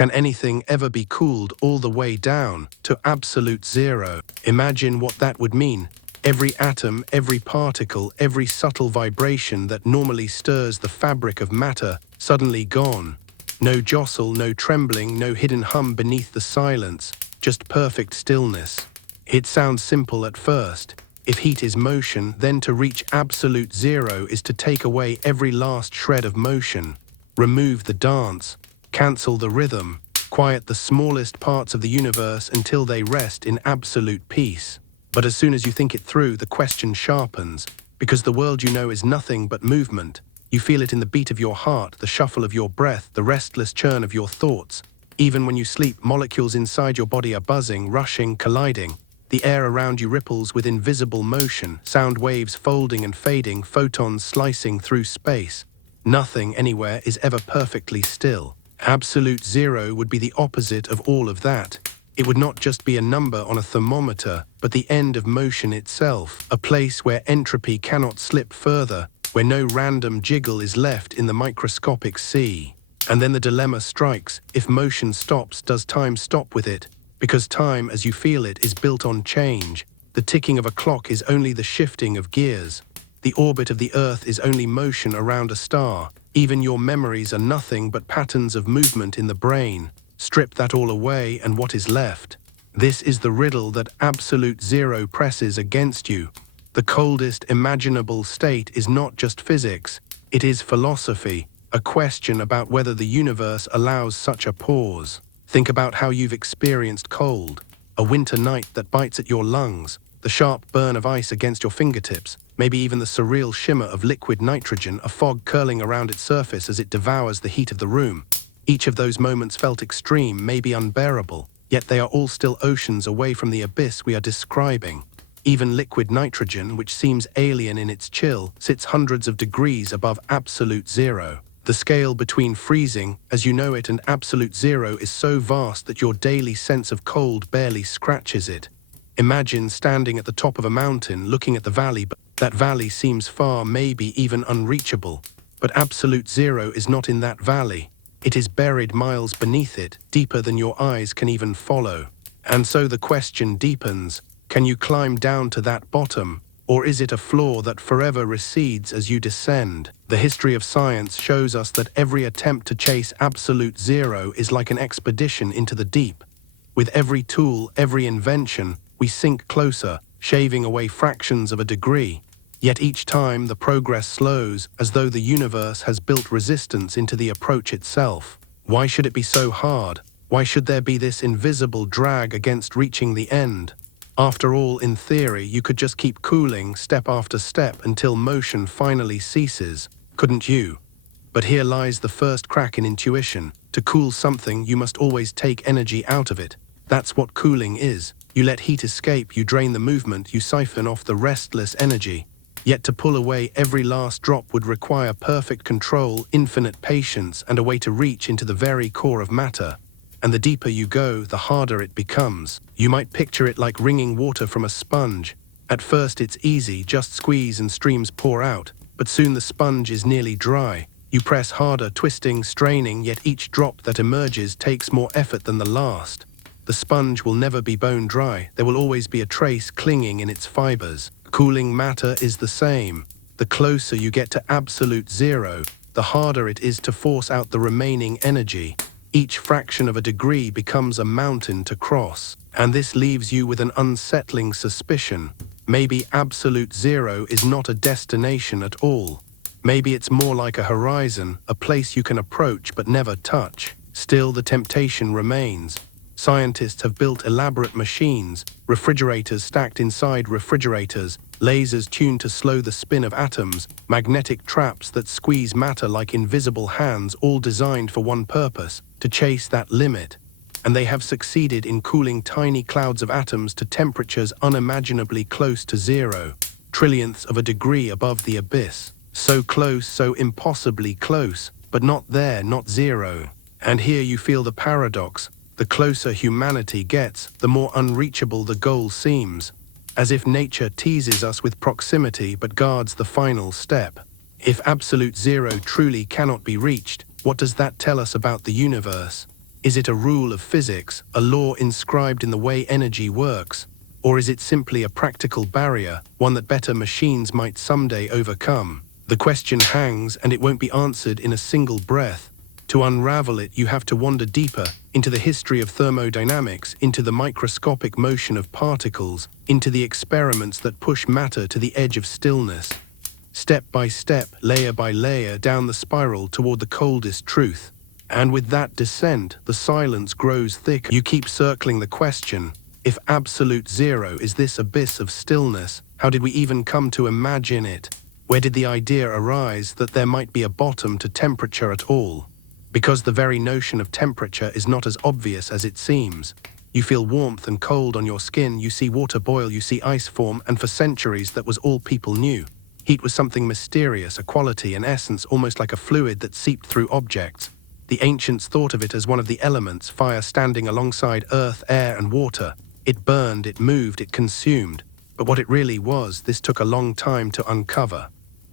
Can anything ever be cooled all the way down to absolute zero? Imagine what that would mean. Every atom, every particle, every subtle vibration that normally stirs the fabric of matter, suddenly gone. No jostle, no trembling, no hidden hum beneath the silence, just perfect stillness. It sounds simple at first. If heat is motion, then to reach absolute zero is to take away every last shred of motion, remove the dance, cancel the rhythm, quiet the smallest parts of the universe until they rest in absolute peace. But as soon as you think it through, the question sharpens, because the world you know is nothing but movement. You feel it in the beat of your heart, the shuffle of your breath, the restless churn of your thoughts. Even when you sleep, molecules inside your body are buzzing, rushing, colliding. The air around you ripples with invisible motion, sound waves folding and fading, photons slicing through space. Nothing anywhere is ever perfectly still. Absolute zero would be the opposite of all of that. It would not just be a number on a thermometer, but the end of motion itself, a place where entropy cannot slip further, where no random jiggle is left in the microscopic sea. And then the dilemma strikes: if motion stops, does time stop with it? Because time, as you feel it, is built on change. The ticking of a clock is only the shifting of gears. The orbit of the Earth is only motion around a star. Even your memories are nothing but patterns of movement in the brain. Strip that all away, and what is left? This is the riddle that absolute zero presses against you. The coldest imaginable state is not just physics, it is philosophy, a question about whether the universe allows such a pause. Think about how you've experienced cold, a winter night that bites at your lungs, the sharp burn of ice against your fingertips, maybe even the surreal shimmer of liquid nitrogen, a fog curling around its surface as it devours the heat of the room. Each of those moments felt extreme, maybe unbearable, yet they are all still oceans away from the abyss we are describing. Even liquid nitrogen, which seems alien in its chill, sits hundreds of degrees above absolute zero. The scale between freezing, as you know it, and absolute zero is so vast that your daily sense of cold barely scratches it. Imagine standing at the top of a mountain, looking at the valley, but that valley seems far, maybe even unreachable. But absolute zero is not in that valley. It is buried miles beneath it, deeper than your eyes can even follow. And so the question deepens: can you climb down to that bottom? Or is it a floor that forever recedes as you descend? The history of science shows us that every attempt to chase absolute zero is like an expedition into the deep. With every tool, every invention, we sink closer, shaving away fractions of a degree. Yet each time the progress slows, as though the universe has built resistance into the approach itself. Why should it be so hard? Why should there be this invisible drag against reaching the end? After all, in theory, you could just keep cooling step after step until motion finally ceases, couldn't you? But here lies the first crack in intuition. To cool something, you must always take energy out of it. That's what cooling is. You let heat escape, you drain the movement, you siphon off the restless energy. Yet to pull away every last drop would require perfect control, infinite patience, and a way to reach into the very core of matter. And the deeper you go, the harder it becomes. You might picture it like wringing water from a sponge. At first it's easy, just squeeze and streams pour out, but soon the sponge is nearly dry. You press harder, twisting, straining, yet each drop that emerges takes more effort than the last. The sponge will never be bone dry. There will always be a trace clinging in its fibers. Cooling matter is the same. The closer you get to absolute zero, the harder it is to force out the remaining energy. Each fraction of a degree becomes a mountain to cross, and this leaves you with an unsettling suspicion. Maybe absolute zero is not a destination at all. Maybe it's more like a horizon, a place you can approach but never touch. Still, the temptation remains. Scientists have built elaborate machines, refrigerators stacked inside refrigerators, lasers tuned to slow the spin of atoms, magnetic traps that squeeze matter like invisible hands, all designed for one purpose: to chase that limit. And they have succeeded in cooling tiny clouds of atoms to temperatures unimaginably close to zero, trillionths of a degree above the abyss. So close, so impossibly close, but not there, not zero. And here you feel the paradox. The closer humanity gets, the more unreachable the goal seems, as if nature teases us with proximity but guards the final step. If absolute zero truly cannot be reached, what does that tell us about the universe? Is it a rule of physics, a law inscribed in the way energy works? Or is it simply a practical barrier, one that better machines might someday overcome? The question hangs, and it won't be answered in a single breath. To unravel it, you have to wander deeper into the history of thermodynamics, into the microscopic motion of particles, into the experiments that push matter to the edge of stillness. Step by step, layer by layer, down the spiral toward the coldest truth. And with that descent, the silence grows thicker. You keep circling the question, if absolute zero is this abyss of stillness, how did we even come to imagine it? Where did the idea arise that there might be a bottom to temperature at all? Because the very notion of temperature is not as obvious as it seems. You feel warmth and cold on your skin, you see water boil, you see ice form, and for centuries that was all people knew. Heat was something mysterious, a quality, an essence, almost like a fluid that seeped through objects. The ancients thought of it as one of the elements, fire standing alongside earth, air, and water. It burned, it moved, it consumed. But what it really was, this took a long time to uncover.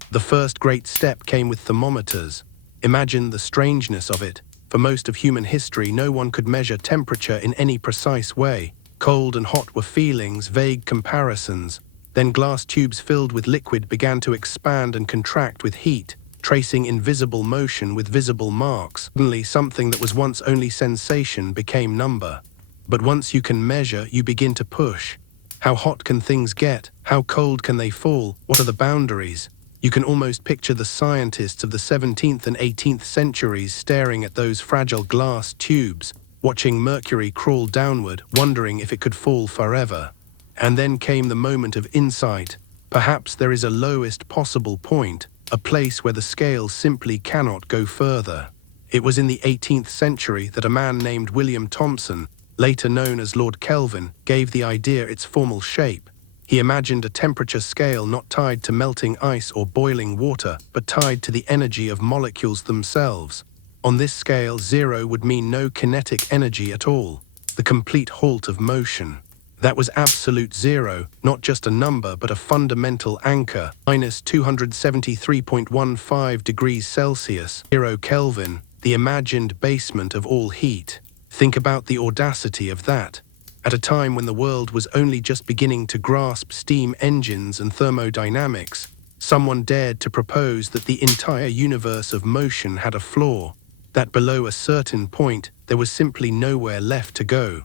The first great step came with thermometers. Imagine the strangeness of it. For most of human history, no one could measure temperature in any precise way. Cold and hot were feelings, vague comparisons. Then glass tubes filled with liquid began to expand and contract with heat, tracing invisible motion with visible marks. Suddenly, something that was once only sensation became number. But once you can measure, you begin to push. How hot can things get? How cold can they fall? What are the boundaries? You can almost picture the scientists of the 17th and 18th centuries staring at those fragile glass tubes, watching mercury crawl downward, wondering if it could fall forever. And then came the moment of insight. Perhaps there is a lowest possible point, a place where the scale simply cannot go further. It was in the 18th century that a man named William Thomson, later known as Lord Kelvin, gave the idea its formal shape. He imagined a temperature scale not tied to melting ice or boiling water, but tied to the energy of molecules themselves. On this scale, zero would mean no kinetic energy at all, the complete halt of motion. That was absolute zero, not just a number, but a fundamental anchor, minus 273.15 degrees Celsius, 0 Kelvin, the imagined basement of all heat. Think about the audacity of that. At a time when the world was only just beginning to grasp steam engines and thermodynamics, someone dared to propose that the entire universe of motion had a flaw, that below a certain point there was simply nowhere left to go.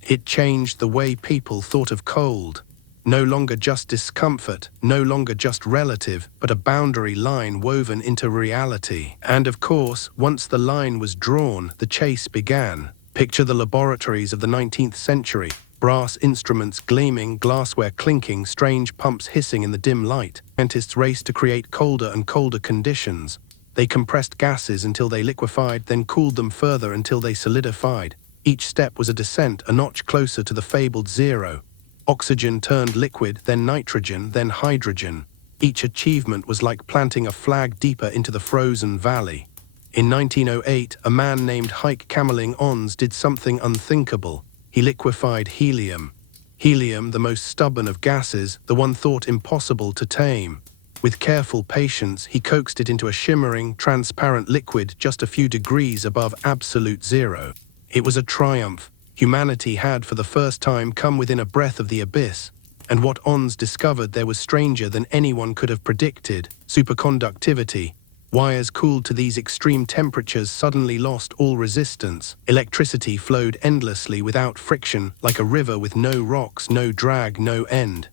It changed the way people thought of cold. No longer just discomfort, no longer just relative, but a boundary line woven into reality. And of course, once the line was drawn, the chase began. Picture the laboratories of the 19th century. Brass instruments gleaming, glassware clinking, strange pumps hissing in the dim light. Scientists raced to create colder and colder conditions. They compressed gases until they liquefied, then cooled them further until they solidified. Each step was a descent, a notch closer to the fabled zero. Oxygen turned liquid, then nitrogen, then hydrogen. Each achievement was like planting a flag deeper into the frozen valley. In 1908, a man named Heike Kamerlingh Onnes did something unthinkable. He liquefied helium. Helium, the most stubborn of gases, the one thought impossible to tame. With careful patience, he coaxed it into a shimmering, transparent liquid just a few degrees above absolute zero. It was a triumph. Humanity had for the first time come within a breath of the abyss. And what Onnes discovered there was stranger than anyone could have predicted: superconductivity. Wires cooled to these extreme temperatures suddenly lost all resistance. Electricity flowed endlessly without friction, like a river with no rocks, no drag, no end.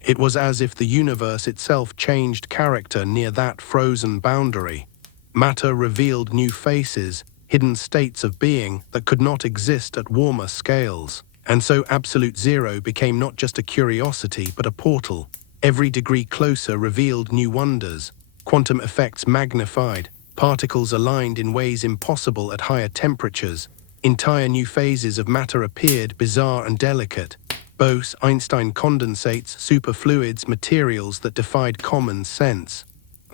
It was as if the universe itself changed character near that frozen boundary. Matter revealed new faces, hidden states of being that could not exist at warmer scales. And so absolute zero became not just a curiosity, but a portal. Every degree closer revealed new wonders. Quantum effects magnified, particles aligned in ways impossible at higher temperatures. Entire new phases of matter appeared, bizarre and delicate. Bose-Einstein condensates, superfluids, materials that defied common sense.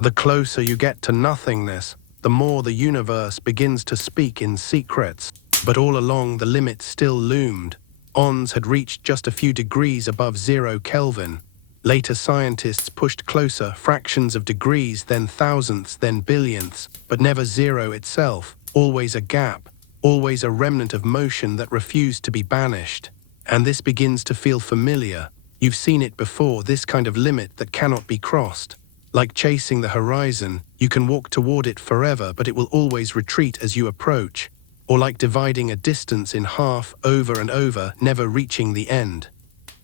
The closer you get to nothingness, the more the universe begins to speak in secrets. But all along the limit still loomed. Onnes had reached just a few degrees above 0 Kelvin. Later scientists pushed closer, fractions of degrees, then thousandths, then billionths, but never zero itself, always a gap. always a remnant of motion that refused to be banished. And this begins to feel familiar. You've seen it before, this kind of limit that cannot be crossed. Like chasing the horizon, you can walk toward it forever, but it will always retreat as you approach. Or like dividing a distance in half over and over, never reaching the end.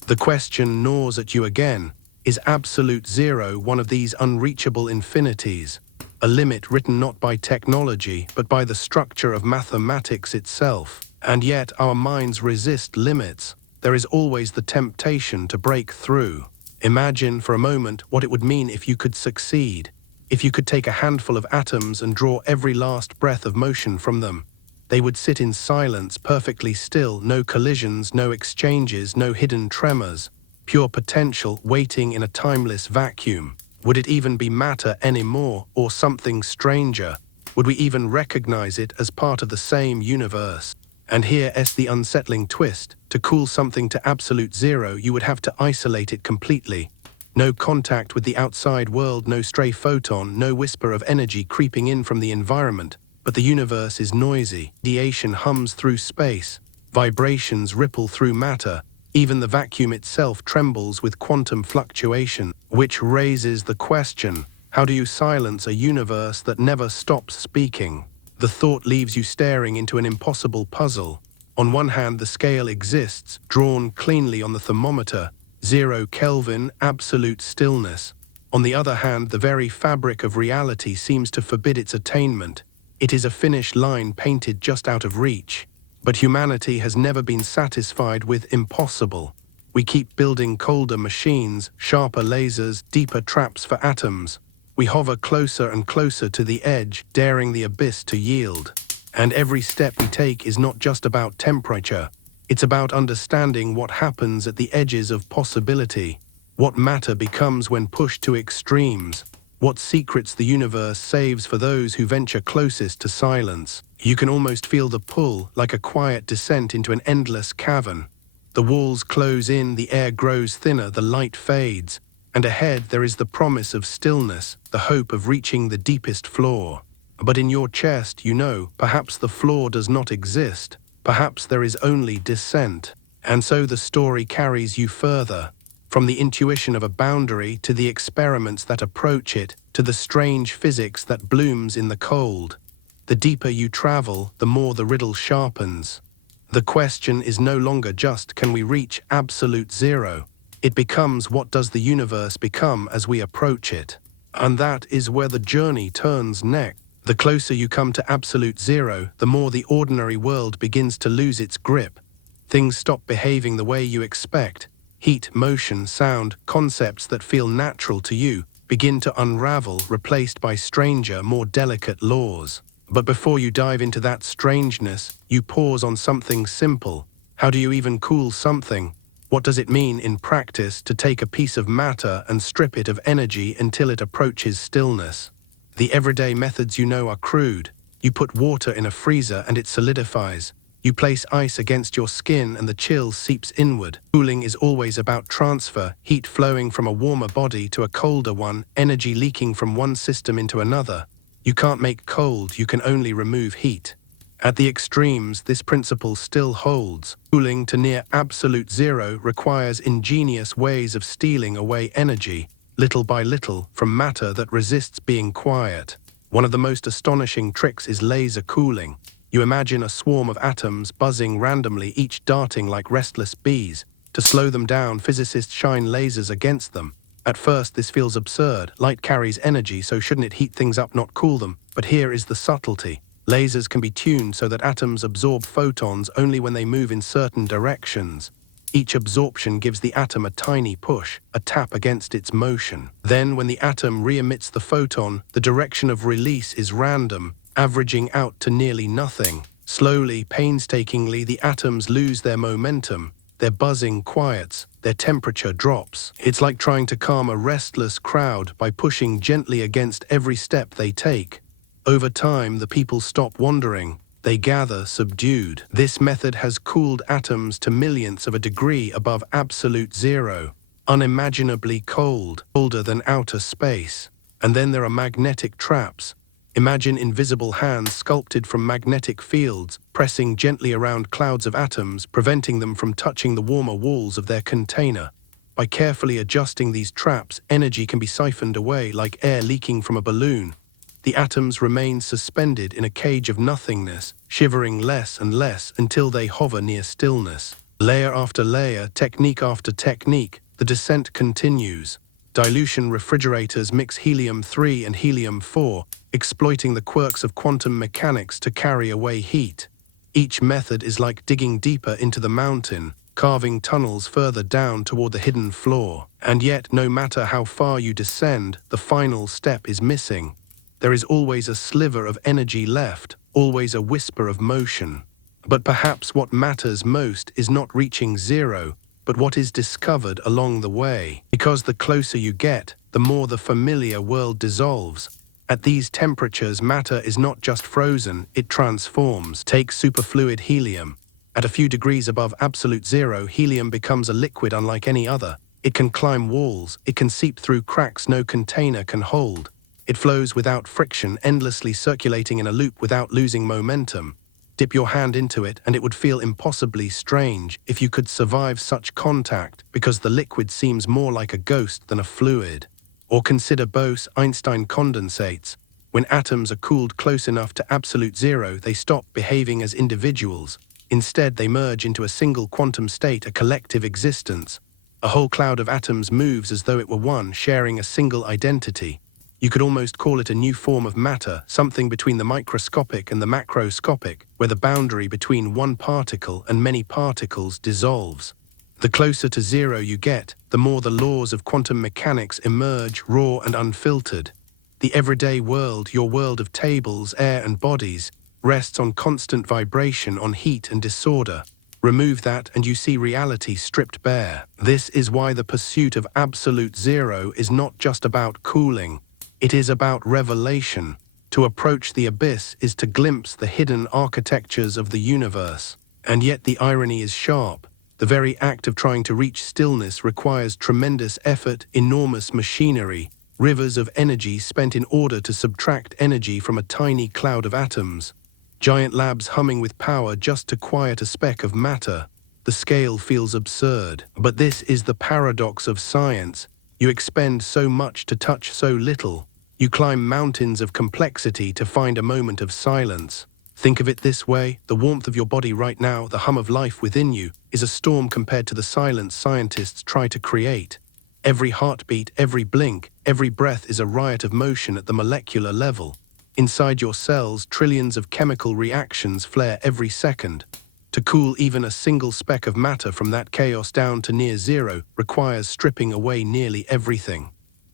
The question gnaws at you again. Is absolute zero one of these unreachable infinities? A limit written not by technology, but by the structure of mathematics itself. And yet our minds resist limits. There is always the temptation to break through. Imagine for a moment what it would mean if you could succeed. If you could take a handful of atoms and draw every last breath of motion from them. They would sit in silence, perfectly still, no collisions, no exchanges, no hidden tremors. Pure potential waiting in a timeless vacuum. Would it even be matter anymore, or something stranger? Would we even recognize it as part of the same universe? And here is the unsettling twist. To cool something to absolute zero, you would have to isolate it completely. No contact with the outside world, no stray photon, no whisper of energy creeping in from the environment. But the universe is noisy. Radiation hums through space. Vibrations ripple through matter. Even the vacuum itself trembles with quantum fluctuation, which raises the question, how do you silence a universe that never stops speaking? The thought leaves you staring into an impossible puzzle. On one hand, the scale exists, drawn cleanly on the thermometer, 0 Kelvin, absolute stillness. On the other hand, the very fabric of reality seems to forbid its attainment. It is a finish line painted just out of reach. But humanity has never been satisfied with impossible. We keep building colder machines, sharper lasers, deeper traps for atoms. We hover closer and closer to the edge, daring the abyss to yield. And every step we take is not just about temperature. It's about understanding what happens at the edges of possibility. What matter becomes when pushed to extremes. What secrets the universe saves for those who venture closest to silence. You can almost feel the pull, like a quiet descent into an endless cavern. The walls close in, the air grows thinner, the light fades. And ahead there is the promise of stillness, the hope of reaching the deepest floor. But in your chest, you know, perhaps the floor does not exist. Perhaps there is only descent. And so the story carries you further. From the intuition of a boundary to the experiments that approach it, to the strange physics that blooms in the cold. The deeper you travel, the more the riddle sharpens. The question is no longer just, can we reach absolute zero? It becomes, what does the universe become as we approach it? And that is where the journey turns next. The closer you come to absolute zero, the more the ordinary world begins to lose its grip. Things stop behaving the way you expect. Heat, motion, sound, concepts that feel natural to you begin to unravel, replaced by stranger, more delicate laws. But before you dive into that strangeness, you pause on something simple. How do you even cool something? What does it mean in practice to take a piece of matter and strip it of energy until it approaches stillness? The everyday methods you know are crude. You put water in a freezer and it solidifies. You place ice against your skin and the chill seeps inward. Cooling is always about transfer, heat flowing from a warmer body to a colder one, energy leaking from one system into another. You can't make cold, you can only remove heat. At the extremes, this principle still holds. Cooling to near absolute zero requires ingenious ways of stealing away energy, little by little, from matter that resists being quiet. One of the most astonishing tricks is laser cooling. You imagine a swarm of atoms buzzing randomly, each darting like restless bees. To slow them down, physicists shine lasers against them. At first, this feels absurd. Light carries energy, so shouldn't it heat things up, not cool them? But here is the subtlety. Lasers can be tuned so that atoms absorb photons only when they move in certain directions. Each absorption gives the atom a tiny push, a tap against its motion. Then, when the atom re-emits the photon, the direction of release is random, averaging out to nearly nothing. Slowly, painstakingly, the atoms lose their momentum. Their buzzing quiets, their temperature drops. It's like trying to calm a restless crowd by pushing gently against every step they take. Over time, the people stop wandering. They gather subdued. This method has cooled atoms to millionths of a degree above absolute zero, unimaginably cold, colder than outer space. And then there are magnetic traps. Imagine invisible hands sculpted from magnetic fields, pressing gently around clouds of atoms, preventing them from touching the warmer walls of their container. By carefully adjusting these traps, energy can be siphoned away like air leaking from a balloon. The atoms remain suspended in a cage of nothingness, shivering less and less until they hover near stillness. Layer after layer, technique after technique, the descent continues. Dilution refrigerators mix helium-3 and helium-4, exploiting the quirks of quantum mechanics to carry away heat. Each method is like digging deeper into the mountain, carving tunnels further down toward the hidden floor. And yet, no matter how far you descend, the final step is missing. There is always a sliver of energy left, always a whisper of motion. But perhaps what matters most is not reaching zero, but what is discovered along the way. Because the closer you get, the more the familiar world dissolves. At these temperatures, matter is not just frozen, it transforms. Take superfluid helium. At a few degrees above absolute zero, helium becomes a liquid unlike any other. It can climb walls, it can seep through cracks no container can hold. It flows without friction, endlessly circulating in a loop without losing momentum. Dip your hand into it and it would feel impossibly strange if you could survive such contact, because the liquid seems more like a ghost than a fluid. Or consider Bose-Einstein condensates. When atoms are cooled close enough to absolute zero, they stop behaving as individuals. Instead, they merge into a single quantum state, a collective existence. A whole cloud of atoms moves as though it were one, sharing a single identity. You could almost call it a new form of matter, something between the microscopic and the macroscopic, where the boundary between one particle and many particles dissolves. The closer to zero you get, the more the laws of quantum mechanics emerge, raw and unfiltered. The everyday world, your world of tables, air and bodies, rests on constant vibration, on heat and disorder. Remove that and you see reality stripped bare. This is why the pursuit of absolute zero is not just about cooling. It is about revelation. To approach the abyss is to glimpse the hidden architectures of the universe. And yet the irony is sharp. The very act of trying to reach stillness requires tremendous effort, enormous machinery, rivers of energy spent in order to subtract energy from a tiny cloud of atoms. Giant labs humming with power just to quiet a speck of matter. The scale feels absurd. But this is the paradox of science. You expend so much to touch so little. You climb mountains of complexity to find a moment of silence. Think of it this way: the warmth of your body right now, the hum of life within you, is a storm compared to the silence scientists try to create. Every heartbeat, every blink, every breath is a riot of motion at the molecular level. Inside your cells, trillions of chemical reactions flare every second. To cool even a single speck of matter from that chaos down to near zero requires stripping away nearly everything.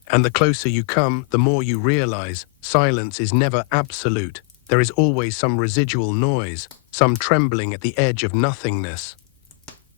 And the closer you come, the more you realize silence is never absolute. There is always some residual noise, some trembling at the edge of nothingness.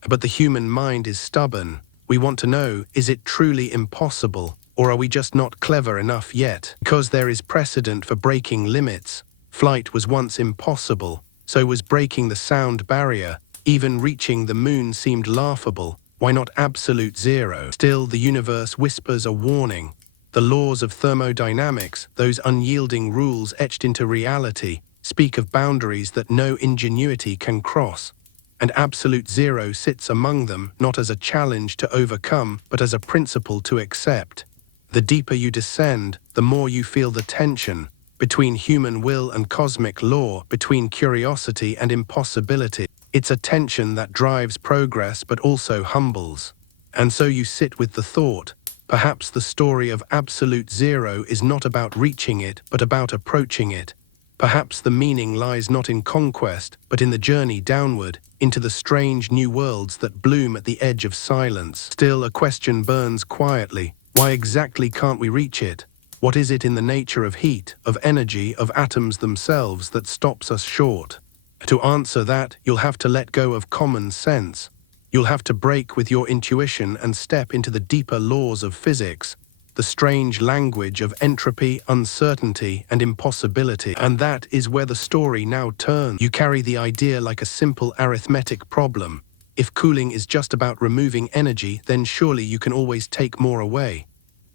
But the human mind is stubborn. We want to know, is it truly impossible, or are we just not clever enough yet? Because there is precedent for breaking limits. Flight was once impossible, so was breaking the sound barrier. Even reaching the moon seemed laughable. Why not absolute zero? Still, the universe whispers a warning. The laws of thermodynamics, those unyielding rules etched into reality, speak of boundaries that no ingenuity can cross. And absolute zero sits among them, not as a challenge to overcome, but as a principle to accept. The deeper you descend, the more you feel the tension between human will and cosmic law, between curiosity and impossibility. It's a tension that drives progress but also humbles. And so you sit with the thought, perhaps the story of absolute zero is not about reaching it, but about approaching it. Perhaps the meaning lies not in conquest, but in the journey downward, into the strange new worlds that bloom at the edge of silence. Still, a question burns quietly. Why exactly can't we reach it? What is it in the nature of heat, of energy, of atoms themselves that stops us short? To answer that, you'll have to let go of common sense. You'll have to break with your intuition and step into the deeper laws of physics, the strange language of entropy, uncertainty, and impossibility. And that is where the story now turns. You carry the idea like a simple arithmetic problem. If cooling is just about removing energy, then surely you can always take more away.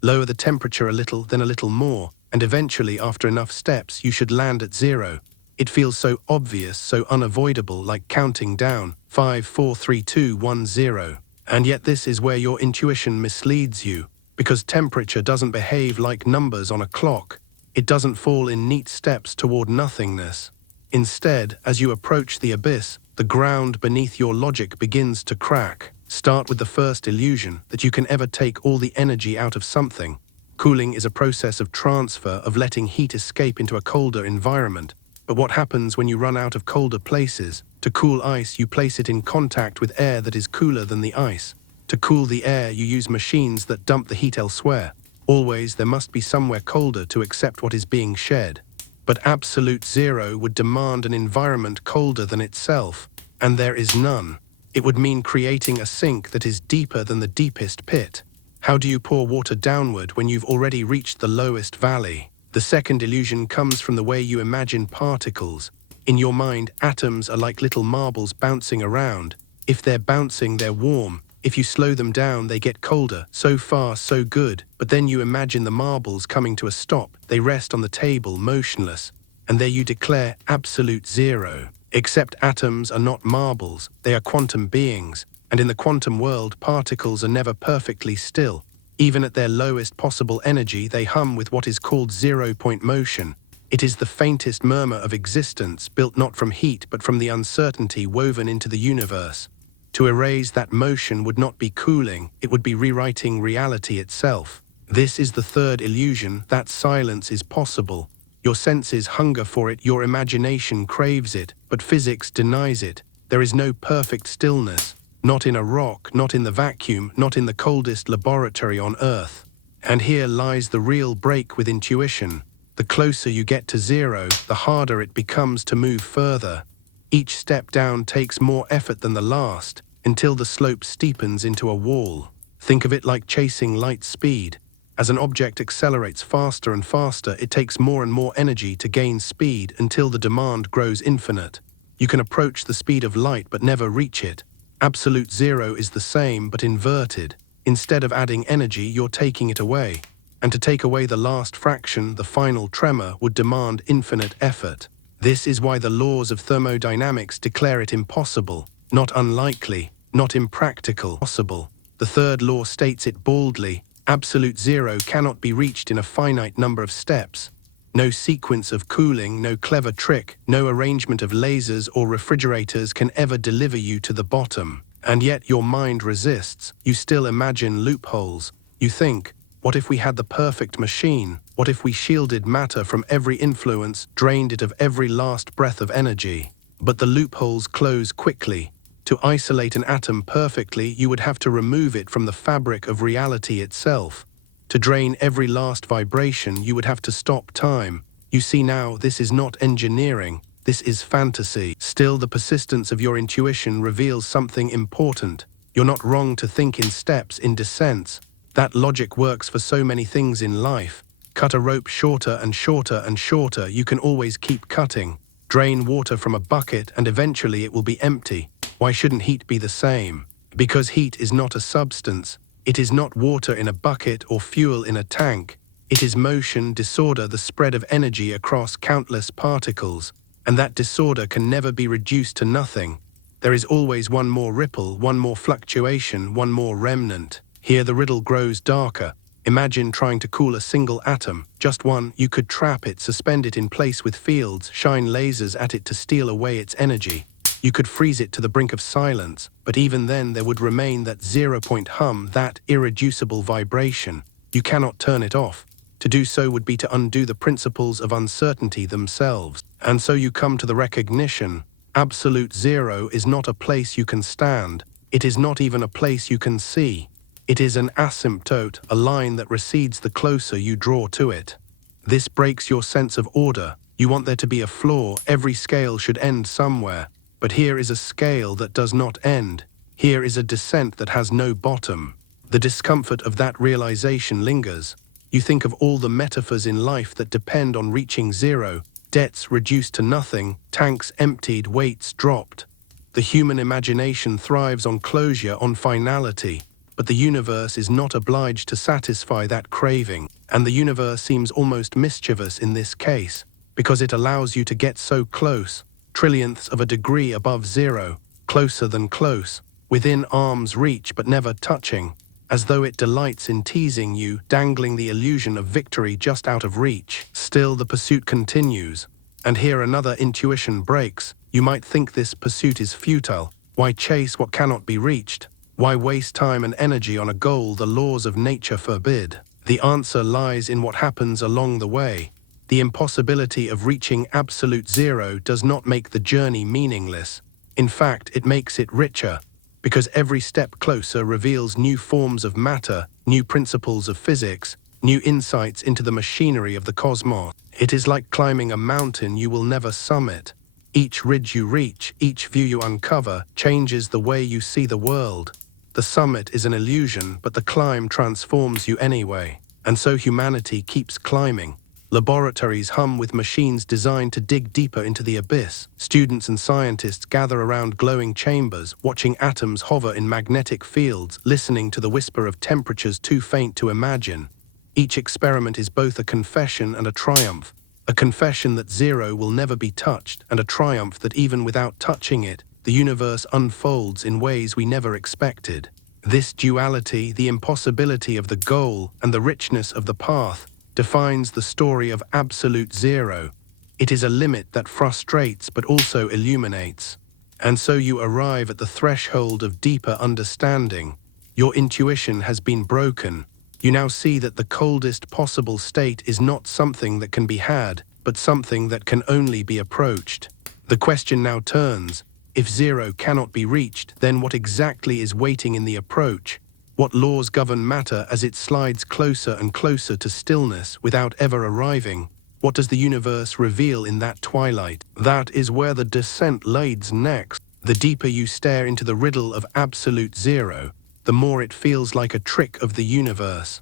Lower the temperature a little, then a little more. and eventually, after enough steps, you should land at zero. It feels so obvious, so unavoidable, like counting down, 5, 4, 3, 2, 1, 0. And yet this is where your intuition misleads you, because temperature doesn't behave like numbers on a clock. It doesn't fall in neat steps toward nothingness. Instead, as you approach the abyss, the ground beneath your logic begins to crack. Start with the first illusion that you can ever take all the energy out of something. Cooling is a process of transfer, of letting heat escape into a colder environment. But what happens when you run out of colder places? To cool ice, you place it in contact with air that is cooler than the ice. To cool the air, you use machines that dump the heat elsewhere. Always, there must be somewhere colder to accept what is being shed. But absolute zero would demand an environment colder than itself, and there is none. It would mean creating a sink that is deeper than the deepest pit. How do you pour water downward when you've already reached the lowest valley? The second illusion comes from the way you imagine particles. In your mind, atoms are like little marbles bouncing around. If they're bouncing, they're warm. If you slow them down, they get colder. So far, so good. But then you imagine the marbles coming to a stop. They rest on the table, motionless. And there you declare absolute zero. Except atoms are not marbles. They are quantum beings. And in the quantum world, particles are never perfectly still. Even at their lowest possible energy, they hum with what is called zero-point motion. It is the faintest murmur of existence, built not from heat but from the uncertainty woven into the universe. To erase that motion would not be cooling, it would be rewriting reality itself. This is the third illusion, that silence is possible. Your senses hunger for it, your imagination craves it, but physics denies it. There is no perfect stillness, not in a rock, not in the vacuum, not in the coldest laboratory on Earth. And here lies the real break with intuition. The closer you get to zero, the harder it becomes to move further. Each step down takes more effort than the last, until the slope steepens into a wall. Think of it like chasing light speed. As an object accelerates faster and faster, it takes more and more energy to gain speed until the demand grows infinite. You can approach the speed of light but never reach it. Absolute zero is the same but inverted. Instead of adding energy, you're taking it away. And to take away the last fraction, the final tremor, would demand infinite effort. This is why the laws of thermodynamics declare it impossible, not unlikely, not impractical, possible. The third law states it boldly: absolute zero cannot be reached in a finite number of steps. No sequence of cooling, no clever trick, no arrangement of lasers or refrigerators can ever deliver you to the bottom. And yet your mind resists. You still imagine loopholes. You think, what if we had the perfect machine? What if we shielded matter from every influence, drained it of every last breath of energy? But the loopholes close quickly. To isolate an atom perfectly, you would have to remove it from the fabric of reality itself. To drain every last vibration, you would have to stop time. You see now, this is not engineering. This is fantasy. Still, the persistence of your intuition reveals something important. You're not wrong to think in steps, in descents. That logic works for so many things in life. Cut a rope shorter and shorter and shorter, you can always keep cutting. Drain water from a bucket and eventually it will be empty. Why shouldn't heat be the same? Because heat is not a substance. It is not water in a bucket or fuel in a tank. It is motion, disorder, the spread of energy across countless particles. And that disorder can never be reduced to nothing. There is always one more ripple, one more fluctuation, one more remnant. Here the riddle grows darker. Imagine trying to cool a single atom, just one. You could trap it, suspend it in place with fields, shine lasers at it to steal away its energy. You could freeze it to the brink of silence, but even then there would remain that zero-point hum, that irreducible vibration. You cannot turn it off. To do so would be to undo the principles of uncertainty themselves. And so you come to the recognition: absolute zero is not a place you can stand. It is not even a place you can see. It is an asymptote, a line that recedes the closer you draw to it. This breaks your sense of order. You want there to be a flaw. Every scale should end somewhere. But here is a scale that does not end. Here is a descent that has no bottom. The discomfort of that realization lingers. You think of all the metaphors in life that depend on reaching zero: debts reduced to nothing, tanks emptied, weights dropped. The human imagination thrives on closure, on finality. but the universe is not obliged to satisfy that craving. And the universe seems almost mischievous in this case, because it allows you to get so close, trillionths of a degree above zero, closer than close, within arm's reach but never touching, as though it delights in teasing you, dangling the illusion of victory just out of reach. Still, the pursuit continues. And here another intuition breaks. You might think this pursuit is futile. Why chase what cannot be reached? Why waste time and energy on a goal the laws of nature forbid? The answer lies in what happens along the way. The impossibility of reaching absolute zero does not make the journey meaningless. In fact, it makes it richer, because every step closer reveals new forms of matter, new principles of physics, new insights into the machinery of the cosmos. It is like climbing a mountain you will never summit. Each ridge you reach, each view you uncover, changes the way you see the world. The summit is an illusion, but the climb transforms you anyway. And so humanity keeps climbing. Laboratories hum with machines designed to dig deeper into the abyss. Students and scientists gather around glowing chambers, watching atoms hover in magnetic fields, listening to the whisper of temperatures too faint to imagine. Each experiment is both a confession and a triumph. A confession that zero will never be touched, and a triumph that even without touching it, the universe unfolds in ways we never expected. This duality, the impossibility of the goal and the richness of the path, defines the story of absolute zero. It is a limit that frustrates but also illuminates. And so you arrive at the threshold of deeper understanding. Your intuition has been broken. You now see that the coldest possible state is not something that can be had, but something that can only be approached. The question now turns: if zero cannot be reached, then what exactly is waiting in the approach? What laws govern matter as it slides closer and closer to stillness without ever arriving? What does the universe reveal in that twilight? That is where the descent leads next. The deeper you stare into the riddle of absolute zero, the more it feels like a trick of the universe.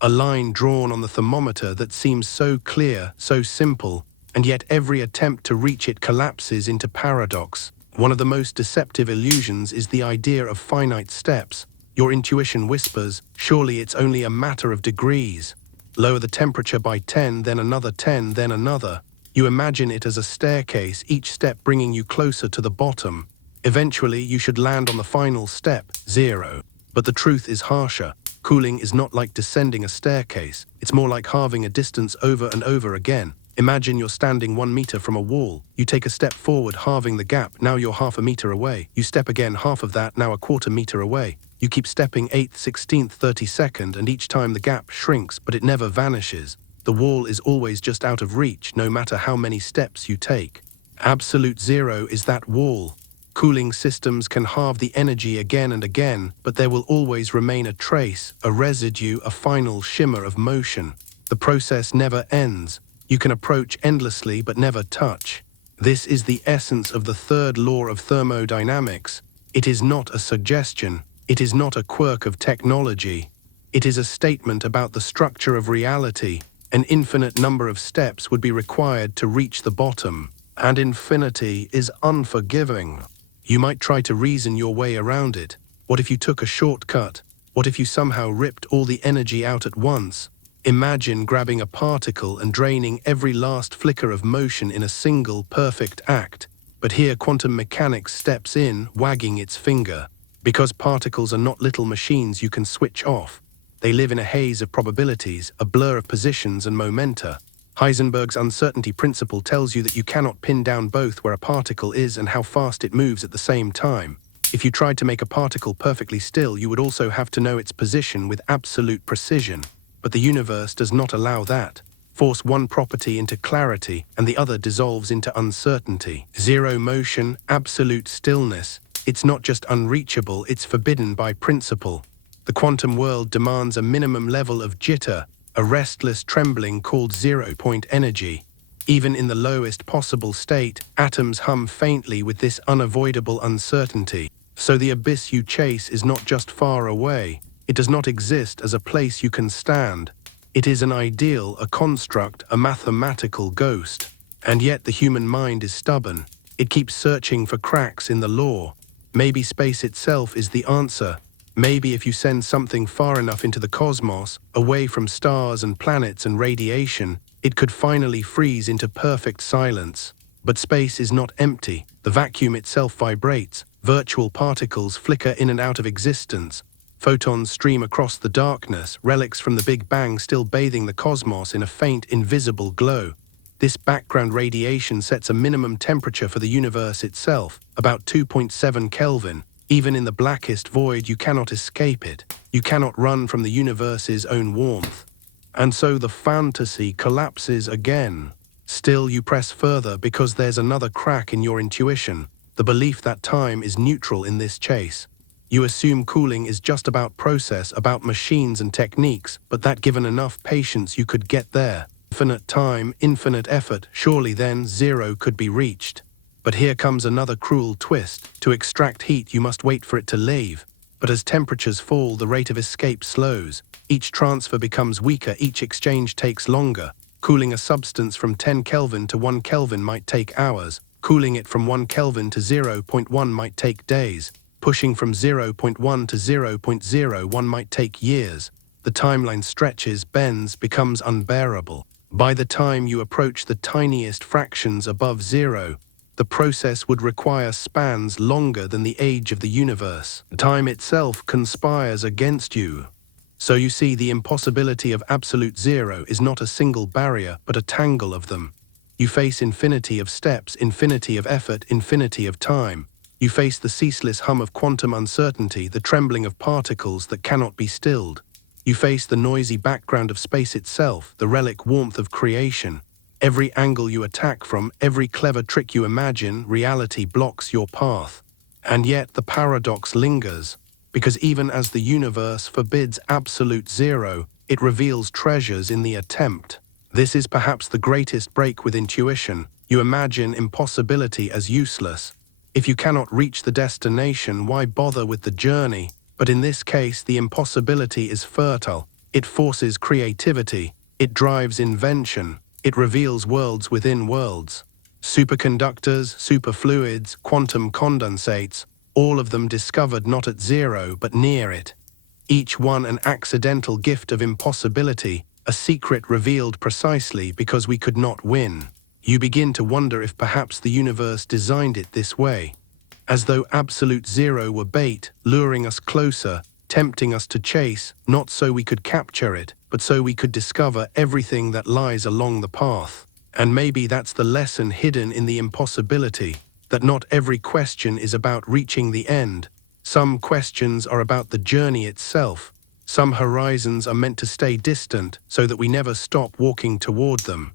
A line drawn on the thermometer that seems so clear, so simple, and yet every attempt to reach it collapses into paradox. One of the most deceptive illusions is the idea of finite steps. Your intuition whispers, surely it's only a matter of degrees. Lower the temperature by 10, then another 10, then another. You imagine it as a staircase, each step bringing you closer to the bottom. Eventually, you should land on the final step, zero. But the truth is harsher. Cooling is not like descending a staircase. It's more like halving a distance over and over again. Imagine you're standing 1 meter from a wall. You take a step forward, halving the gap. Now you're half a meter away. You step again, half of that, now a quarter meter away. You keep stepping 1/8, 16th, 32nd, and each time the gap shrinks, but it never vanishes. The wall is always just out of reach, no matter how many steps you take. Absolute zero is that wall. Cooling systems can halve the energy again and again, but there will always remain a trace, a residue, a final shimmer of motion. The process never ends. You can approach endlessly but never touch. This is the essence of the third law of thermodynamics. It is not a suggestion. It is not a quirk of technology. It is a statement about the structure of reality. An infinite number of steps would be required to reach the bottom, and infinity is unforgiving. You might try to reason your way around it. What if you took a shortcut? What if you somehow ripped all the energy out at once? Imagine grabbing a particle and draining every last flicker of motion in a single perfect act. But here quantum mechanics steps in, wagging its finger. Because particles are not little machines you can switch off. They live in a haze of probabilities, a blur of positions and momenta. Heisenberg's uncertainty principle tells you that you cannot pin down both where a particle is and how fast it moves at the same time. If you tried to make a particle perfectly still, you would also have to know its position with absolute precision. But the universe does not allow that. Force one property into clarity, and the other dissolves into uncertainty. Zero motion, absolute stillness. It's not just unreachable, it's forbidden by principle. The quantum world demands a minimum level of jitter, a restless trembling called zero-point energy. Even in the lowest possible state, atoms hum faintly with this unavoidable uncertainty. So the abyss you chase is not just far away. It does not exist as a place you can stand. It is an ideal, a construct, a mathematical ghost. And yet the human mind is stubborn. It keeps searching for cracks in the law. Maybe space itself is the answer. Maybe if you send something far enough into the cosmos, away from stars and planets and radiation, it could finally freeze into perfect silence. But space is not empty. The vacuum itself vibrates. Virtual particles flicker in and out of existence. Photons stream across the darkness, relics from the Big Bang still bathing the cosmos in a faint, invisible glow. This background radiation sets a minimum temperature for the universe itself, about 2.7 Kelvin. Even in the blackest void, you cannot escape it. You cannot run from the universe's own warmth. And so the fantasy collapses again. Still, you press further because there's another crack in your intuition, the belief that time is neutral in this chase. You assume cooling is just about process, about machines and techniques, but that given enough patience you could get there. Infinite time, infinite effort, surely then zero could be reached. But here comes another cruel twist. To extract heat, you must wait for it to leave. But as temperatures fall, the rate of escape slows. Each transfer becomes weaker, each exchange takes longer. Cooling a substance from 10 Kelvin to 1 Kelvin might take hours. Cooling it from 1 Kelvin to 0.1 might take days. Pushing from 0.1 to 0.01 might take years. The timeline stretches, bends, becomes unbearable. By the time you approach the tiniest fractions above zero, the process would require spans longer than the age of the universe. Time itself conspires against you. So you see, the impossibility of absolute zero is not a single barrier, but a tangle of them. You face infinity of steps, infinity of effort, infinity of time. You face the ceaseless hum of quantum uncertainty, the trembling of particles that cannot be stilled. You face the noisy background of space itself, the relic warmth of creation. Every angle you attack from, every clever trick you imagine, reality blocks your path. And yet the paradox lingers, because even as the universe forbids absolute zero, it reveals treasures in the attempt. This is perhaps the greatest break with intuition. You imagine impossibility as useless. If you cannot reach the destination, why bother with the journey? But in this case, the impossibility is fertile. It forces creativity. It drives invention. It reveals worlds within worlds. Superconductors, superfluids, quantum condensates, all of them discovered not at zero but near it. Each one an accidental gift of impossibility, a secret revealed precisely because we could not win. You begin to wonder if perhaps the universe designed it this way, as though absolute zero were bait, luring us closer, tempting us to chase, not so we could capture it, but so we could discover everything that lies along the path. And maybe that's the lesson hidden in the impossibility, that not every question is about reaching the end. Some questions are about the journey itself. Some horizons are meant to stay distant so that we never stop walking toward them.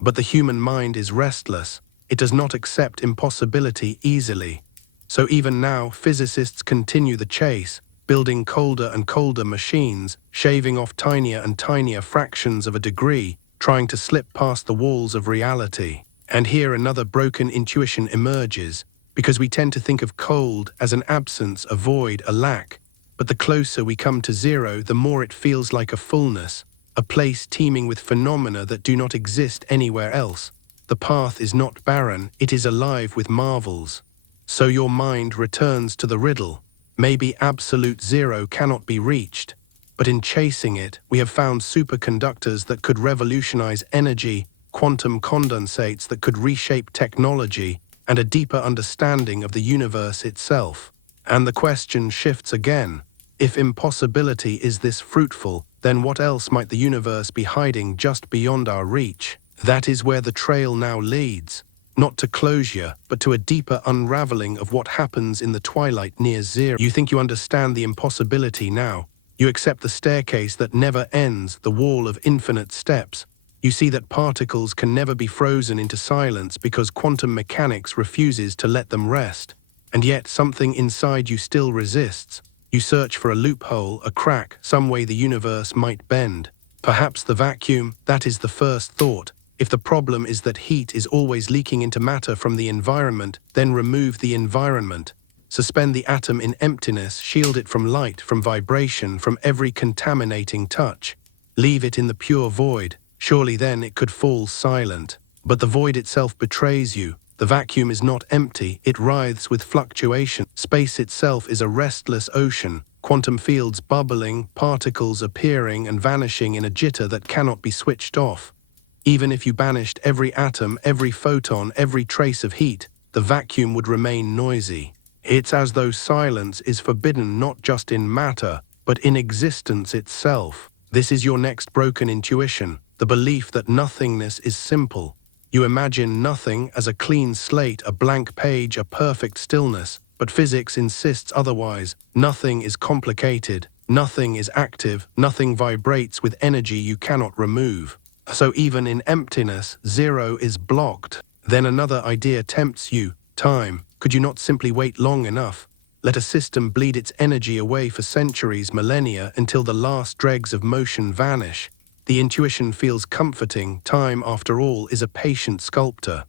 But the human mind is restless. It does not accept impossibility easily. So even now, physicists continue the chase, building colder and colder machines, shaving off tinier and tinier fractions of a degree, trying to slip past the walls of reality. And here another broken intuition emerges, because we tend to think of cold as an absence, a void, a lack. But the closer we come to zero, the more it feels like a fullness, a place teeming with phenomena that do not exist anywhere else. The path is not barren, it is alive with marvels. So your mind returns to the riddle. Maybe absolute zero cannot be reached, but in chasing it, we have found superconductors that could revolutionize energy, quantum condensates that could reshape technology, and a deeper understanding of the universe itself. And the question shifts again. If impossibility is this fruitful, then what else might the universe be hiding just beyond our reach? That is where the trail now leads. Not to closure, but to a deeper unraveling of what happens in the twilight near zero. You think you understand the impossibility now. You accept the staircase that never ends, the wall of infinite steps. You see that particles can never be frozen into silence because quantum mechanics refuses to let them rest. And yet something inside you still resists. You search for a loophole, a crack, some way the universe might bend. Perhaps the vacuum, that is the first thought. If the problem is that heat is always leaking into matter from the environment, then remove the environment. Suspend the atom in emptiness, shield it from light, from vibration, from every contaminating touch. Leave it in the pure void. Surely then it could fall silent. But the void itself betrays you. The vacuum is not empty, it writhes with fluctuation. Space itself is a restless ocean, quantum fields bubbling, particles appearing and vanishing in a jitter that cannot be switched off. Even if you banished every atom, every photon, every trace of heat, the vacuum would remain noisy. It's as though silence is forbidden not just in matter, but in existence itself. This is your next broken intuition, the belief that nothingness is simple. You imagine nothing as a clean slate, a blank page, a perfect stillness, but physics insists otherwise. Nothing is complicated, nothing is active, nothing vibrates with energy you cannot remove. So even in emptiness, zero is blocked. Then another idea tempts you: time. Could you not simply wait long enough? Let a system bleed its energy away for centuries, millennia, until the last dregs of motion vanish. The intuition feels comforting. Time, after all, is a patient sculptor.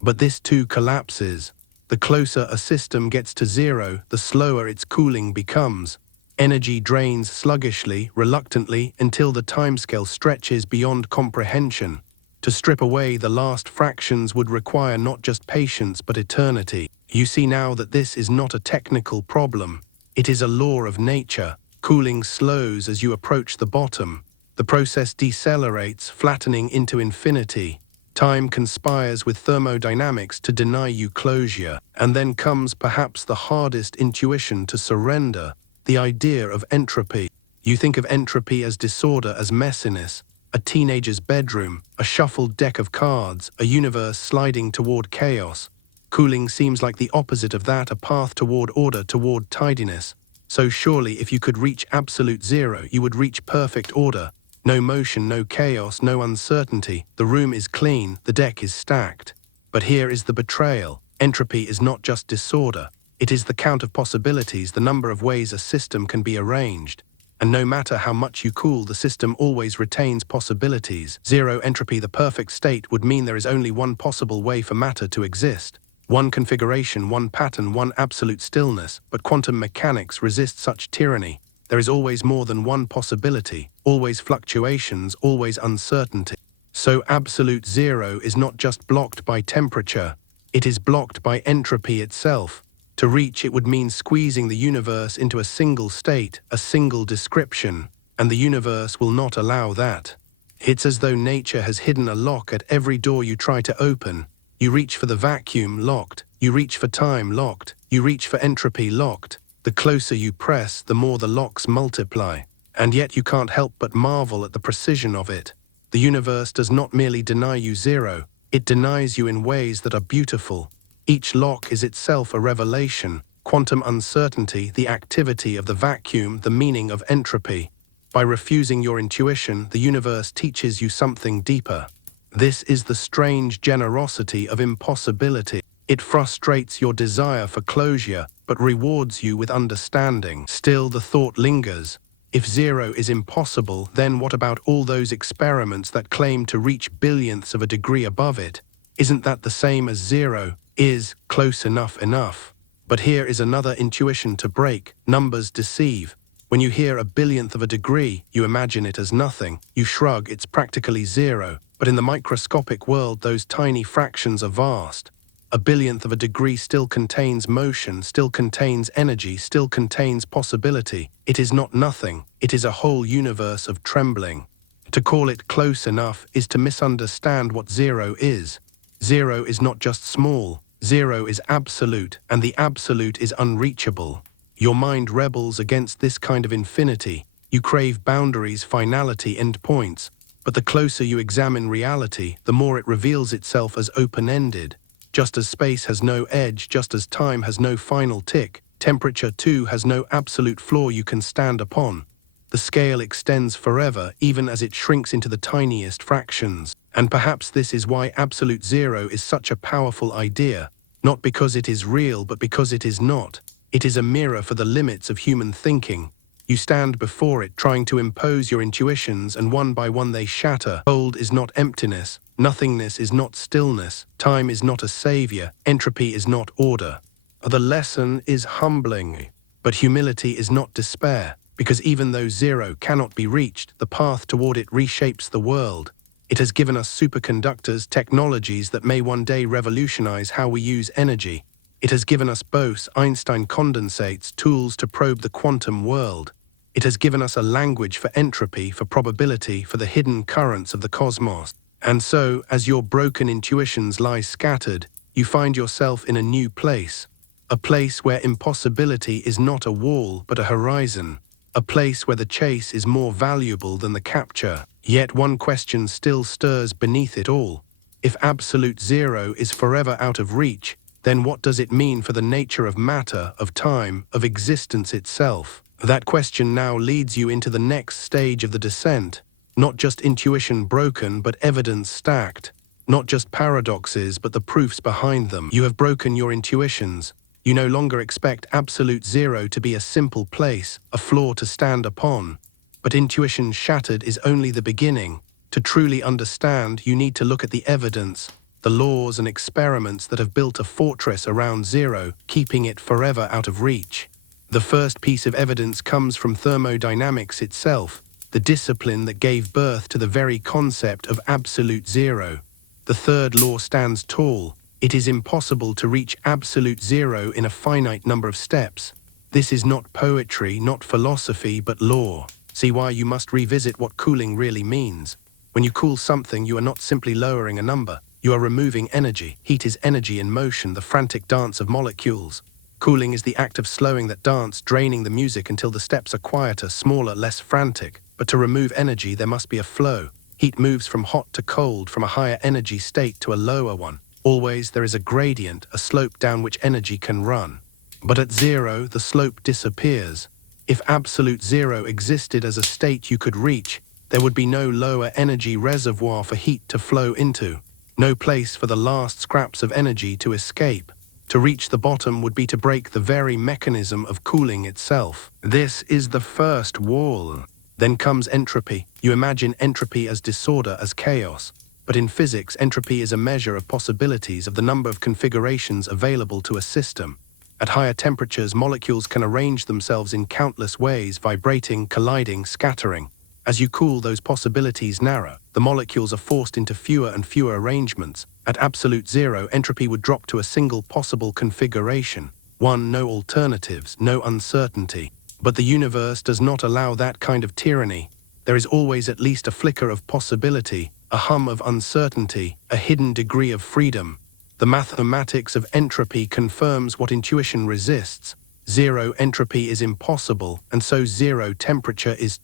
But this too collapses. The closer a system gets to zero, the slower its cooling becomes. Energy drains sluggishly, reluctantly, until the timescale stretches beyond comprehension. To strip away the last fractions would require not just patience but eternity. You see now that this is not a technical problem. It is a law of nature. Cooling slows as you approach the bottom. The process decelerates, flattening into infinity. Time conspires with thermodynamics to deny you closure. And then comes perhaps the hardest intuition to surrender: the idea of entropy. You think of entropy as disorder, as messiness, a teenager's bedroom, a shuffled deck of cards, a universe sliding toward chaos. Cooling seems like the opposite of that, a path toward order, toward tidiness. So surely if you could reach absolute zero, you would reach perfect order. No motion, no chaos, no uncertainty. The room is clean, the deck is stacked. But here is the betrayal. Entropy is not just disorder. It is the count of possibilities, the number of ways a system can be arranged. And no matter how much you cool, the system always retains possibilities. Zero entropy, the perfect state, would mean there is only one possible way for matter to exist. One configuration, one pattern, one absolute stillness. But quantum mechanics resist such tyranny. There is always more than one possibility, always fluctuations, always uncertainty. So absolute zero is not just blocked by temperature, it is blocked by entropy itself. To reach it would mean squeezing the universe into a single state, a single description, and the universe will not allow that. It's as though nature has hidden a lock at every door you try to open. You reach for the vacuum, locked. You reach for time, locked. You reach for entropy, locked. The closer you press, the more the locks multiply. And yet you can't help but marvel at the precision of it. The universe does not merely deny you zero, it denies you in ways that are beautiful. Each lock is itself a revelation: quantum uncertainty, the activity of the vacuum, the meaning of entropy. By refusing your intuition, the universe teaches you something deeper. This is the strange generosity of impossibility. It frustrates your desire for closure, but rewards you with understanding. Still, the thought lingers. If zero is impossible, then what about all those experiments that claim to reach billionths of a degree above it? Isn't that the same as zero? Is close enough? But here is another intuition to break. Numbers deceive. When you hear a billionth of a degree, you imagine it as nothing. You shrug, it's practically zero. But in the microscopic world, those tiny fractions are vast. A billionth of a degree still contains motion, still contains energy, still contains possibility. It is not nothing, it is a whole universe of trembling. To call it close enough is to misunderstand what zero is. Zero is not just small, zero is absolute, and the absolute is unreachable. Your mind rebels against this kind of infinity. You crave boundaries, finality, endpoints. But the closer you examine reality, the more it reveals itself as open-ended. Just as space has no edge, just as time has no final tick, temperature too has no absolute floor you can stand upon. The scale extends forever, even as it shrinks into the tiniest fractions. And perhaps this is why absolute zero is such a powerful idea, not because it is real, but because it is not. It is a mirror for the limits of human thinking. You stand before it, trying to impose your intuitions, and one by one they shatter. Cold is not emptiness. Nothingness is not stillness. Time is not a savior. Entropy is not order. The lesson is humbling. But humility is not despair, because even though zero cannot be reached, the path toward it reshapes the world. It has given us superconductors, technologies that may one day revolutionize how we use energy. It has given us Bose-Einstein condensates, tools to probe the quantum world. It has given us a language for entropy, for probability, for the hidden currents of the cosmos. And so, as your broken intuitions lie scattered, you find yourself in a new place. A place where impossibility is not a wall, but a horizon. A place where the chase is more valuable than the capture. Yet one question still stirs beneath it all. If absolute zero is forever out of reach, then what does it mean for the nature of matter, of time, of existence itself? That question now leads you into the next stage of the descent. Not just intuition broken, but evidence stacked. Not just paradoxes, but the proofs behind them. You have broken your intuitions. You no longer expect absolute zero to be a simple place, a floor to stand upon. But intuition shattered is only the beginning. To truly understand, you need to look at the evidence, the laws and experiments that have built a fortress around zero, keeping it forever out of reach. The first piece of evidence comes from thermodynamics itself, the discipline that gave birth to the very concept of absolute zero. The third law stands tall. It is impossible to reach absolute zero in a finite number of steps. This is not poetry, not philosophy, but law. See why you must revisit what cooling really means. When you cool something, you are not simply lowering a number. You are removing energy. Heat is energy in motion, the frantic dance of molecules. Cooling is the act of slowing that dance, draining the music until the steps are quieter, smaller, less frantic. But to remove energy, there must be a flow. Heat moves from hot to cold, from a higher energy state to a lower one. Always there is a gradient, a slope down which energy can run. But at zero, the slope disappears. If absolute zero existed as a state you could reach, there would be no lower energy reservoir for heat to flow into. No place for the last scraps of energy to escape. To reach the bottom would be to break the very mechanism of cooling itself. This is the first wall. Then comes entropy. You imagine entropy as disorder, as chaos. But in physics, entropy is a measure of possibilities, of the number of configurations available to a system. At higher temperatures, molecules can arrange themselves in countless ways, vibrating, colliding, scattering. As you cool, those possibilities narrow. The molecules are forced into fewer and fewer arrangements. At absolute zero, entropy would drop to a single possible configuration. One, no alternatives, no uncertainty. But the universe does not allow that kind of tyranny. There is always at least a flicker of possibility, a hum of uncertainty, a hidden degree of freedom. The mathematics of entropy confirms what intuition resists. Zero entropy is impossible, and so zero temperature is.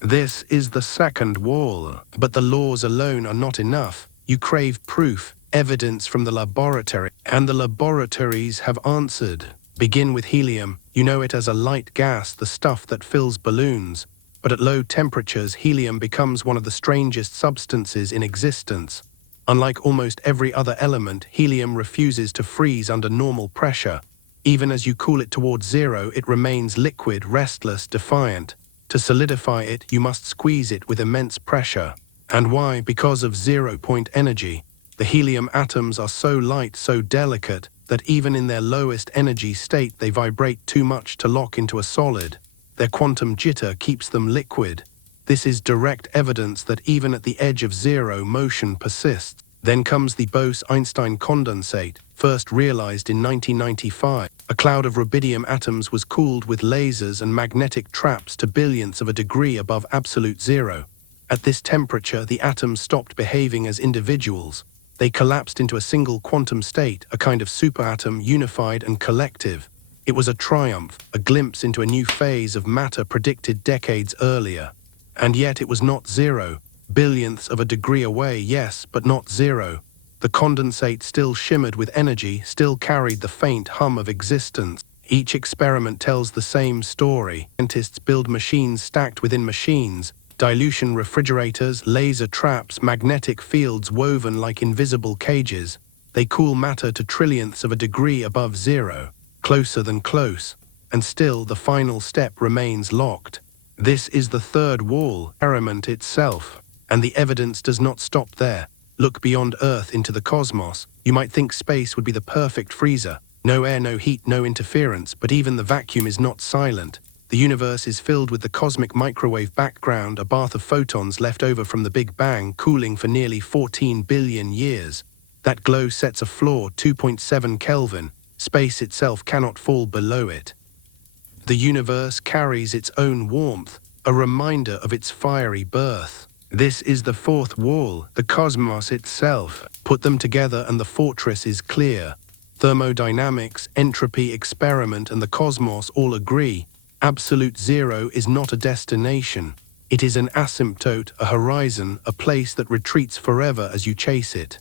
This is the second wall. But the laws alone are not enough. You crave proof, evidence from the laboratory, and the laboratories have answered. Begin with helium. You know it as a light gas, the stuff that fills balloons. But at low temperatures, helium becomes one of the strangest substances in existence. Unlike almost every other element, helium refuses to freeze under normal pressure. Even as you cool it towards zero, it remains liquid, restless, defiant. To solidify it, you must squeeze it with immense pressure. And why? Because of zero-point energy. The helium atoms are so light, so delicate, that even in their lowest energy state they vibrate too much to lock into a solid. Their quantum jitter keeps them liquid. This is direct evidence that even at the edge of zero, motion persists. Then comes the Bose-Einstein condensate, first realized in 1995. A cloud of rubidium atoms was cooled with lasers and magnetic traps to billionths of a degree above absolute zero. At this temperature, the atoms stopped behaving as individuals. They collapsed into a single quantum state, a kind of superatom, unified and collective. It was a triumph, a glimpse into a new phase of matter predicted decades earlier. And yet it was not zero. Billionths of a degree away, yes, but not zero. The condensate still shimmered with energy, still carried the faint hum of existence. Each experiment tells the same story. Scientists build machines stacked within machines, dilution refrigerators, laser traps, magnetic fields woven like invisible cages. They cool matter to trillionths of a degree above zero, closer than close, and still the final step remains locked. This is the third wall, experiment itself. And the evidence does not stop there. Look beyond Earth into the cosmos. You might think space would be the perfect freezer. No air, no heat, no interference, but even the vacuum is not silent. The universe is filled with the cosmic microwave background, a bath of photons left over from the Big Bang, cooling for nearly 14 billion years. That glow sets a floor, 2.7 Kelvin, Space itself cannot fall below it. The universe carries its own warmth, a reminder of its fiery birth. This is the fourth wall, the cosmos itself. Put them together and the fortress is clear. Thermodynamics, entropy, experiment, and the cosmos all agree. Absolute zero is not a destination. It is an asymptote, a horizon, a place that retreats forever as you chase it.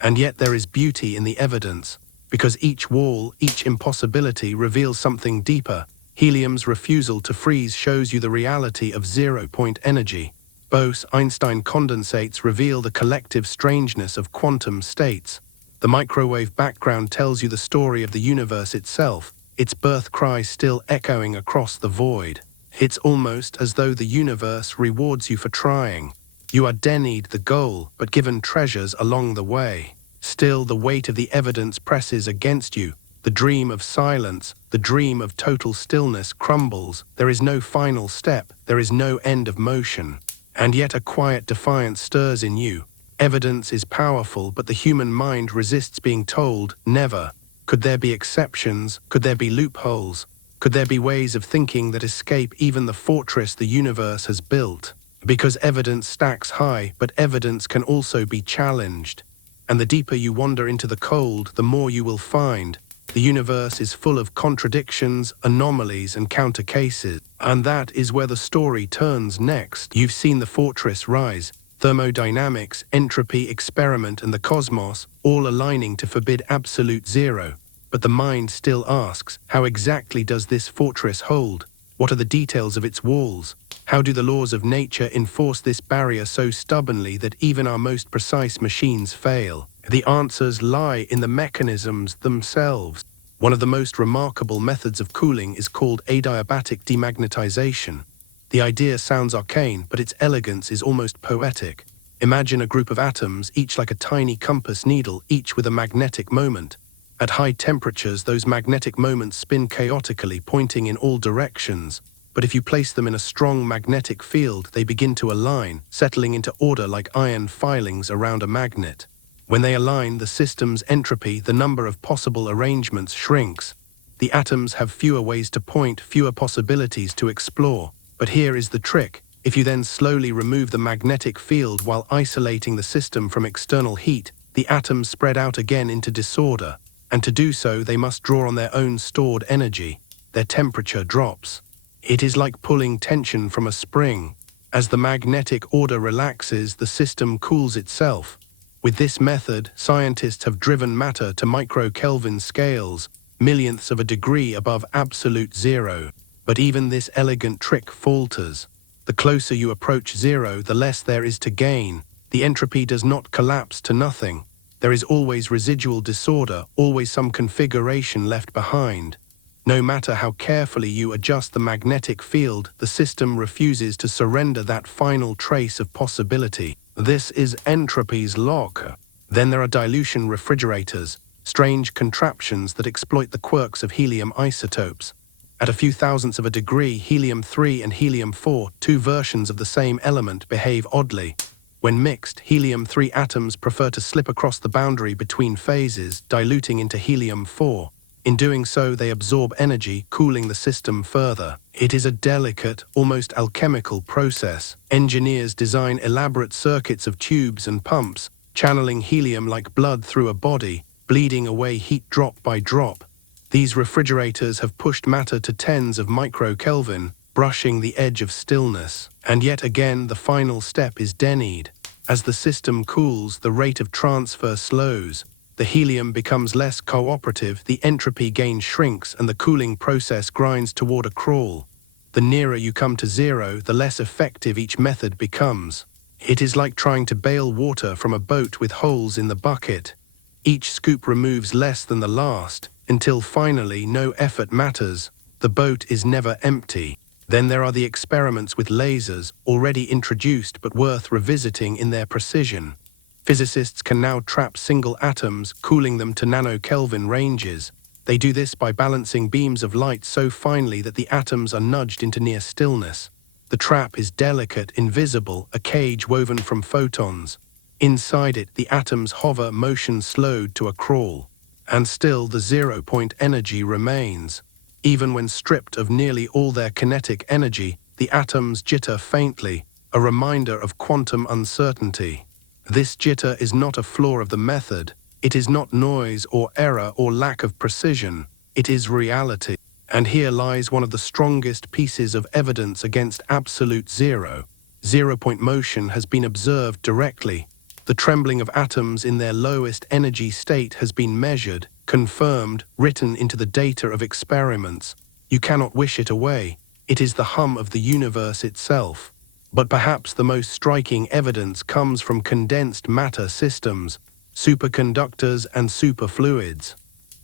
And yet there is beauty in the evidence, because each wall, each impossibility reveals something deeper. Helium's refusal to freeze shows you the reality of zero-point energy. Bose-Einstein condensates reveal the collective strangeness of quantum states. The microwave background tells you the story of the universe itself, its birth cry still echoing across the void. It's almost as though the universe rewards you for trying. You are denied the goal, but given treasures along the way. Still, the weight of the evidence presses against you. The dream of silence, the dream of total stillness crumbles. There is no final step, there is no end of motion. And yet a quiet defiance stirs in you. Evidence is powerful, but the human mind resists being told, never. Could there be exceptions? Could there be loopholes? Could there be ways of thinking that escape even the fortress the universe has built? Because evidence stacks high, but evidence can also be challenged. And the deeper you wander into the cold, the more you will find. The universe is full of contradictions, anomalies, and counter cases. And that is where the story turns next. You've seen the fortress rise. Thermodynamics, entropy, experiment, and the cosmos, all aligning to forbid absolute zero. But the mind still asks, how exactly does this fortress hold? What are the details of its walls? How do the laws of nature enforce this barrier so stubbornly that even our most precise machines fail? The answers lie in the mechanisms themselves. One of the most remarkable methods of cooling is called adiabatic demagnetization. The idea sounds arcane, but its elegance is almost poetic. Imagine a group of atoms, each like a tiny compass needle, each with a magnetic moment. At high temperatures, those magnetic moments spin chaotically, pointing in all directions. But if you place them in a strong magnetic field, they begin to align, settling into order like iron filings around a magnet. When they align, the system's entropy, the number of possible arrangements, shrinks. The atoms have fewer ways to point, fewer possibilities to explore. But here is the trick. If you then slowly remove the magnetic field while isolating the system from external heat, the atoms spread out again into disorder. And to do so, they must draw on their own stored energy. Their temperature drops. It is like pulling tension from a spring. As the magnetic order relaxes, the system cools itself. With this method, scientists have driven matter to micro-Kelvin scales, millionths of a degree above absolute zero. But even this elegant trick falters. The closer you approach zero, the less there is to gain. The entropy does not collapse to nothing. There is always residual disorder, always some configuration left behind. No matter how carefully you adjust the magnetic field, the system refuses to surrender that final trace of possibility. This is entropy's lock. Then there are dilution refrigerators, strange contraptions that exploit the quirks of helium isotopes. At a few thousandths of a degree, helium-3 and helium-4, two versions of the same element, behave oddly. When mixed, helium-3 atoms prefer to slip across the boundary between phases, diluting into helium-4. In doing so, they absorb energy, cooling the system further. It is a delicate, almost alchemical process. Engineers design elaborate circuits of tubes and pumps, channeling helium like blood through a body, bleeding away heat drop by drop. These refrigerators have pushed matter to tens of micro-Kelvin, brushing the edge of stillness. And yet again, the final step is denied. As the system cools, the rate of transfer slows. The helium becomes less cooperative, the entropy gain shrinks, and the cooling process grinds toward a crawl. The nearer you come to zero, the less effective each method becomes. It is like trying to bail water from a boat with holes in the bucket. Each scoop removes less than the last, until finally no effort matters. The boat is never empty. Then there are the experiments with lasers, already introduced but worth revisiting in their precision. Physicists can now trap single atoms, cooling them to nano-Kelvin ranges. They do this by balancing beams of light so finely that the atoms are nudged into near stillness. The trap is delicate, invisible, a cage woven from photons. Inside it, the atoms hover, motion slowed to a crawl. And still the zero-point energy remains. Even when stripped of nearly all their kinetic energy, the atoms jitter faintly, a reminder of quantum uncertainty. This jitter is not a flaw of the method. It is not noise or error or lack of precision. It is reality. And here lies one of the strongest pieces of evidence against absolute zero. Zero-point motion has been observed directly. The trembling of atoms in their lowest energy state has been measured, confirmed, written into the data of experiments. You cannot wish it away. It is the hum of the universe itself. But perhaps the most striking evidence comes from condensed matter systems, superconductors and superfluids.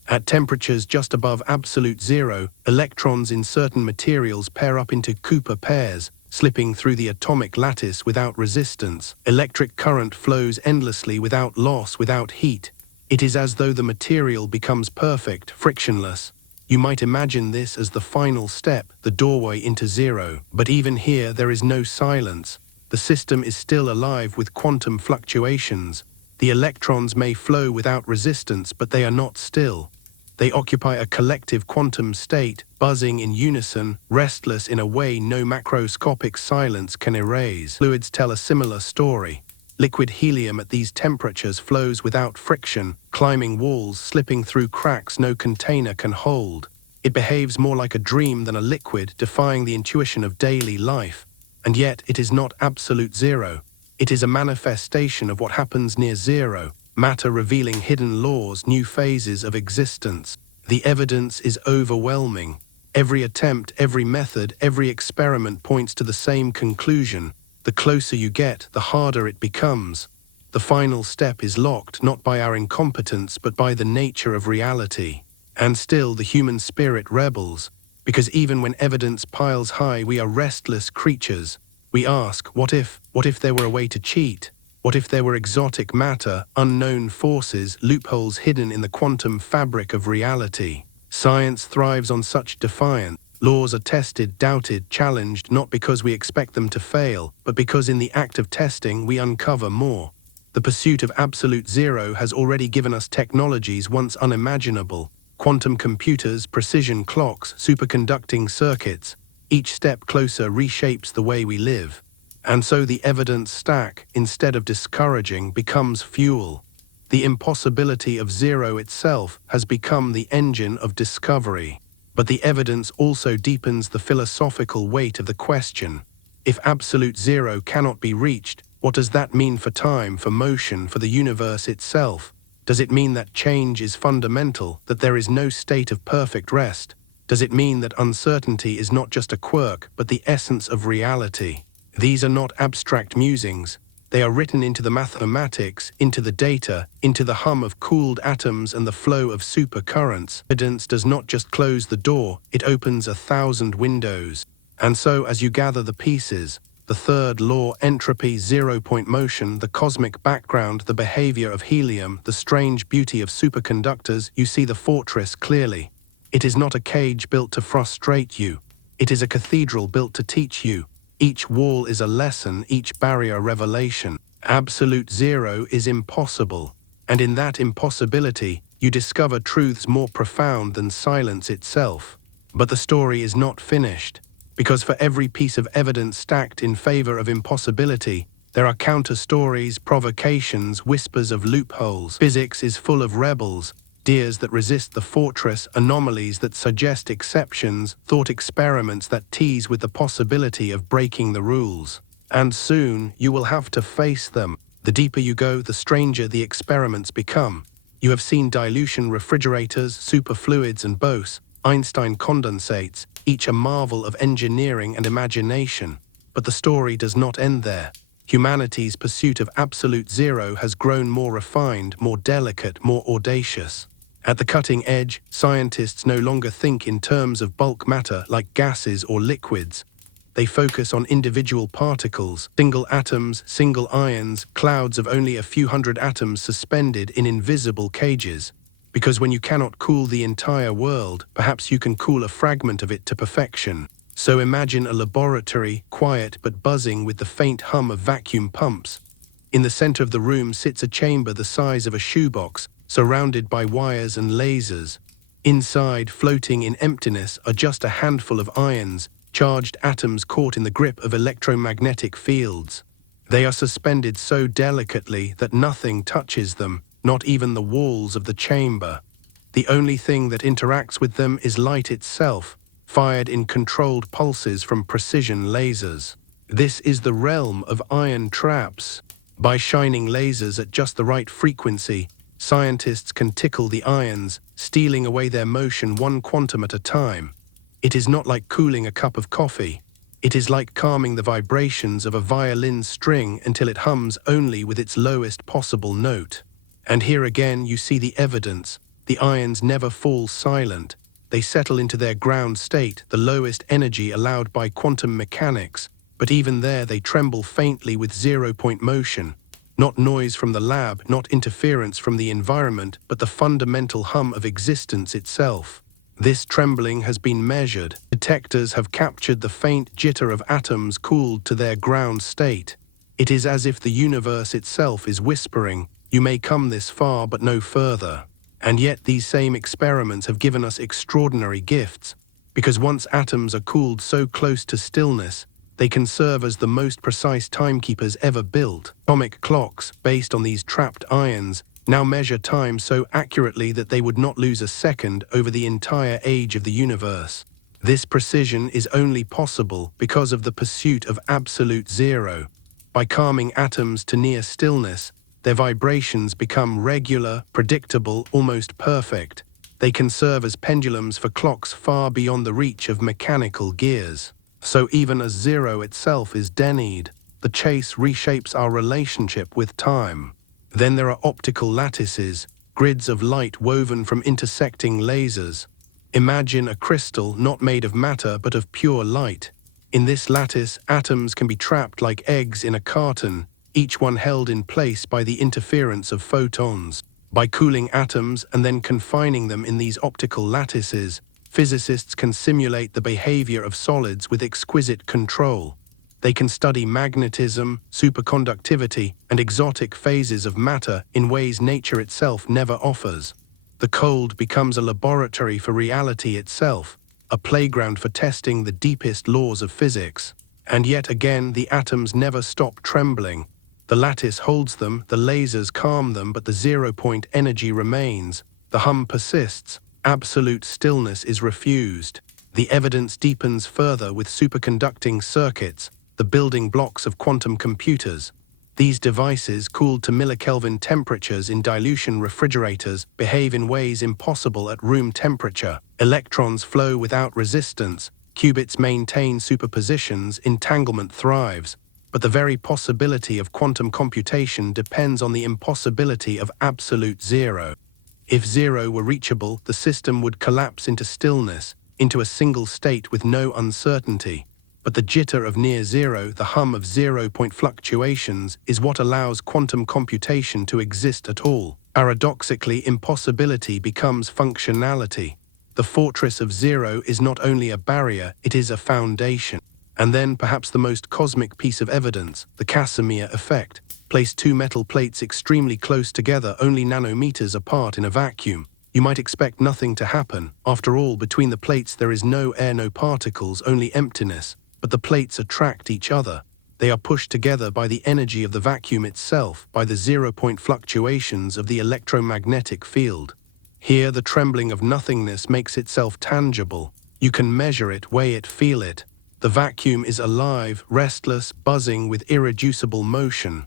At temperatures just above absolute zero, electrons in certain materials pair up into Cooper pairs, slipping through the atomic lattice without resistance. Electric current flows endlessly without loss, without heat. It is as though the material becomes perfect, frictionless. You might imagine this as the final step, the doorway into zero. But even here there is no silence. The system is still alive with quantum fluctuations. The electrons may flow without resistance, but they are not still. They occupy a collective quantum state, buzzing in unison, restless in a way no macroscopic silence can erase. Fluids tell a similar story. Liquid helium at these temperatures flows without friction, climbing walls, slipping through cracks no container can hold. It behaves more like a dream than a liquid, defying the intuition of daily life. And yet it is not absolute zero. It is a manifestation of what happens near zero. Matter revealing hidden laws, new phases of existence. The evidence is overwhelming. Every attempt, every method, every experiment points to the same conclusion. The closer you get, the harder it becomes. The final step is locked not by our incompetence but by the nature of reality. And still the human spirit rebels, because even when evidence piles high, we are restless creatures. We ask, what if there were a way to cheat? What if there were exotic matter, unknown forces, loopholes hidden in the quantum fabric of reality? Science thrives on such defiance. Laws are tested, doubted, challenged, not because we expect them to fail, but because in the act of testing we uncover more. The pursuit of absolute zero has already given us technologies once unimaginable. Quantum computers, precision clocks, superconducting circuits. Each step closer reshapes the way we live. And so the evidence stack, instead of discouraging, becomes fuel. The impossibility of zero itself has become the engine of discovery. But the evidence also deepens the philosophical weight of the question. If absolute zero cannot be reached, what does that mean for time, for motion, for the universe itself? Does it mean that change is fundamental, that there is no state of perfect rest? Does it mean that uncertainty is not just a quirk, but the essence of reality? These are not abstract musings. They are written into the mathematics, into the data, into the hum of cooled atoms and the flow of supercurrents. Evidence does not just close the door, it opens 1,000 windows. And so as you gather the pieces, the third law, entropy, zero-point motion, the cosmic background, the behavior of helium, the strange beauty of superconductors, you see the fortress clearly. It is not a cage built to frustrate you. It is a cathedral built to teach you. Each wall is a lesson, each barrier a revelation. Absolute zero is impossible. And in that impossibility, you discover truths more profound than silence itself. But the story is not finished. Because for every piece of evidence stacked in favor of impossibility, there are counter-stories, provocations, whispers of loopholes. Physics is full of rebels, ideas that resist the fortress, anomalies that suggest exceptions, thought experiments that tease with the possibility of breaking the rules. And soon, you will have to face them. The deeper you go, the stranger the experiments become. You have seen dilution refrigerators, superfluids and Bose, Einstein condensates, each a marvel of engineering and imagination. But the story does not end there. Humanity's pursuit of absolute zero has grown more refined, more delicate, more audacious. At the cutting edge, scientists no longer think in terms of bulk matter like gases or liquids. They focus on individual particles, single atoms, single ions, clouds of only a few hundred atoms suspended in invisible cages. Because when you cannot cool the entire world, perhaps you can cool a fragment of it to perfection. So imagine a laboratory, quiet but buzzing with the faint hum of vacuum pumps. In the center of the room sits a chamber the size of a shoebox, surrounded by wires and lasers. Inside, floating in emptiness, are just a handful of ions, charged atoms caught in the grip of electromagnetic fields. They are suspended so delicately that nothing touches them, not even the walls of the chamber. The only thing that interacts with them is light itself, fired in controlled pulses from precision lasers. This is the realm of ion traps. By shining lasers at just the right frequency, scientists can tickle the ions, stealing away their motion one quantum at a time. It is not like cooling a cup of coffee. It is like calming the vibrations of a violin string until it hums only with its lowest possible note. And here again you see the evidence. The ions never fall silent. They settle into their ground state, the lowest energy allowed by quantum mechanics, but even there they tremble faintly with zero-point motion. Not noise from the lab, not interference from the environment, but the fundamental hum of existence itself. This trembling has been measured. Detectors have captured the faint jitter of atoms cooled to their ground state. It is as if the universe itself is whispering, "You may come this far, but no further." And yet these same experiments have given us extraordinary gifts, because once atoms are cooled so close to stillness, they can serve as the most precise timekeepers ever built. Atomic clocks, based on these trapped ions, now measure time so accurately that they would not lose a second over the entire age of the universe. This precision is only possible because of the pursuit of absolute zero. By calming atoms to near stillness, their vibrations become regular, predictable, almost perfect. They can serve as pendulums for clocks far beyond the reach of mechanical gears. So even as zero itself is denied, the chase reshapes our relationship with time. Then there are optical lattices, grids of light woven from intersecting lasers. Imagine a crystal not made of matter but of pure light. In this lattice, atoms can be trapped like eggs in a carton, each one held in place by the interference of photons. By cooling atoms and then confining them in these optical lattices, physicists can simulate the behavior of solids with exquisite control. They can study magnetism, superconductivity, and exotic phases of matter in ways nature itself never offers. The cold becomes a laboratory for reality itself, a playground for testing the deepest laws of physics. And yet again, the atoms never stop trembling. The lattice holds them, the lasers calm them, but the zero-point energy remains. The hum persists. Absolute stillness is refused. The evidence deepens further with superconducting circuits, the building blocks of quantum computers. These devices, cooled to millikelvin temperatures in dilution refrigerators, behave in ways impossible at room temperature. Electrons flow without resistance, qubits maintain superpositions, entanglement thrives. But the very possibility of quantum computation depends on the impossibility of absolute zero. If zero were reachable, the system would collapse into stillness, into a single state with no uncertainty. But the jitter of near zero, the hum of zero-point fluctuations, is what allows quantum computation to exist at all. Paradoxically, impossibility becomes functionality. The fortress of zero is not only a barrier, it is a foundation. And then, perhaps the most cosmic piece of evidence, the Casimir effect. Place two metal plates extremely close together, only nanometers apart in a vacuum. You might expect nothing to happen. After all, between the plates there is no air, no particles, only emptiness. But the plates attract each other. They are pushed together by the energy of the vacuum itself, by the zero-point fluctuations of the electromagnetic field. Here the trembling of nothingness makes itself tangible. You can measure it, weigh it, feel it. The vacuum is alive, restless, buzzing with irreducible motion.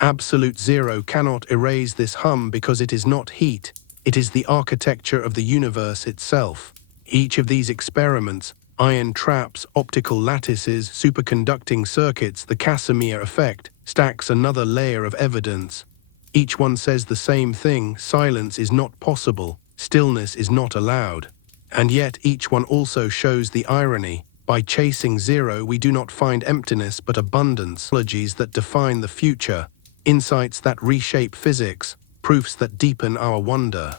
Absolute zero cannot erase this hum because it is not heat. It is the architecture of the universe itself. Each of these experiments, ion traps, optical lattices, superconducting circuits, the Casimir effect, stacks another layer of evidence. Each one says the same thing: silence is not possible, stillness is not allowed. And yet each one also shows the irony. By chasing zero, we do not find emptiness but abundance, technologies that define the future, insights that reshape physics, proofs that deepen our wonder.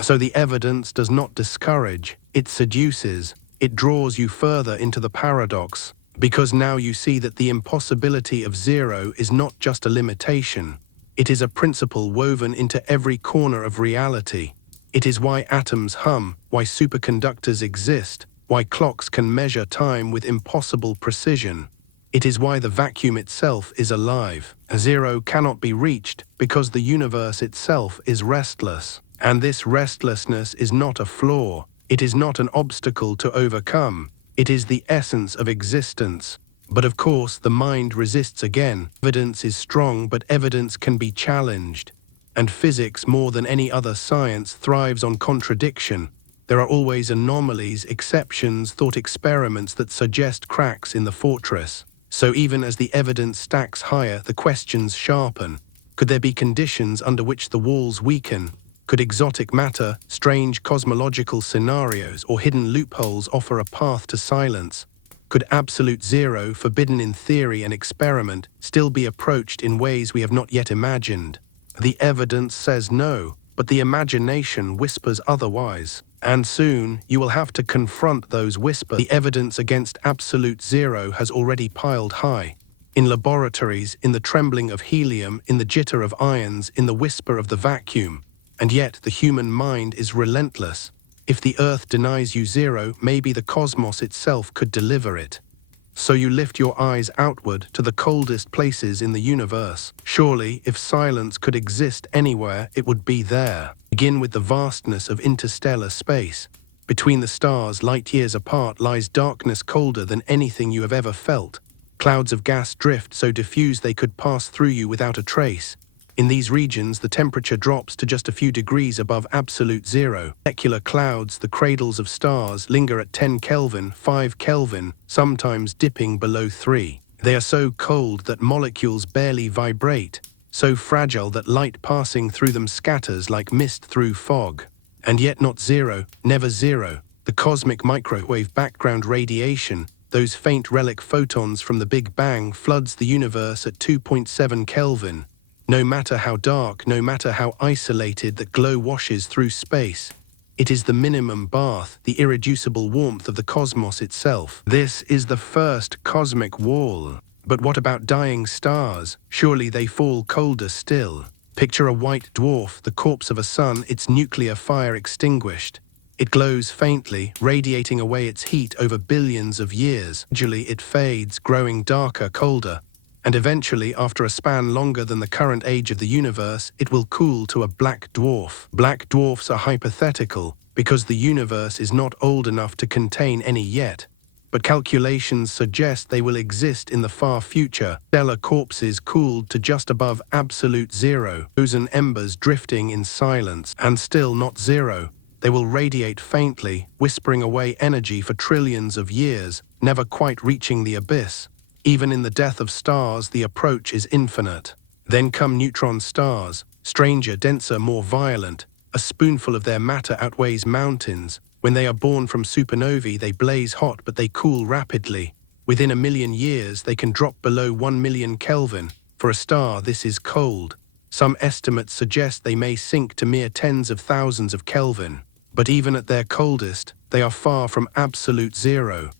So the evidence does not discourage, it seduces. It draws you further into the paradox, because now you see that the impossibility of zero is not just a limitation. It is a principle woven into every corner of reality. It is why atoms hum, why superconductors exist, why clocks can measure time with impossible precision. It is why the vacuum itself is alive. Zero cannot be reached because the universe itself is restless. And this restlessness is not a flaw. It is not an obstacle to overcome. It is the essence of existence. But of course, the mind resists again. Evidence is strong, but evidence can be challenged. And physics, more than any other science, thrives on contradiction. There are always anomalies, exceptions, thought experiments that suggest cracks in the fortress. So even as the evidence stacks higher, the questions sharpen. Could there be conditions under which the walls weaken? Could exotic matter, strange cosmological scenarios, or hidden loopholes offer a path to silence? Could absolute zero, forbidden in theory and experiment, still be approached in ways we have not yet imagined? The evidence says no, but the imagination whispers otherwise. And soon, you will have to confront those whispers. The evidence against absolute zero has already piled high. In laboratories, in the trembling of helium, in the jitter of ions, in the whisper of the vacuum. And yet, the human mind is relentless. If the Earth denies you zero, maybe the cosmos itself could deliver it. So you lift your eyes outward to the coldest places in the universe. Surely, if silence could exist anywhere, it would be there. Begin with the vastness of interstellar space. Between the stars, light years apart, lies darkness colder than anything you have ever felt. Clouds of gas drift so diffuse they could pass through you without a trace. In these regions, the temperature drops to just a few degrees above absolute zero. Molecular clouds, the cradles of stars, linger at 10 Kelvin, 5 Kelvin, sometimes dipping below 3. They are so cold that molecules barely vibrate, so fragile that light passing through them scatters like mist through fog. And yet not zero, never zero. The cosmic microwave background radiation, those faint relic photons from the Big Bang, floods the universe at 2.7 Kelvin. No matter how dark, no matter how isolated, that glow washes through space. It is the minimum bath, the irreducible warmth of the cosmos itself. This is the first cosmic wall. But what about dying stars? Surely they fall colder still. Picture a white dwarf, the corpse of a sun, its nuclear fire extinguished. It glows faintly, radiating away its heat over billions of years. Gradually it fades, growing darker, colder. And eventually, after a span longer than the current age of the universe, it will cool to a black dwarf. Black dwarfs are hypothetical, because the universe is not old enough to contain any yet. But calculations suggest they will exist in the far future. Stellar corpses cooled to just above absolute zero, frozen embers drifting in silence, and still not zero. They will radiate faintly, whispering away energy for trillions of years, never quite reaching the abyss. Even in the death of stars, the approach is infinite. Then come neutron stars, stranger, denser, more violent. A spoonful of their matter outweighs mountains. When they are born from supernovae, they blaze hot, but they cool rapidly. Within a million years, they can drop below 1 million Kelvin. For a star, this is cold. Some estimates suggest they may sink to mere tens of thousands of Kelvin. But even at their coldest, they are far from absolute zero.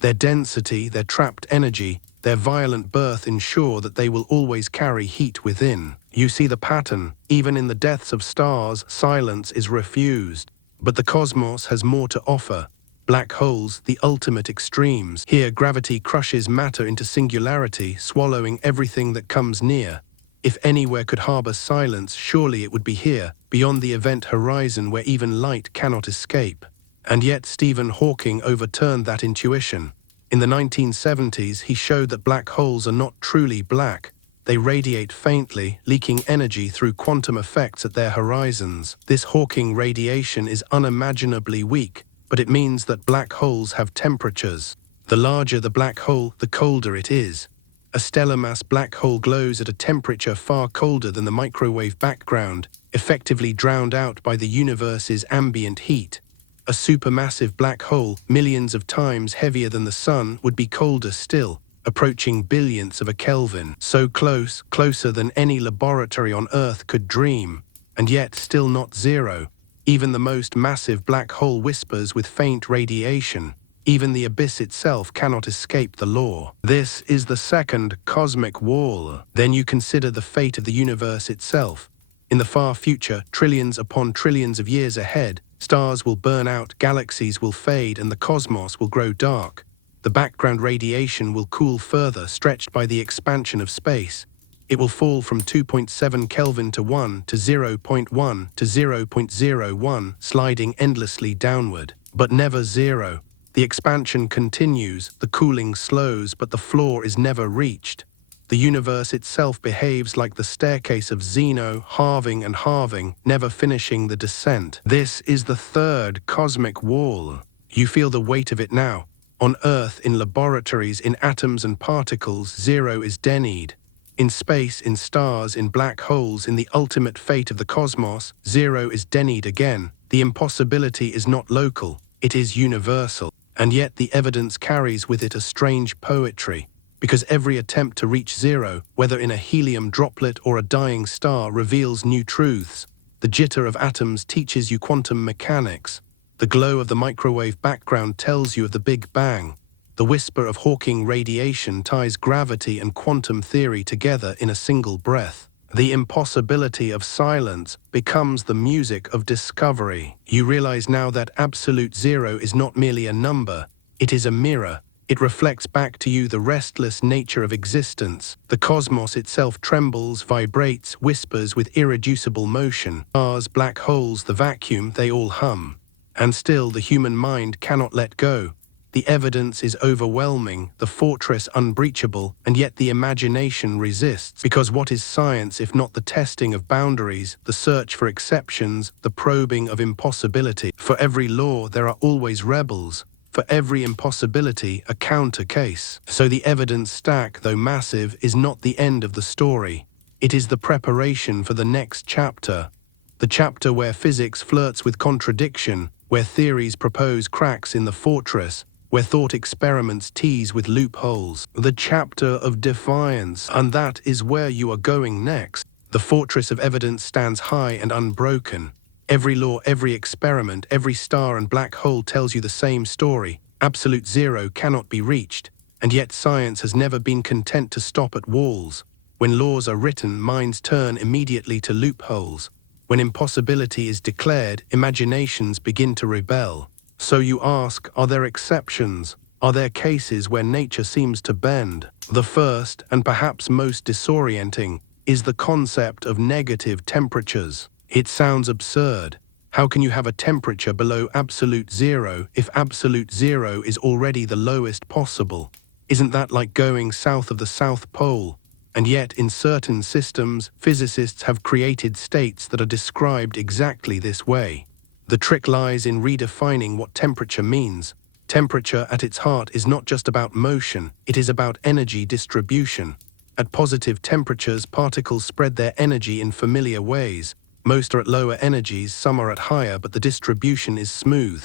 Their density, their trapped energy, their violent birth ensure that they will always carry heat within. You see the pattern. Even in the deaths of stars, silence is refused. But the cosmos has more to offer. Black holes, the ultimate extremes. Here, gravity crushes matter into singularity, swallowing everything that comes near. If anywhere could harbor silence, surely it would be here, beyond the event horizon where even light cannot escape. And yet Stephen Hawking overturned that intuition. In the 1970s, he showed that black holes are not truly black. They radiate faintly, leaking energy through quantum effects at their horizons. This Hawking radiation is unimaginably weak, but it means that black holes have temperatures. The larger the black hole, the colder it is. A stellar mass black hole glows at a temperature far colder than the microwave background, effectively drowned out by the universe's ambient heat. A supermassive black hole, millions of times heavier than the sun, would be colder still, approaching billionths of a Kelvin. So close, closer than any laboratory on Earth could dream, and yet still not zero. Even the most massive black hole whispers with faint radiation. Even the abyss itself cannot escape the law. This is the second cosmic wall. Then you consider the fate of the universe itself. In the far future, trillions upon trillions of years ahead, stars will burn out, galaxies will fade, and the cosmos will grow dark. The background radiation will cool further, stretched by the expansion of space. It will fall from 2.7 Kelvin to 1 to 0.1 to 0.01, sliding endlessly downward. But never zero. The expansion continues, the cooling slows, but the floor is never reached. The universe itself behaves like the staircase of Zeno, halving and halving, never finishing the descent. This is the third cosmic wall. You feel the weight of it now. On Earth, in laboratories, in atoms and particles, zero is denied. In space, in stars, in black holes, in the ultimate fate of the cosmos, zero is denied again. The impossibility is not local, it is universal. And yet the evidence carries with it a strange poetry. Because every attempt to reach zero, whether in a helium droplet or a dying star, reveals new truths. The jitter of atoms teaches you quantum mechanics. The glow of the microwave background tells you of the Big Bang. The whisper of Hawking radiation ties gravity and quantum theory together in a single breath. The impossibility of silence becomes the music of discovery. You realize now that absolute zero is not merely a number, it is a mirror. It reflects back to you the restless nature of existence. The cosmos itself trembles, vibrates, whispers with irreducible motion. Stars, black holes, the vacuum, they all hum. And still the human mind cannot let go. The evidence is overwhelming, the fortress unbreachable, and yet the imagination resists. Because what is science if not the testing of boundaries, the search for exceptions, the probing of impossibility? For every law there are always rebels. For every impossibility, a counter case. So the evidence stack, though massive, is not the end of the story. It is the preparation for the next chapter. The chapter where physics flirts with contradiction, where theories propose cracks in the fortress, where thought experiments tease with loopholes. The chapter of defiance. And that is where you are going next. The fortress of evidence stands high and unbroken. Every law, every experiment, every star and black hole tells you the same story. Absolute zero cannot be reached. And yet science has never been content to stop at walls. When laws are written, minds turn immediately to loopholes. When impossibility is declared, imaginations begin to rebel. So you ask, are there exceptions? Are there cases where nature seems to bend? The first, and perhaps most disorienting, is the concept of negative temperatures. It sounds absurd. How can you have a temperature below absolute zero if absolute zero is already the lowest possible? Isn't that like going south of the South Pole? And yet, in certain systems, physicists have created states that are described exactly this way. The trick lies in redefining what temperature means. Temperature at its heart is not just about motion, it is about energy distribution. At positive temperatures, particles spread their energy in familiar ways. Most are at lower energies, some are at higher, but the distribution is smooth.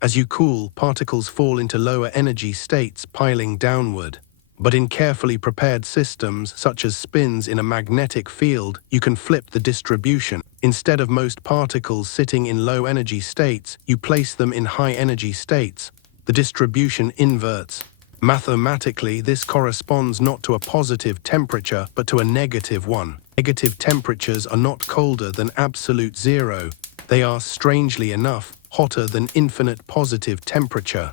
As you cool, particles fall into lower energy states, piling downward. But in carefully prepared systems, such as spins in a magnetic field, you can flip the distribution. Instead of most particles sitting in low energy states, you place them in high energy states. The distribution inverts. Mathematically, this corresponds not to a positive temperature, but to a negative one. Negative temperatures are not colder than absolute zero. They are, strangely enough, hotter than infinite positive temperature.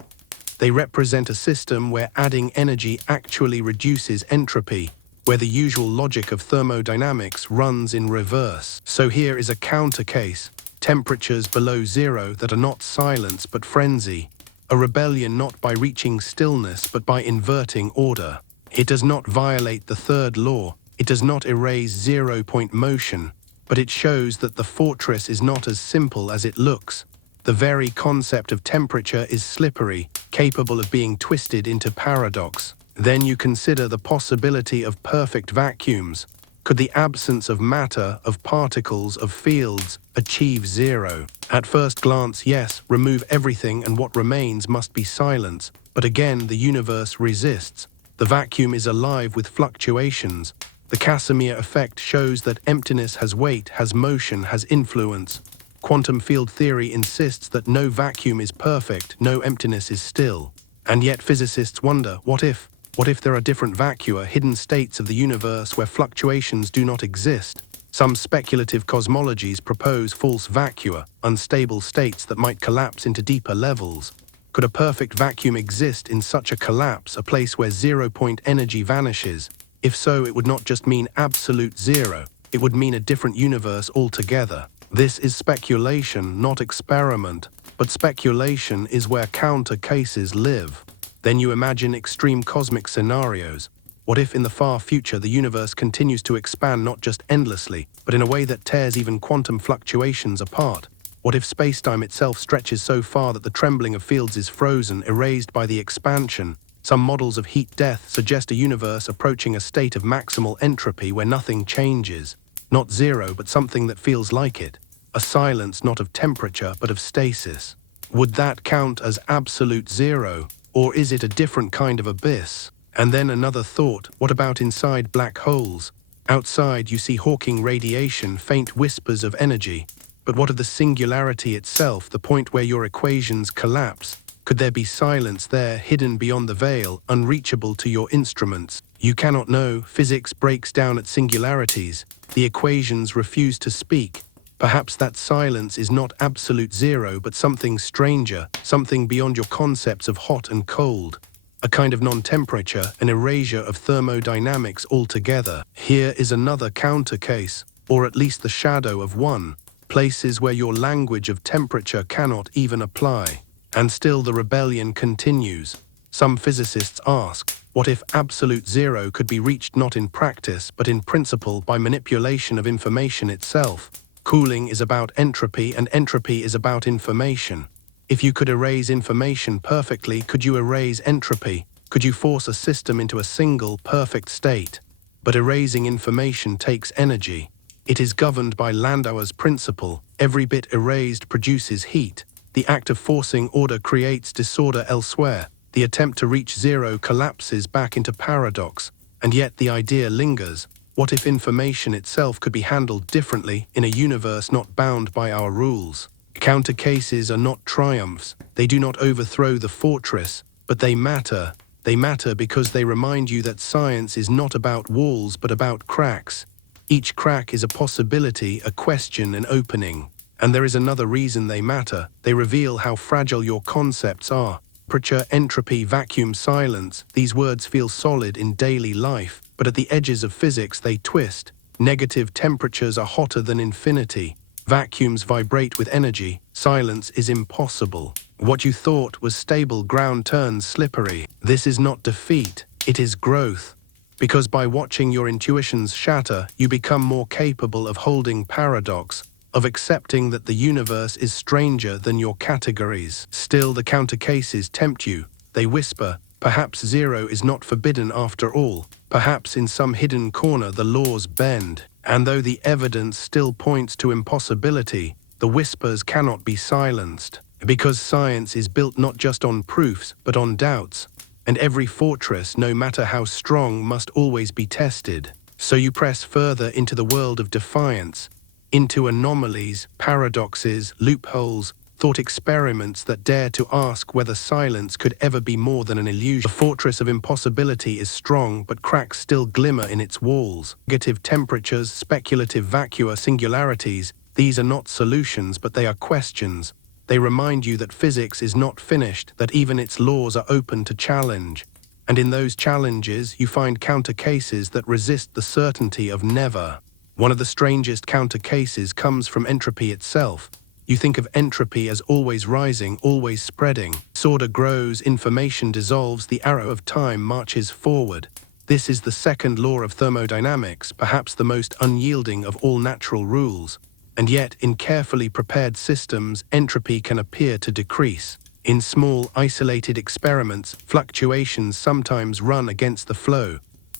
They represent a system where adding energy actually reduces entropy, where the usual logic of thermodynamics runs in reverse. So here is a counter case: temperatures below zero that are not silence but frenzy. A rebellion not by reaching stillness but by inverting order. It does not violate the third law, it does not erase zero-point motion, but it shows that the fortress is not as simple as it looks. The very concept of temperature is slippery, capable of being twisted into paradox. Then you consider the possibility of perfect vacuums. Could the absence of matter, of particles, of fields, achieve zero? At first glance, yes, remove everything and what remains must be silence. But again, the universe resists. The vacuum is alive with fluctuations. The Casimir effect shows that emptiness has weight, has motion, has influence. Quantum field theory insists that no vacuum is perfect, no emptiness is still. And yet physicists wonder, what if? What if there are different vacua, hidden states of the universe where fluctuations do not exist? Some speculative cosmologies propose false vacua, unstable states that might collapse into deeper levels. Could a perfect vacuum exist in such a collapse, a place where zero-point energy vanishes? If so, it would not just mean absolute zero, it would mean a different universe altogether. This is speculation, not experiment, but speculation is where counter cases live. Then you imagine extreme cosmic scenarios. What if in the far future the universe continues to expand not just endlessly, but in a way that tears even quantum fluctuations apart? What if spacetime itself stretches so far that the trembling of fields is frozen, erased by the expansion? Some models of heat death suggest a universe approaching a state of maximal entropy where nothing changes. Not zero, but something that feels like it. A silence not of temperature, but of stasis. Would that count as absolute zero? Or is it a different kind of abyss? And then another thought, what about inside black holes? Outside you see Hawking radiation, faint whispers of energy. But what of the singularity itself, the point where your equations collapse? Could there be silence there, hidden beyond the veil, unreachable to your instruments? You cannot know. Physics breaks down at singularities. The equations refuse to speak. Perhaps that silence is not absolute zero, but something stranger, something beyond your concepts of hot and cold. A kind of non-temperature, an erasure of thermodynamics altogether. Here is another counter case, or at least the shadow of one. Places where your language of temperature cannot even apply. And still the rebellion continues. Some physicists ask, what if absolute zero could be reached not in practice, but in principle by manipulation of information itself? Cooling is about entropy, and entropy is about information. If you could erase information perfectly, could you erase entropy? Could you force a system into a single, perfect state? But erasing information takes energy. It is governed by Landauer's principle. Every bit erased produces heat. The act of forcing order creates disorder elsewhere. The attempt to reach zero collapses back into paradox. And yet the idea lingers. What if information itself could be handled differently in a universe not bound by our rules? Counter cases are not triumphs. They do not overthrow the fortress, but they matter. They matter because they remind you that science is not about walls but about cracks. Each crack is a possibility, a question, an opening. And there is another reason they matter. They reveal how fragile your concepts are. Temperature, entropy, vacuum, silence. These words feel solid in daily life, but at the edges of physics they twist. Negative temperatures are hotter than infinity. Vacuums vibrate with energy. Silence is impossible. What you thought was stable ground turns slippery. This is not defeat, it is growth. Because by watching your intuitions shatter, you become more capable of holding paradox, of accepting that the universe is stranger than your categories. Still, the counter cases tempt you. They whisper, perhaps zero is not forbidden after all. Perhaps in some hidden corner the laws bend. And though the evidence still points to impossibility, the whispers cannot be silenced. Because science is built not just on proofs, but on doubts. And every fortress, no matter how strong, must always be tested. So you press further into the world of defiance, into anomalies, paradoxes, loopholes, thought experiments that dare to ask whether silence could ever be more than an illusion. The fortress of impossibility is strong, but cracks still glimmer in its walls. Negative temperatures, speculative vacua, singularities, these are not solutions, but they are questions. They remind you that physics is not finished, that even its laws are open to challenge. And in those challenges, you find counter cases that resist the certainty of never. One of the strangest counter cases comes from entropy itself. You think of entropy as always rising, always spreading. Disorder grows, information dissolves, the arrow of time marches forward. This is the second law of thermodynamics, perhaps the most unyielding of all natural rules. And yet, in carefully prepared systems, entropy can appear to decrease. In small, isolated experiments, fluctuations sometimes run against the flow.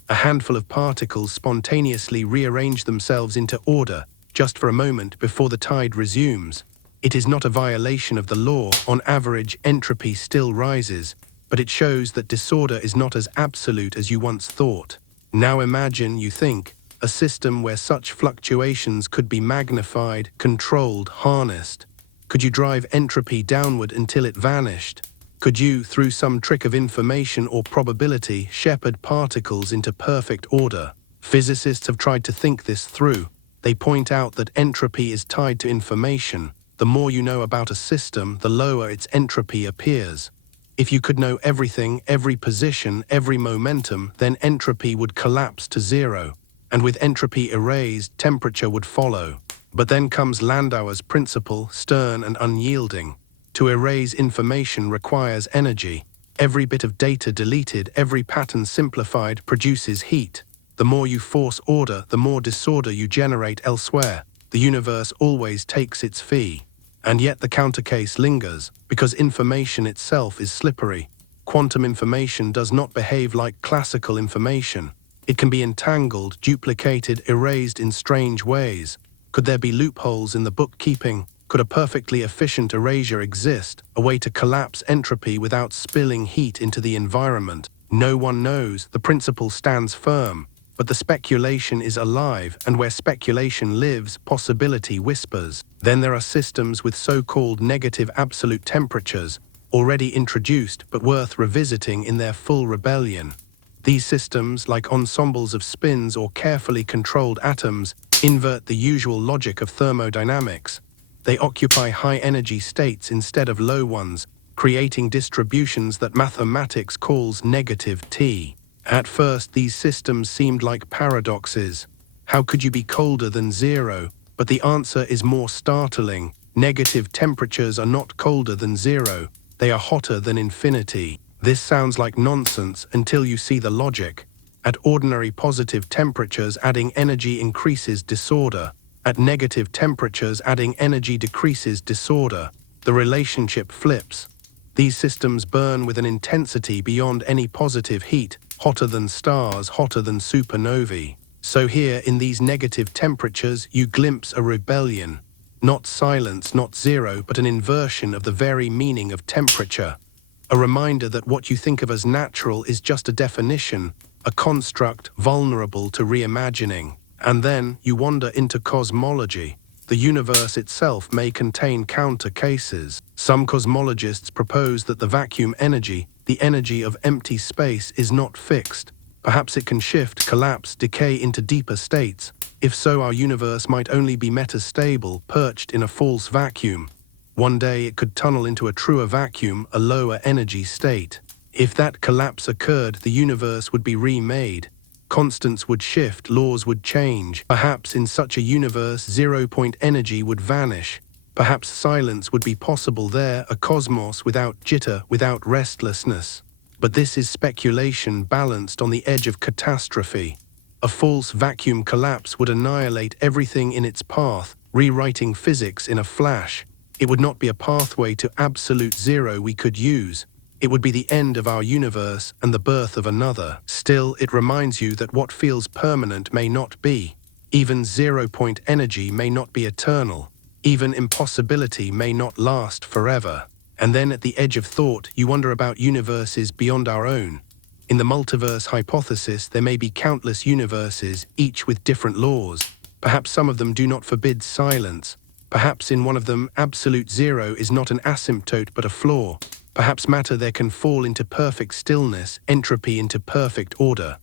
A handful of particles spontaneously rearrange themselves into order, just for a moment before the tide resumes. It is not a violation of the law. On average, entropy still rises, but it shows that disorder is not as absolute as you once thought. Now imagine, you think, a system where such fluctuations could be magnified, controlled, harnessed. Could you drive entropy downward until it vanished? Could you, through some trick of information or probability, shepherd particles into perfect order? Physicists have tried to think this through. They point out that entropy is tied to information. The more you know about a system, the lower its entropy appears. If you could know everything, every position, every momentum, then entropy would collapse to zero. And with entropy erased, temperature would follow. But then comes Landauer's principle, stern and unyielding. To erase information requires energy. Every bit of data deleted, every pattern simplified, produces heat. The more you force order, the more disorder you generate elsewhere. The universe always takes its fee. And yet the counter case lingers, because information itself is slippery. Quantum information does not behave like classical information. It can be entangled, duplicated, erased in strange ways. Could there be loopholes in the bookkeeping? Could a perfectly efficient erasure exist, a way to collapse entropy without spilling heat into the environment? No one knows. The principle stands firm. But the speculation is alive, and where speculation lives, possibility whispers. Then there are systems with so-called negative absolute temperatures, already introduced but worth revisiting in their full rebellion. These systems, like ensembles of spins or carefully controlled atoms, invert the usual logic of thermodynamics. They occupy high-energy states instead of low ones, creating distributions that mathematics calls negative T. At first, these systems seemed like paradoxes. How could you be colder than zero? But the answer is more startling. Negative temperatures are not colder than zero. They are hotter than infinity. This sounds like nonsense until you see the logic. At ordinary positive temperatures, adding energy increases disorder. At negative temperatures, adding energy decreases disorder. The relationship flips. These systems burn with an intensity beyond any positive heat, hotter than stars, hotter than supernovae. So here, in these negative temperatures, you glimpse a rebellion. Not silence, not zero, but an inversion of the very meaning of temperature. A reminder that what you think of as natural is just a definition, a construct vulnerable to reimagining. And then you wander into cosmology. The universe itself may contain counter cases. Some cosmologists propose that the vacuum energy, the energy of empty space, is not fixed. Perhaps it can shift, collapse, decay into deeper states. If so, our universe might only be metastable, perched in a false vacuum. One day it could tunnel into a truer vacuum, a lower energy state. If that collapse occurred, the universe would be remade. Constants would shift, laws would change. Perhaps in such a universe, zero-point energy would vanish. Perhaps silence would be possible there, a cosmos without jitter, without restlessness. But this is speculation balanced on the edge of catastrophe. A false vacuum collapse would annihilate everything in its path, rewriting physics in a flash. It would not be a pathway to absolute zero we could use. It would be the end of our universe and the birth of another. Still, it reminds you that what feels permanent may not be. Even zero-point energy may not be eternal. Even impossibility may not last forever. And then at the edge of thought, you wonder about universes beyond our own. In the multiverse hypothesis, there may be countless universes, each with different laws. Perhaps some of them do not forbid silence. Perhaps in one of them, absolute zero is not an asymptote but a flaw. Perhaps matter there can fall into perfect stillness, entropy into perfect order.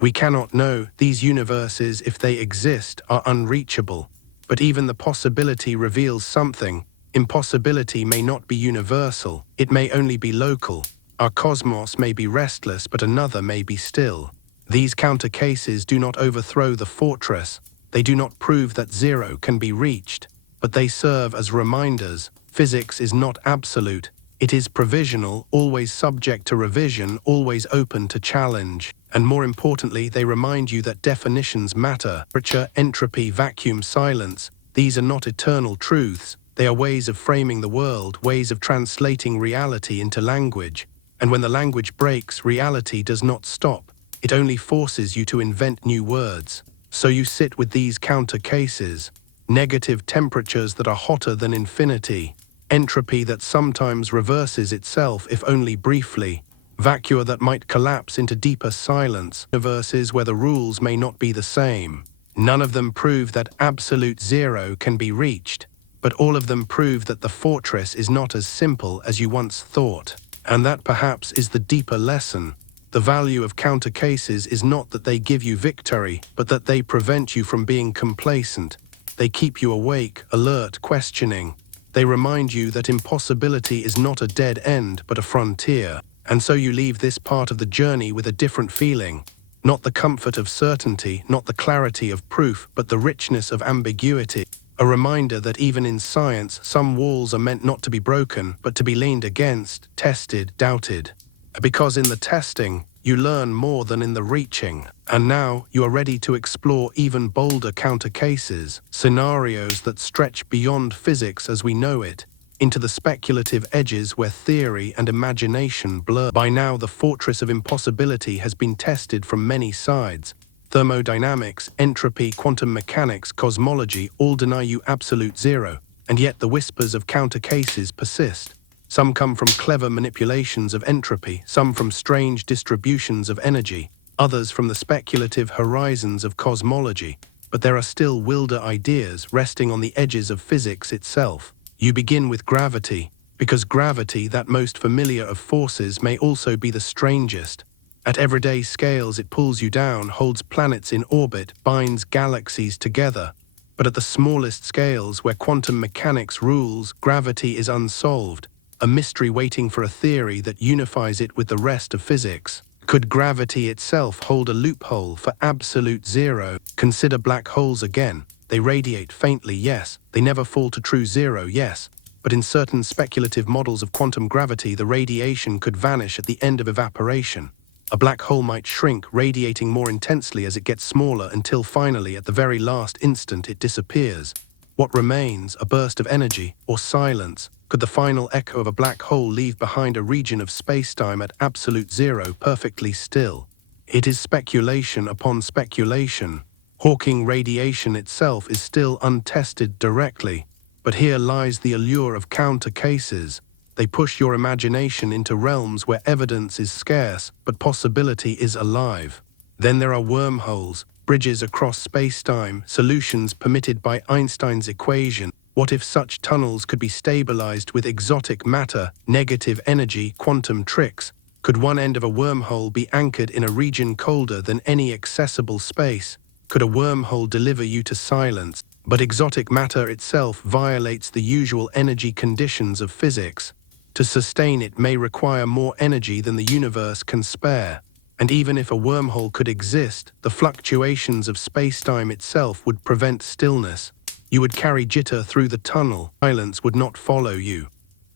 We cannot know. These universes, if they exist, are unreachable. But even the possibility reveals something. Impossibility may not be universal. It may only be local. Our cosmos may be restless, but another may be still. These counter cases do not overthrow the fortress. They do not prove that zero can be reached. But they serve as reminders. Physics is not absolute. It is provisional, always subject to revision, always open to challenge. And more importantly, they remind you that definitions matter. Temperature, entropy, vacuum, silence. These are not eternal truths. They are ways of framing the world, ways of translating reality into language. And when the language breaks, reality does not stop. It only forces you to invent new words. So you sit with these counter cases. Negative temperatures that are hotter than infinity. Entropy that sometimes reverses itself, if only briefly. Vacuum that might collapse into deeper silence. Universes where the rules may not be the same. None of them prove that absolute zero can be reached. But all of them prove that the fortress is not as simple as you once thought. And that perhaps is the deeper lesson. The value of counter cases is not that they give you victory, but that they prevent you from being complacent. They keep you awake, alert, questioning. They remind you that impossibility is not a dead end, but a frontier. And so you leave this part of the journey with a different feeling. Not the comfort of certainty, not the clarity of proof, but the richness of ambiguity. A reminder that even in science, some walls are meant not to be broken, but to be leaned against, tested, doubted. Because in the testing, you learn more than in the reaching. And now you are ready to explore even bolder counter cases, scenarios that stretch beyond physics as we know it, into the speculative edges where theory and imagination blur. By now, the fortress of impossibility has been tested from many sides. Thermodynamics, entropy, quantum mechanics, cosmology all deny you absolute zero, and yet the whispers of counter cases persist. Some come from clever manipulations of entropy, some from strange distributions of energy, others from the speculative horizons of cosmology. But there are still wilder ideas resting on the edges of physics itself. You begin with gravity, because gravity, that most familiar of forces, may also be the strangest. At everyday scales it pulls you down, holds planets in orbit, binds galaxies together. But at the smallest scales, where quantum mechanics rules, gravity is unsolved, a mystery waiting for a theory that unifies it with the rest of physics. Could gravity itself hold a loophole for absolute zero? Consider black holes again. They radiate faintly, yes. They never fall to true zero, yes. But in certain speculative models of quantum gravity, the radiation could vanish at the end of evaporation. A black hole might shrink, radiating more intensely as it gets smaller until finally, at the very last instant, it disappears. What remains? A burst of energy or silence? Could the final echo of a black hole leave behind a region of spacetime at absolute zero, perfectly still? It is speculation upon speculation. Hawking radiation itself is still untested directly. But here lies the allure of counter cases. They push your imagination into realms where evidence is scarce, but possibility is alive. Then there are wormholes, bridges across spacetime, solutions permitted by Einstein's equation. What if such tunnels could be stabilized with exotic matter, negative energy, quantum tricks? Could one end of a wormhole be anchored in a region colder than any accessible space? Could a wormhole deliver you to silence? But exotic matter itself violates the usual energy conditions of physics. To sustain it may require more energy than the universe can spare. And even if a wormhole could exist, the fluctuations of spacetime itself would prevent stillness. You would carry jitter through the tunnel. Silence would not follow you.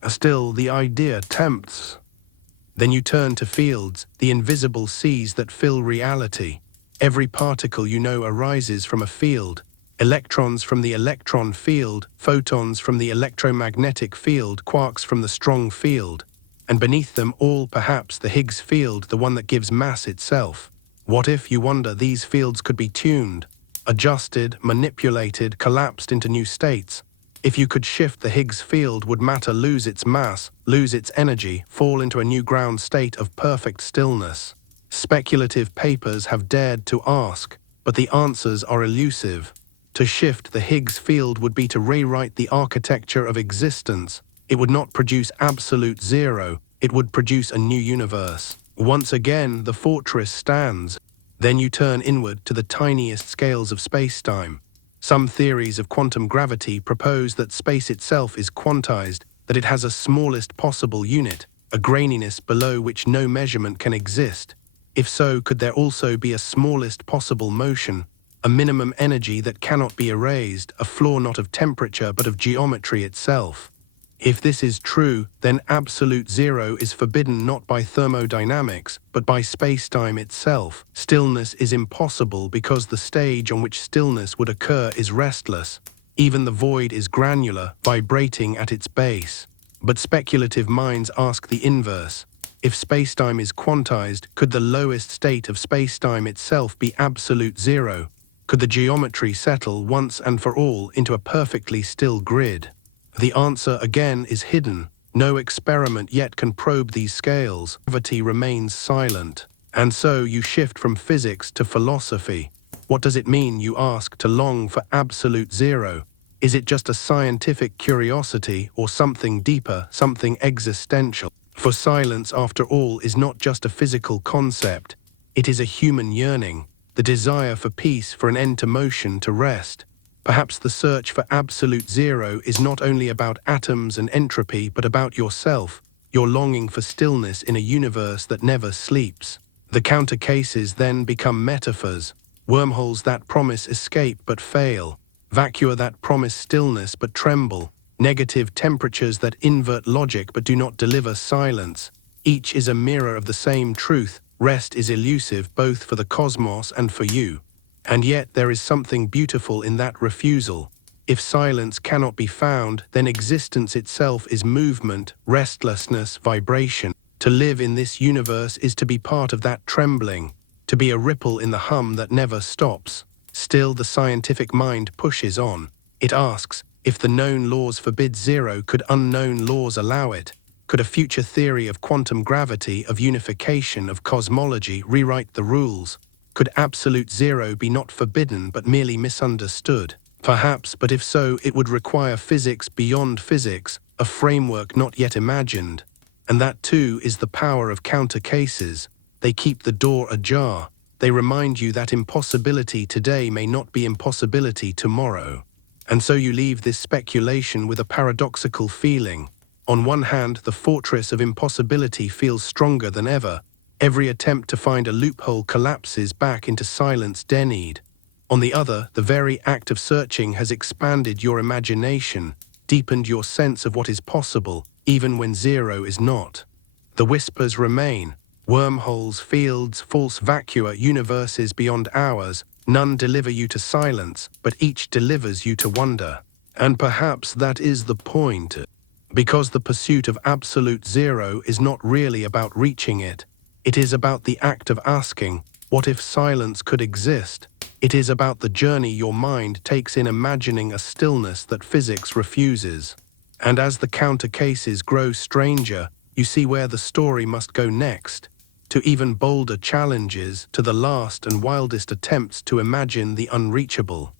Still, the idea tempts. Then you turn to fields, the invisible seas that fill reality. Every particle you know arises from a field. Electrons from the electron field, photons from the electromagnetic field, quarks from the strong field. And beneath them all, perhaps, the Higgs field, the one that gives mass itself. What if, you wonder, these fields could be tuned, adjusted, manipulated, collapsed into new states? If you could shift the Higgs field, would matter lose its mass, lose its energy, fall into a new ground state of perfect stillness? Speculative papers have dared to ask, but the answers are elusive. To shift the Higgs field would be to rewrite the architecture of existence. It would not produce absolute zero, it would produce a new universe. Once again, the fortress stands. Then you turn inward to the tiniest scales of spacetime. Some theories of quantum gravity propose that space itself is quantized, that it has a smallest possible unit, a graininess below which no measurement can exist. If so, could there also be a smallest possible motion, a minimum energy that cannot be erased, a flaw not of temperature but of geometry itself? If this is true, then absolute zero is forbidden not by thermodynamics, but by spacetime itself. Stillness is impossible because the stage on which stillness would occur is restless. Even the void is granular, vibrating at its base. But speculative minds ask the inverse. If spacetime is quantized, could the lowest state of spacetime itself be absolute zero? Could the geometry settle once and for all into a perfectly still grid? The answer again is hidden. No experiment yet can probe these scales. Gravity remains silent. And so you shift from physics to philosophy. What does it mean, you ask, to long for absolute zero? Is it just a scientific curiosity or something deeper, something existential? For silence, after all, is not just a physical concept. It is a human yearning, the desire for peace, for an end to motion, to rest. Perhaps the search for absolute zero is not only about atoms and entropy, but about yourself, your longing for stillness in a universe that never sleeps. The counter cases then become metaphors, wormholes that promise escape but fail, vacua that promise stillness but tremble, negative temperatures that invert logic but do not deliver silence. Each is a mirror of the same truth. Rest is elusive both for the cosmos and for you. And yet there is something beautiful in that refusal. If silence cannot be found, then existence itself is movement, restlessness, vibration. To live in this universe is to be part of that trembling, to be a ripple in the hum that never stops. Still, the scientific mind pushes on. It asks, if the known laws forbid zero, could unknown laws allow it? Could a future theory of quantum gravity, of unification, of cosmology rewrite the rules? Could absolute zero be not forbidden but merely misunderstood? Perhaps, but if so, it would require physics beyond physics, a framework not yet imagined. And that too is the power of counter cases. They keep the door ajar. They remind you that impossibility today may not be impossibility tomorrow. And so you leave this speculation with a paradoxical feeling. On one hand, the fortress of impossibility feels stronger than ever. Every attempt to find a loophole collapses back into silence denied. On the other, the very act of searching has expanded your imagination, deepened your sense of what is possible, even when zero is not. The whispers remain. Wormholes, fields, false vacua, universes beyond ours. None deliver you to silence, but each delivers you to wonder. And perhaps that is the point. Because the pursuit of absolute zero is not really about reaching it. It is about the act of asking, what if silence could exist? It is about the journey your mind takes in imagining a stillness that physics refuses. And as the counter cases grow stranger, you see where the story must go next. To even bolder challenges, to the last and wildest attempts to imagine the unreachable.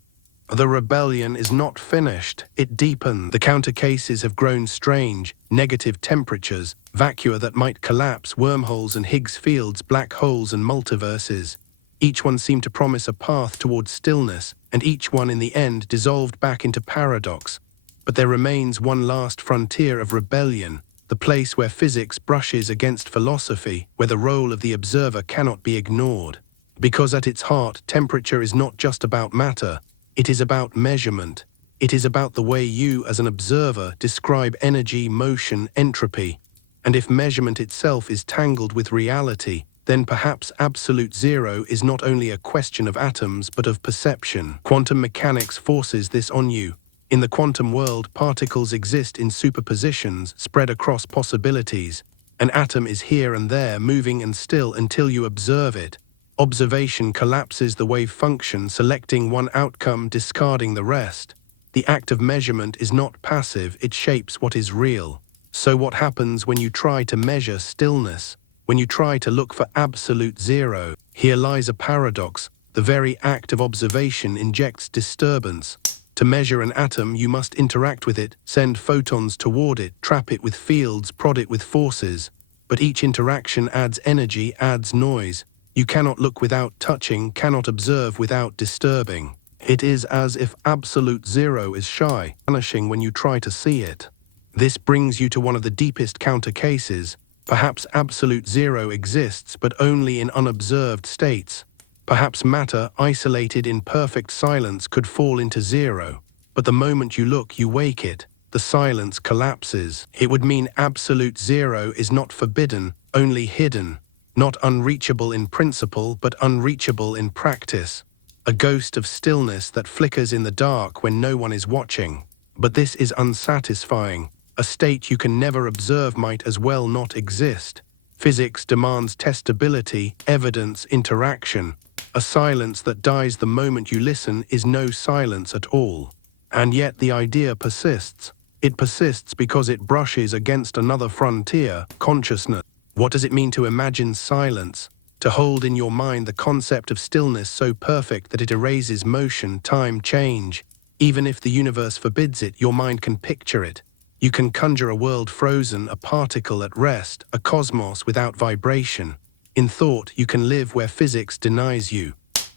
The rebellion is not finished, it deepens. The counter cases have grown strange, negative temperatures, vacua that might collapse, wormholes and Higgs fields, black holes and multiverses. Each one seemed to promise a path towards stillness, and each one in the end dissolved back into paradox. But there remains one last frontier of rebellion, the place where physics brushes against philosophy, where the role of the observer cannot be ignored. Because at its heart, temperature is not just about matter, it is about measurement. It is about the way you, as an observer, describe energy, motion, entropy. And if measurement itself is tangled with reality, then perhaps absolute zero is not only a question of atoms but of perception. Quantum mechanics forces this on you. In the quantum world, particles exist in superpositions spread across possibilities. An atom is here and there, moving and still until you observe it. Observation collapses the wave function, selecting one outcome, discarding the rest. The act of measurement is not passive, it shapes what is real. So what happens when you try to measure stillness? When you try to look for absolute zero? Here lies a paradox. The very act of observation injects disturbance. To measure an atom, you must interact with it, send photons toward it, trap it with fields, prod it with forces. But each interaction adds energy, adds noise. You cannot look without touching, cannot observe without disturbing. It is as if absolute zero is shy, vanishing when you try to see it. This brings you to one of the deepest counter cases. Perhaps absolute zero exists, but only in unobserved states. Perhaps matter, isolated in perfect silence, could fall into zero. But the moment you look, you wake it. The silence collapses. It would mean absolute zero is not forbidden, only hidden. Not unreachable in principle, but unreachable in practice. A ghost of stillness that flickers in the dark when no one is watching. But this is unsatisfying. A state you can never observe might as well not exist. Physics demands testability, evidence, interaction. A silence that dies the moment you listen is no silence at all. And yet the idea persists. It persists because it brushes against another frontier, consciousness. What does it mean to imagine silence? To hold in your mind the concept of stillness so perfect that it erases motion, time, change. Even if the universe forbids it, your mind can picture it. You can conjure a world frozen, a particle at rest, a cosmos without vibration. In thought, you can live where physics denies you.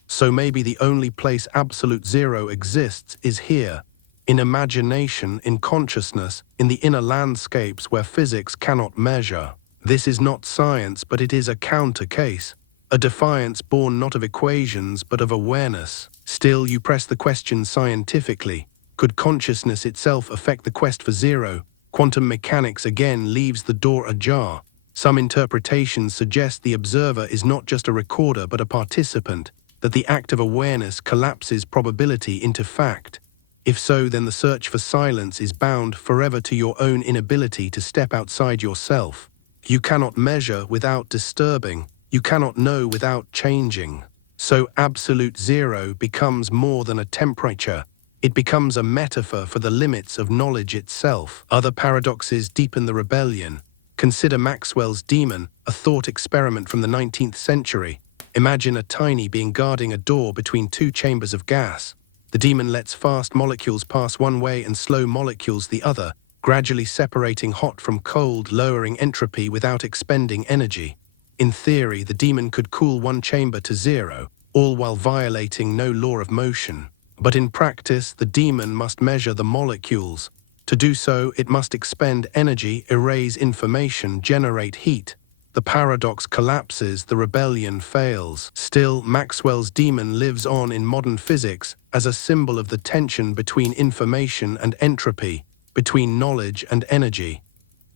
So maybe the only place absolute zero exists is here. In imagination, in consciousness, in the inner landscapes where physics cannot measure. This is not science, but it is a counter case. A defiance born not of equations, but of awareness. Still, you press the question scientifically. Could consciousness itself affect the quest for zero? Quantum mechanics again leaves the door ajar. Some interpretations suggest the observer is not just a recorder but a participant, that the act of awareness collapses probability into fact. If so, then the search for silence is bound forever to your own inability to step outside yourself. You cannot measure without disturbing. You cannot know without changing. So absolute zero becomes more than a temperature. It becomes a metaphor for the limits of knowledge itself. Other paradoxes deepen the rebellion. Consider Maxwell's demon, a thought experiment from the 19th century. Imagine a tiny being guarding a door between two chambers of gas. The demon lets fast molecules pass one way and slow molecules the other, gradually separating hot from cold, lowering entropy without expending energy. In theory, the demon could cool one chamber to zero, all while violating no law of motion. But in practice, the demon must measure the molecules. To do so, it must expend energy, erase information, generate heat. The paradox collapses, the rebellion fails. Still, Maxwell's demon lives on in modern physics as a symbol of the tension between information and entropy, between knowledge and energy.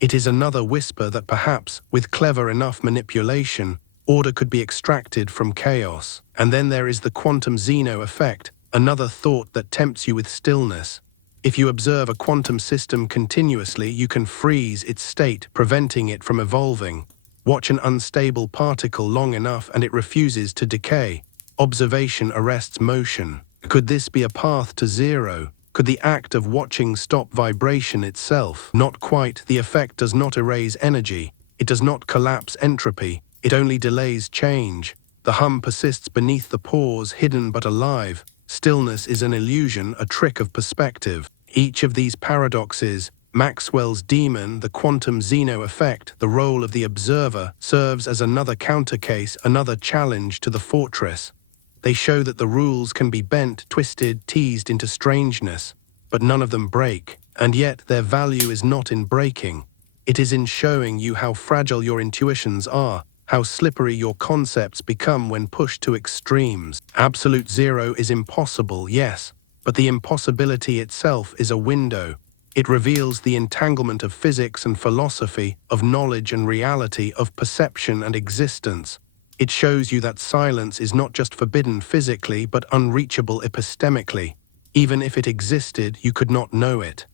It is another whisper that perhaps, with clever enough manipulation, order could be extracted from chaos. And then there is the quantum Zeno effect, another thought that tempts you with stillness. If you observe a quantum system continuously, you can freeze its state, preventing it from evolving. Watch an unstable particle long enough and it refuses to decay. Observation arrests motion. Could this be a path to zero? Could the act of watching stop vibration itself? Not quite. The effect does not erase energy. It does not collapse entropy. It only delays change. The hum persists beneath the pause, hidden but alive. Stillness is an illusion, a trick of perspective. Each of these paradoxes, Maxwell's demon, the quantum Zeno effect, the role of the observer, serves as another countercase, another challenge to the fortress. They show that the rules can be bent, twisted, teased into strangeness, but none of them break. And yet their value is not in breaking. It is in showing you how fragile your intuitions are, how slippery your concepts become when pushed to extremes. Absolute zero is impossible, yes, but the impossibility itself is a window. It reveals the entanglement of physics and philosophy, of knowledge and reality, of perception and existence. It shows you that silence is not just forbidden physically, but unreachable epistemically. Even if it existed, you could not know it.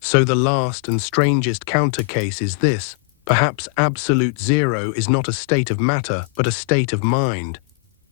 So the last and strangest countercase is this: perhaps absolute zero is not a state of matter, but a state of mind.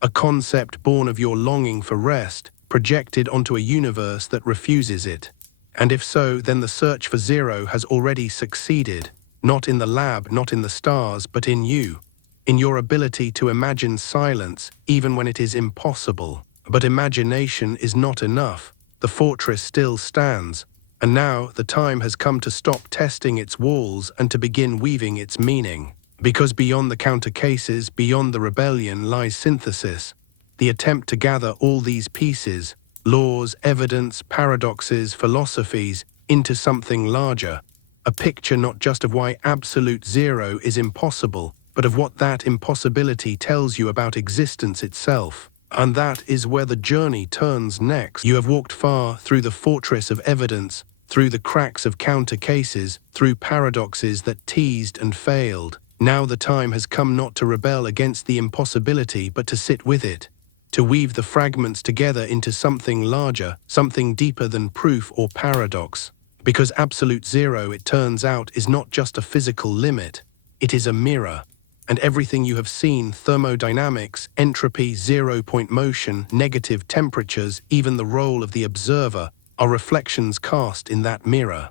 A concept born of your longing for rest, projected onto a universe that refuses it. And if so, then the search for zero has already succeeded, not in the lab, not in the stars, but in you, in your ability to imagine silence, even when it is impossible. But imagination is not enough. The fortress still stands, and now the time has come to stop testing its walls and to begin weaving its meaning. Because beyond the counter cases, beyond the rebellion, lies synthesis, the attempt to gather all these pieces, laws, evidence, paradoxes, philosophies, into something larger. A picture not just of why absolute zero is impossible, but of what that impossibility tells you about existence itself. And that is where the journey turns next. You have walked far through the fortress of evidence, through the cracks of counter cases, through paradoxes that teased and failed. Now the time has come not to rebel against the impossibility, but to sit with it, to weave the fragments together into something larger, something deeper than proof or paradox. Because absolute zero, it turns out, is not just a physical limit, it is a mirror. And everything you have seen, thermodynamics, entropy, zero-point motion, negative temperatures, even the role of the observer, are reflections cast in that mirror.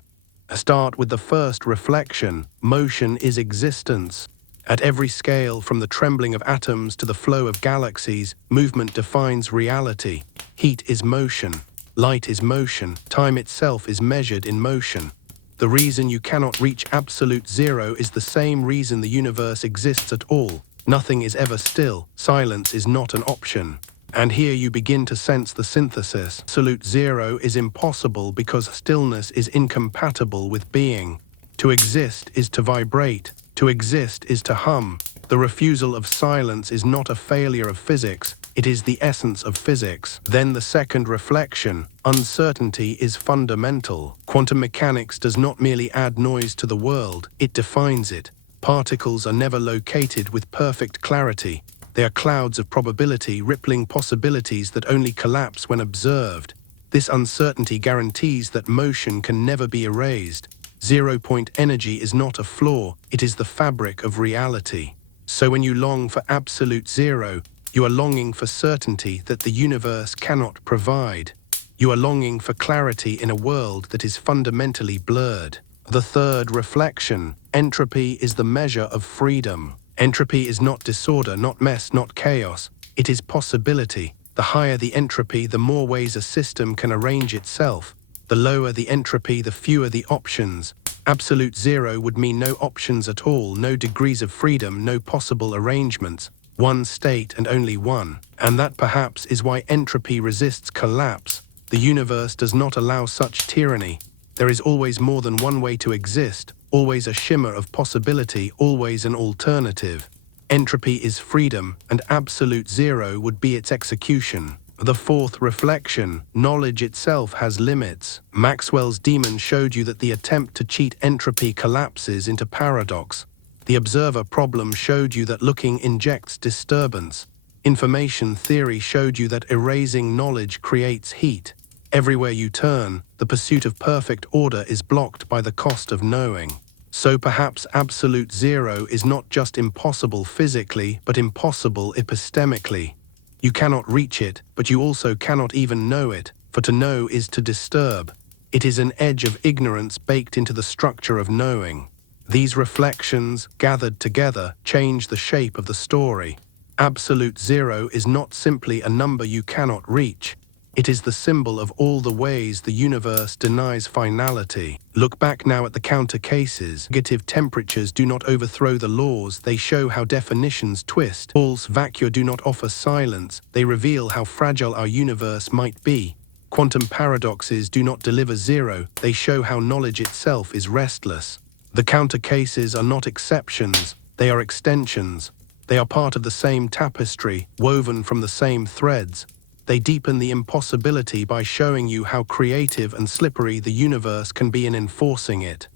Start with the first reflection: motion is existence. At every scale, from the trembling of atoms to the flow of galaxies, movement defines reality. Heat is motion, light is motion, time itself is measured in motion. The reason you cannot reach absolute zero is the same reason the universe exists at all. Nothing is ever still. Silence is not an option. And here you begin to sense the synthesis. Absolute zero is impossible because stillness is incompatible with being. To exist is to vibrate. To exist is to hum. The refusal of silence is not a failure of physics, it is the essence of physics. Then the second reflection, uncertainty is fundamental. Quantum mechanics does not merely add noise to the world, it defines it. Particles are never located with perfect clarity. They are clouds of probability, rippling possibilities that only collapse when observed. This uncertainty guarantees that motion can never be erased. Zero-point energy is not a flaw, it is the fabric of reality. So when you long for absolute zero, you are longing for certainty that the universe cannot provide. You are longing for clarity in a world that is fundamentally blurred. The third reflection, entropy is the measure of freedom. Entropy is not disorder, not mess, not chaos. It is possibility. The higher the entropy, the more ways a system can arrange itself. The lower the entropy, the fewer the options. Absolute zero would mean no options at all, no degrees of freedom, no possible arrangements. One state and only one. And that perhaps is why entropy resists collapse. The universe does not allow such tyranny. There is always more than one way to exist, always a shimmer of possibility, always an alternative. Entropy is freedom, and absolute zero would be its execution. The fourth reflection, knowledge itself has limits. Maxwell's demon showed you that the attempt to cheat entropy collapses into paradox. The observer problem showed you that looking injects disturbance. Information theory showed you that erasing knowledge creates heat. Everywhere you turn, the pursuit of perfect order is blocked by the cost of knowing. So perhaps absolute zero is not just impossible physically, but impossible epistemically. You cannot reach it, but you also cannot even know it, for to know is to disturb. It is an edge of ignorance baked into the structure of knowing. These reflections, gathered together, change the shape of the story. Absolute zero is not simply a number you cannot reach. It is the symbol of all the ways the universe denies finality. Look back now at the counter cases. Negative temperatures do not overthrow the laws, they show how definitions twist. False vacua do not offer silence, they reveal how fragile our universe might be. Quantum paradoxes do not deliver zero, they show how knowledge itself is restless. The counter cases are not exceptions, they are extensions. They are part of the same tapestry, woven from the same threads. They deepen the impossibility by showing you how creative and slippery the universe can be in enforcing it.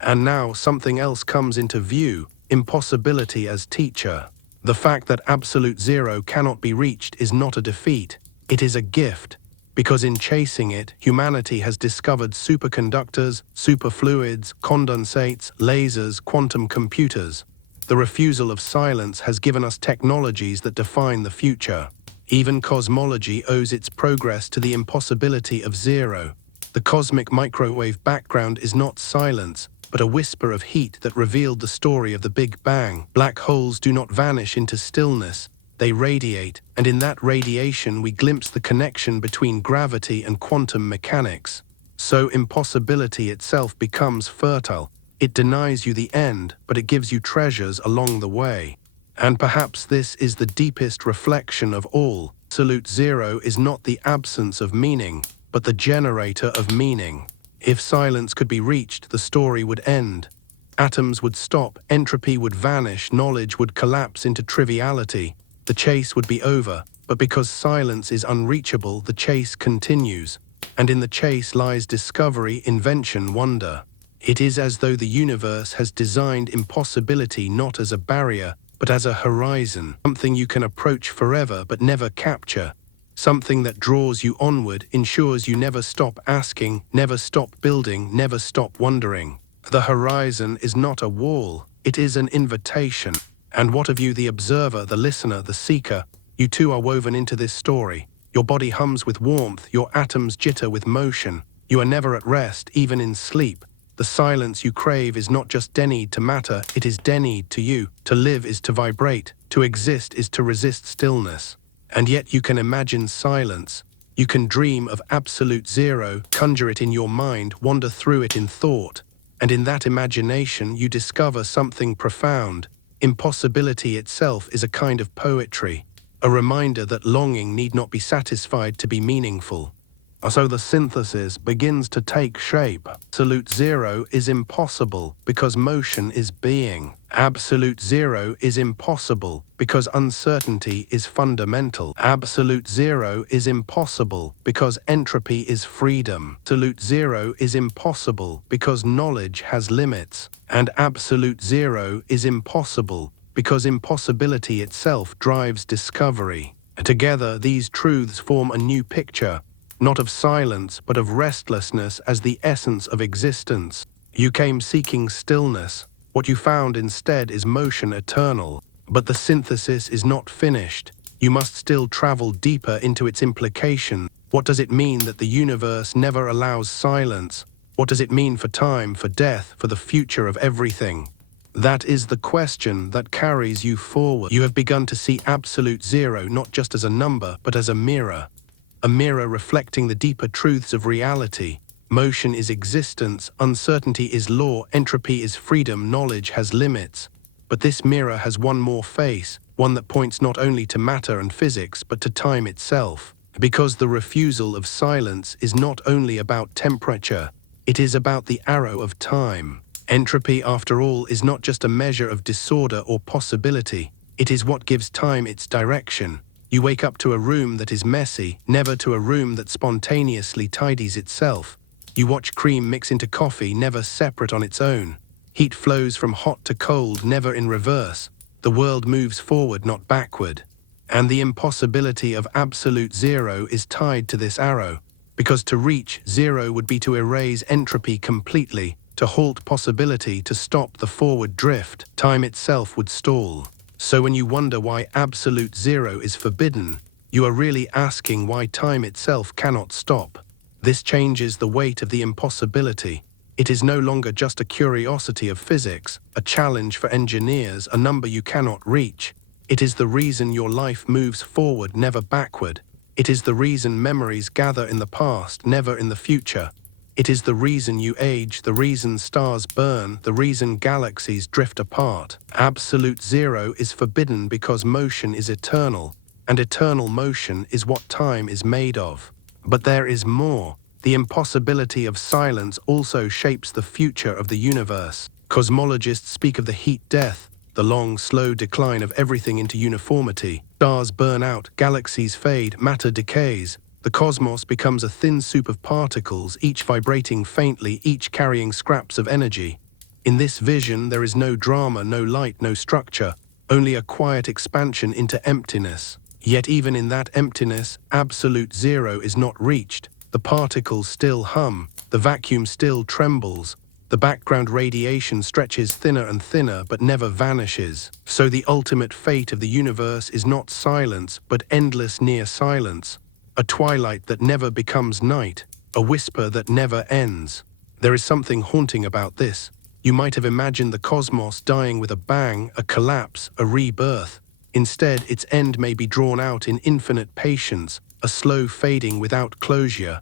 And now something else comes into view, impossibility as teacher. The fact that absolute zero cannot be reached is not a defeat, it is a gift. Because in chasing it, humanity has discovered superconductors, superfluids, condensates, lasers, quantum computers. The refusal of silence has given us technologies that define the future. Even cosmology owes its progress to the impossibility of zero. The cosmic microwave background is not silence, but a whisper of heat that revealed the story of the Big Bang. Black holes do not vanish into stillness, they radiate, and in that radiation we glimpse the connection between gravity and quantum mechanics. So impossibility itself becomes fertile. It denies you the end, but it gives you treasures along the way. And perhaps this is the deepest reflection of all. Absolute zero is not the absence of meaning, but the generator of meaning. If silence could be reached, the story would end. Atoms would stop, entropy would vanish, knowledge would collapse into triviality. The chase would be over, but because silence is unreachable, the chase continues. And in the chase lies discovery, invention, wonder. It is as though the universe has designed impossibility not as a barrier, but as a horizon, something you can approach forever but never capture, something that draws you onward, ensures you never stop asking, never stop building, never stop wondering. The horizon is not a wall, it is an invitation. And what of you, the observer, the listener, the seeker? You too are woven into this story. Your body hums with warmth, your atoms jitter with motion. You are never at rest, even in sleep. The silence you crave is not just denied to matter, it is denied to you. To live is to vibrate, to exist is to resist stillness. And yet you can imagine silence. You can dream of absolute zero, conjure it in your mind, wander through it in thought, and in that imagination you discover something profound. Impossibility itself is a kind of poetry, a reminder that longing need not be satisfied to be meaningful. So the synthesis begins to take shape. Absolute zero is impossible because motion is being. Absolute zero is impossible because uncertainty is fundamental. Absolute zero is impossible because entropy is freedom. Absolute zero is impossible because knowledge has limits. And absolute zero is impossible because impossibility itself drives discovery. Together, these truths form a new picture, not of silence, but of restlessness as the essence of existence. You came seeking stillness. What you found instead is motion eternal. But the synthesis is not finished. You must still travel deeper into its implication. What does it mean that the universe never allows silence? What does it mean for time, for death, for the future of everything? That is the question that carries you forward. You have begun to see absolute zero not just as a number, but as a mirror reflecting the deeper truths of reality. Motion is existence, uncertainty is law, entropy is freedom, knowledge has limits. But this mirror has one more face, one that points not only to matter and physics, but to time itself. Because the refusal of silence is not only about temperature, it is about the arrow of time. Entropy, after all, is not just a measure of disorder or possibility. It is what gives time its direction. You wake up to a room that is messy, never to a room that spontaneously tidies itself. You watch cream mix into coffee, never separate on its own. Heat flows from hot to cold, never in reverse. The world moves forward, not backward. And the impossibility of absolute zero is tied to this arrow, because to reach zero would be to erase entropy completely, to halt possibility, to stop the forward drift. Time itself would stall. So when you wonder why absolute zero is forbidden, you are really asking why time itself cannot stop. This changes the weight of the impossibility. It is no longer just a curiosity of physics, a challenge for engineers, a number you cannot reach. It is the reason your life moves forward, never backward. It is the reason memories gather in the past, never in the future. It is the reason you age, the reason stars burn, the reason galaxies drift apart. Absolute zero is forbidden because motion is eternal, and eternal motion is what time is made of. But there is more. The impossibility of silence also shapes the future of the universe. Cosmologists speak of the heat death, the long, slow decline of everything into uniformity. Stars burn out, galaxies fade, matter decays. The cosmos becomes a thin soup of particles, each vibrating faintly, each carrying scraps of energy. In this vision, there is no drama, no light, no structure, only a quiet expansion into emptiness. Yet even in that emptiness, absolute zero is not reached. The particles still hum, the vacuum still trembles, the background radiation stretches thinner and thinner but never vanishes. So the ultimate fate of the universe is not silence, but endless near silence. A twilight that never becomes night, a whisper that never ends. There is something haunting about this. You might have imagined the cosmos dying with a bang, a collapse, a rebirth. Instead, its end may be drawn out in infinite patience, a slow fading without closure.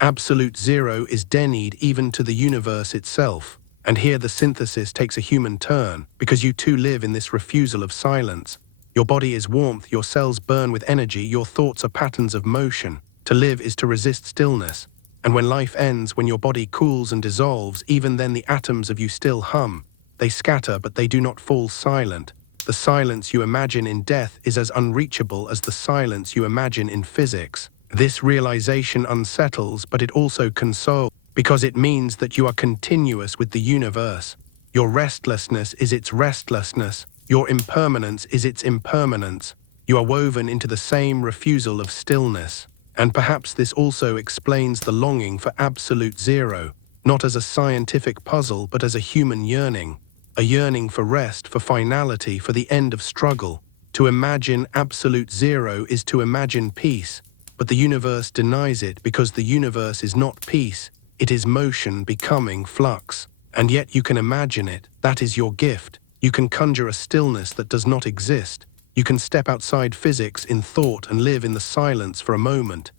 Absolute zero is denied even to the universe itself. And here the synthesis takes a human turn, because you too live in this refusal of silence. Your body is warmth, your cells burn with energy, your thoughts are patterns of motion. To live is to resist stillness. And when life ends, when your body cools and dissolves, even then the atoms of you still hum. They scatter, but they do not fall silent. The silence you imagine in death is as unreachable as the silence you imagine in physics. This realization unsettles, but it also consoles, because it means that you are continuous with the universe. Your restlessness is its restlessness. Your impermanence is its impermanence. You are woven into the same refusal of stillness. And perhaps this also explains the longing for absolute zero, not as a scientific puzzle, but as a human yearning. A yearning for rest, for finality, for the end of struggle. To imagine absolute zero is to imagine peace, but the universe denies it because the universe is not peace, it is motion becoming flux. And yet you can imagine it, that is your gift. You can conjure a stillness that does not exist. You can step outside physics in thought and live in the silence for a moment.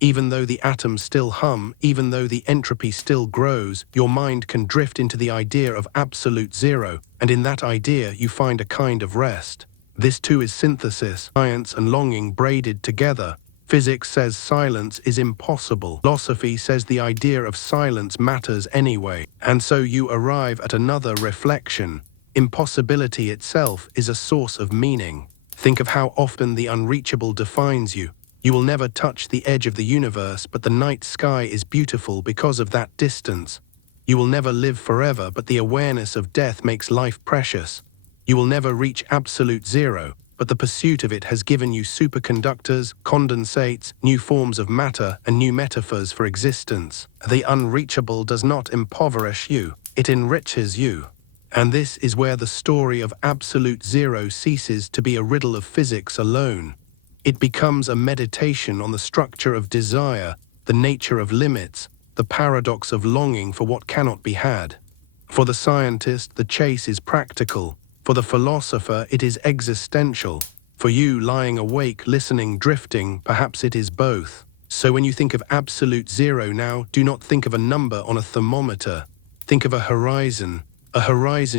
Even though the atoms still hum, even though the entropy still grows, your mind can drift into the idea of absolute zero, and in that idea you find a kind of rest. This too is synthesis, science and longing braided together. Physics says silence is impossible. Philosophy says the idea of silence matters anyway. And so you arrive at another reflection. Impossibility itself is a source of meaning. Think of how often the unreachable defines you. You will never touch the edge of the universe, but the night sky is beautiful because of that distance. You will never live forever, but the awareness of death makes life precious. You will never reach absolute zero, but the pursuit of it has given you superconductors, condensates, new forms of matter, and new metaphors for existence. The unreachable does not impoverish you, it enriches you. And this is where the story of absolute zero ceases to be a riddle of physics alone. It becomes a meditation on the structure of desire, the nature of limits, the paradox of longing for what cannot be had. For the scientist, the chase is practical. For the philosopher, it is existential. For you, lying awake, listening, drifting, perhaps it is both. So when you think of absolute zero now, do not think of a number on a thermometer. Think of a horizon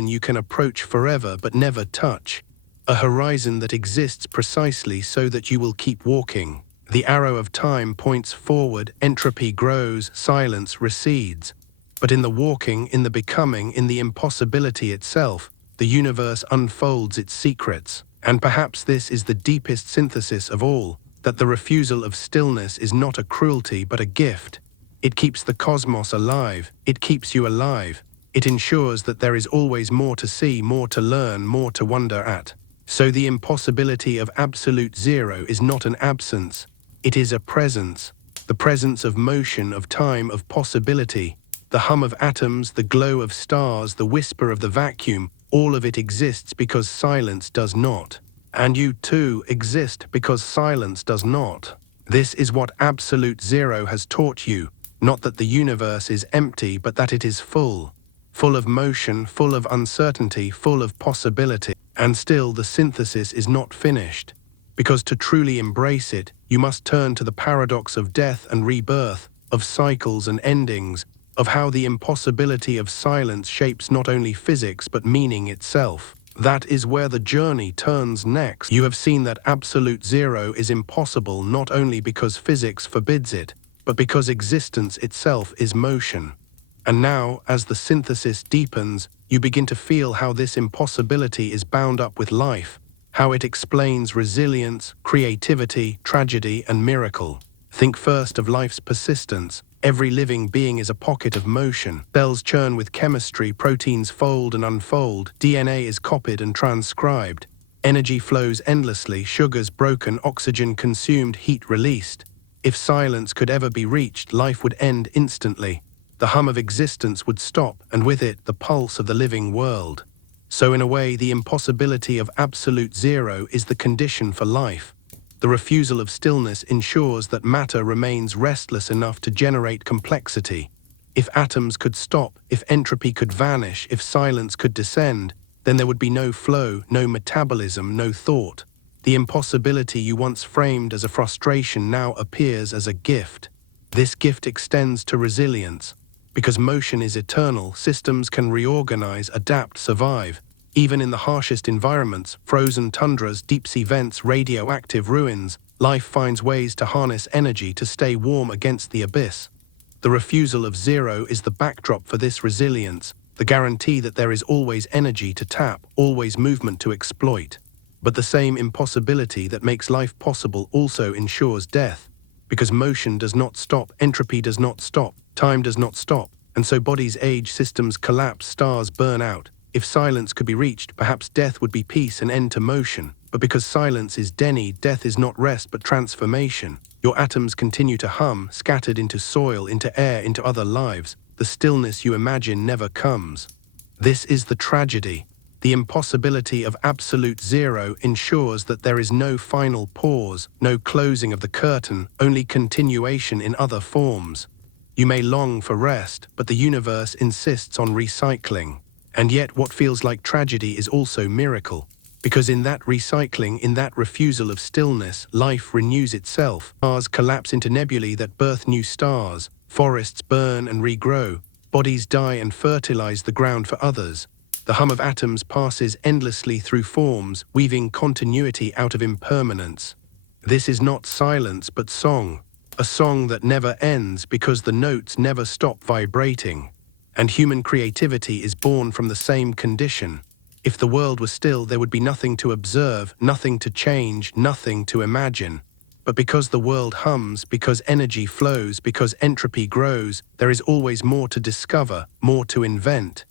you can approach forever but never touch. A horizon that exists precisely so that you will keep walking. The arrow of time points forward, entropy grows, silence recedes. But in the walking, in the becoming, in the impossibility itself, the universe unfolds its secrets. And perhaps this is the deepest synthesis of all, that the refusal of stillness is not a cruelty but a gift. It keeps the cosmos alive, it keeps you alive. It ensures that there is always more to see, more to learn, more to wonder at. So the impossibility of absolute zero is not an absence, it is a presence. The presence of motion, of time, of possibility. The hum of atoms, the glow of stars, the whisper of the vacuum, all of it exists because silence does not. And you too exist because silence does not. This is what absolute zero has taught you, not that the universe is empty, but that it is full. Full of motion, full of uncertainty, full of possibility. And still the synthesis is not finished. Because to truly embrace it, you must turn to the paradox of death and rebirth, of cycles and endings, of how the impossibility of silence shapes not only physics but meaning itself. That is where the journey turns next. You have seen that absolute zero is impossible not only because physics forbids it, but because existence itself is motion. And now, as the synthesis deepens, you begin to feel how this impossibility is bound up with life, how it explains resilience, creativity, tragedy, and miracle. Think first of life's persistence. Every living being is a pocket of motion. Cells churn with chemistry, proteins fold and unfold, DNA is copied and transcribed. Energy flows endlessly, sugars broken, oxygen consumed, heat released. If silence could ever be reached, life would end instantly. The hum of existence would stop, and with it, the pulse of the living world. So in a way, the impossibility of absolute zero is the condition for life. The refusal of stillness ensures that matter remains restless enough to generate complexity. If atoms could stop, if entropy could vanish, if silence could descend, then there would be no flow, no metabolism, no thought. The impossibility you once framed as a frustration now appears as a gift. This gift extends to resilience. Because motion is eternal, systems can reorganize, adapt, survive. Even in the harshest environments, frozen tundras, deep-sea vents, radioactive ruins, life finds ways to harness energy to stay warm against the abyss. The refusal of zero is the backdrop for this resilience, the guarantee that there is always energy to tap, always movement to exploit. But the same impossibility that makes life possible also ensures death. Because motion does not stop, entropy does not stop, time does not stop, and so bodies age, systems collapse, stars burn out. If silence could be reached, perhaps death would be peace and end to motion. But because silence is denied, death is not rest but transformation. Your atoms continue to hum, scattered into soil, into air, into other lives. The stillness you imagine never comes. This is the tragedy. The impossibility of absolute zero ensures that there is no final pause, no closing of the curtain, only continuation in other forms. You may long for rest, but the universe insists on recycling. And yet what feels like tragedy is also miracle. Because in that recycling, in that refusal of stillness, life renews itself. Stars collapse into nebulae that birth new stars. Forests burn and regrow. Bodies die and fertilize the ground for others. The hum of atoms passes endlessly through forms, weaving continuity out of impermanence. This is not silence but song, a song that never ends because the notes never stop vibrating. And human creativity is born from the same condition. If the world were still, there would be nothing to observe, nothing to change, nothing to imagine. But because the world hums, because energy flows, because entropy grows, there is always more to discover, more to invent.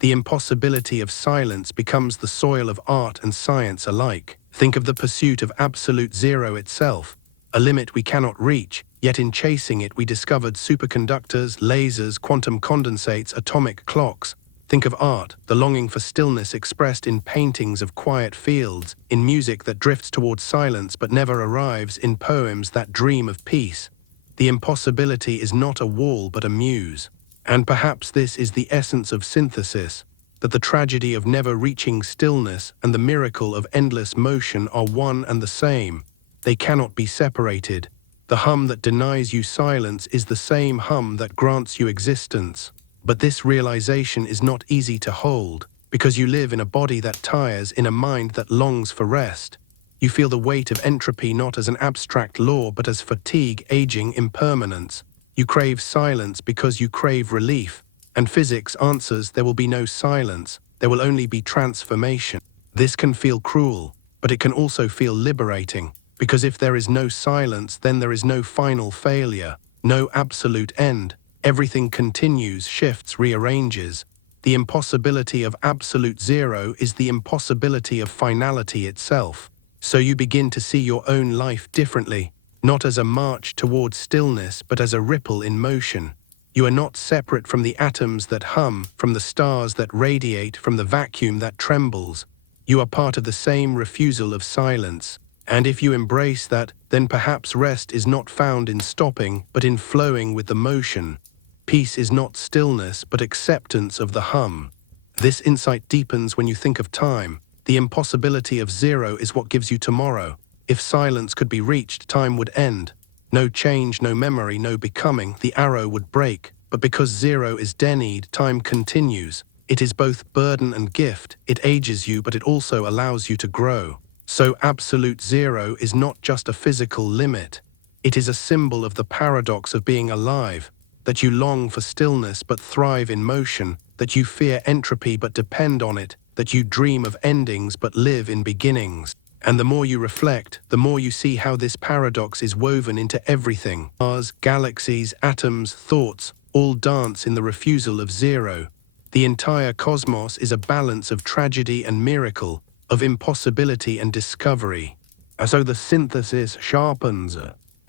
The impossibility of silence becomes the soil of art and science alike. Think of the pursuit of absolute zero itself, a limit we cannot reach, yet in chasing it we discovered superconductors, lasers, quantum condensates, atomic clocks. Think of art, the longing for stillness expressed in paintings of quiet fields, in music that drifts towards silence but never arrives, in poems that dream of peace. The impossibility is not a wall but a muse. And perhaps this is the essence of synthesis, that the tragedy of never reaching stillness and the miracle of endless motion are one and the same. They cannot be separated. The hum that denies you silence is the same hum that grants you existence. But this realization is not easy to hold, because you live in a body that tires, in a mind that longs for rest. You feel the weight of entropy not as an abstract law, but as fatigue, aging, impermanence. You crave silence because you crave relief, and physics answers there will be no silence, there will only be transformation. This can feel cruel, but it can also feel liberating, because if there is no silence, then there is no final failure, no absolute end. Everything continues, shifts, rearranges. The impossibility of absolute zero is the impossibility of finality itself. So you begin to see your own life differently, not as a march towards stillness, but as a ripple in motion. You are not separate from the atoms that hum, from the stars that radiate, from the vacuum that trembles. You are part of the same refusal of silence. And if you embrace that, then perhaps rest is not found in stopping, but in flowing with the motion. Peace is not stillness, but acceptance of the hum. This insight deepens when you think of time. The impossibility of zero is what gives you tomorrow. If silence could be reached, time would end. No change, no memory, no becoming, the arrow would break. But because zero is denied, time continues. It is both burden and gift. It ages you, but it also allows you to grow. So absolute zero is not just a physical limit. It is a symbol of the paradox of being alive. That you long for stillness but thrive in motion, that you fear entropy but depend on it, that you dream of endings but live in beginnings. And the more you reflect, the more you see how this paradox is woven into everything. Stars, galaxies, atoms, thoughts, all dance in the refusal of zero. The entire cosmos is a balance of tragedy and miracle, of impossibility and discovery. So the synthesis sharpens.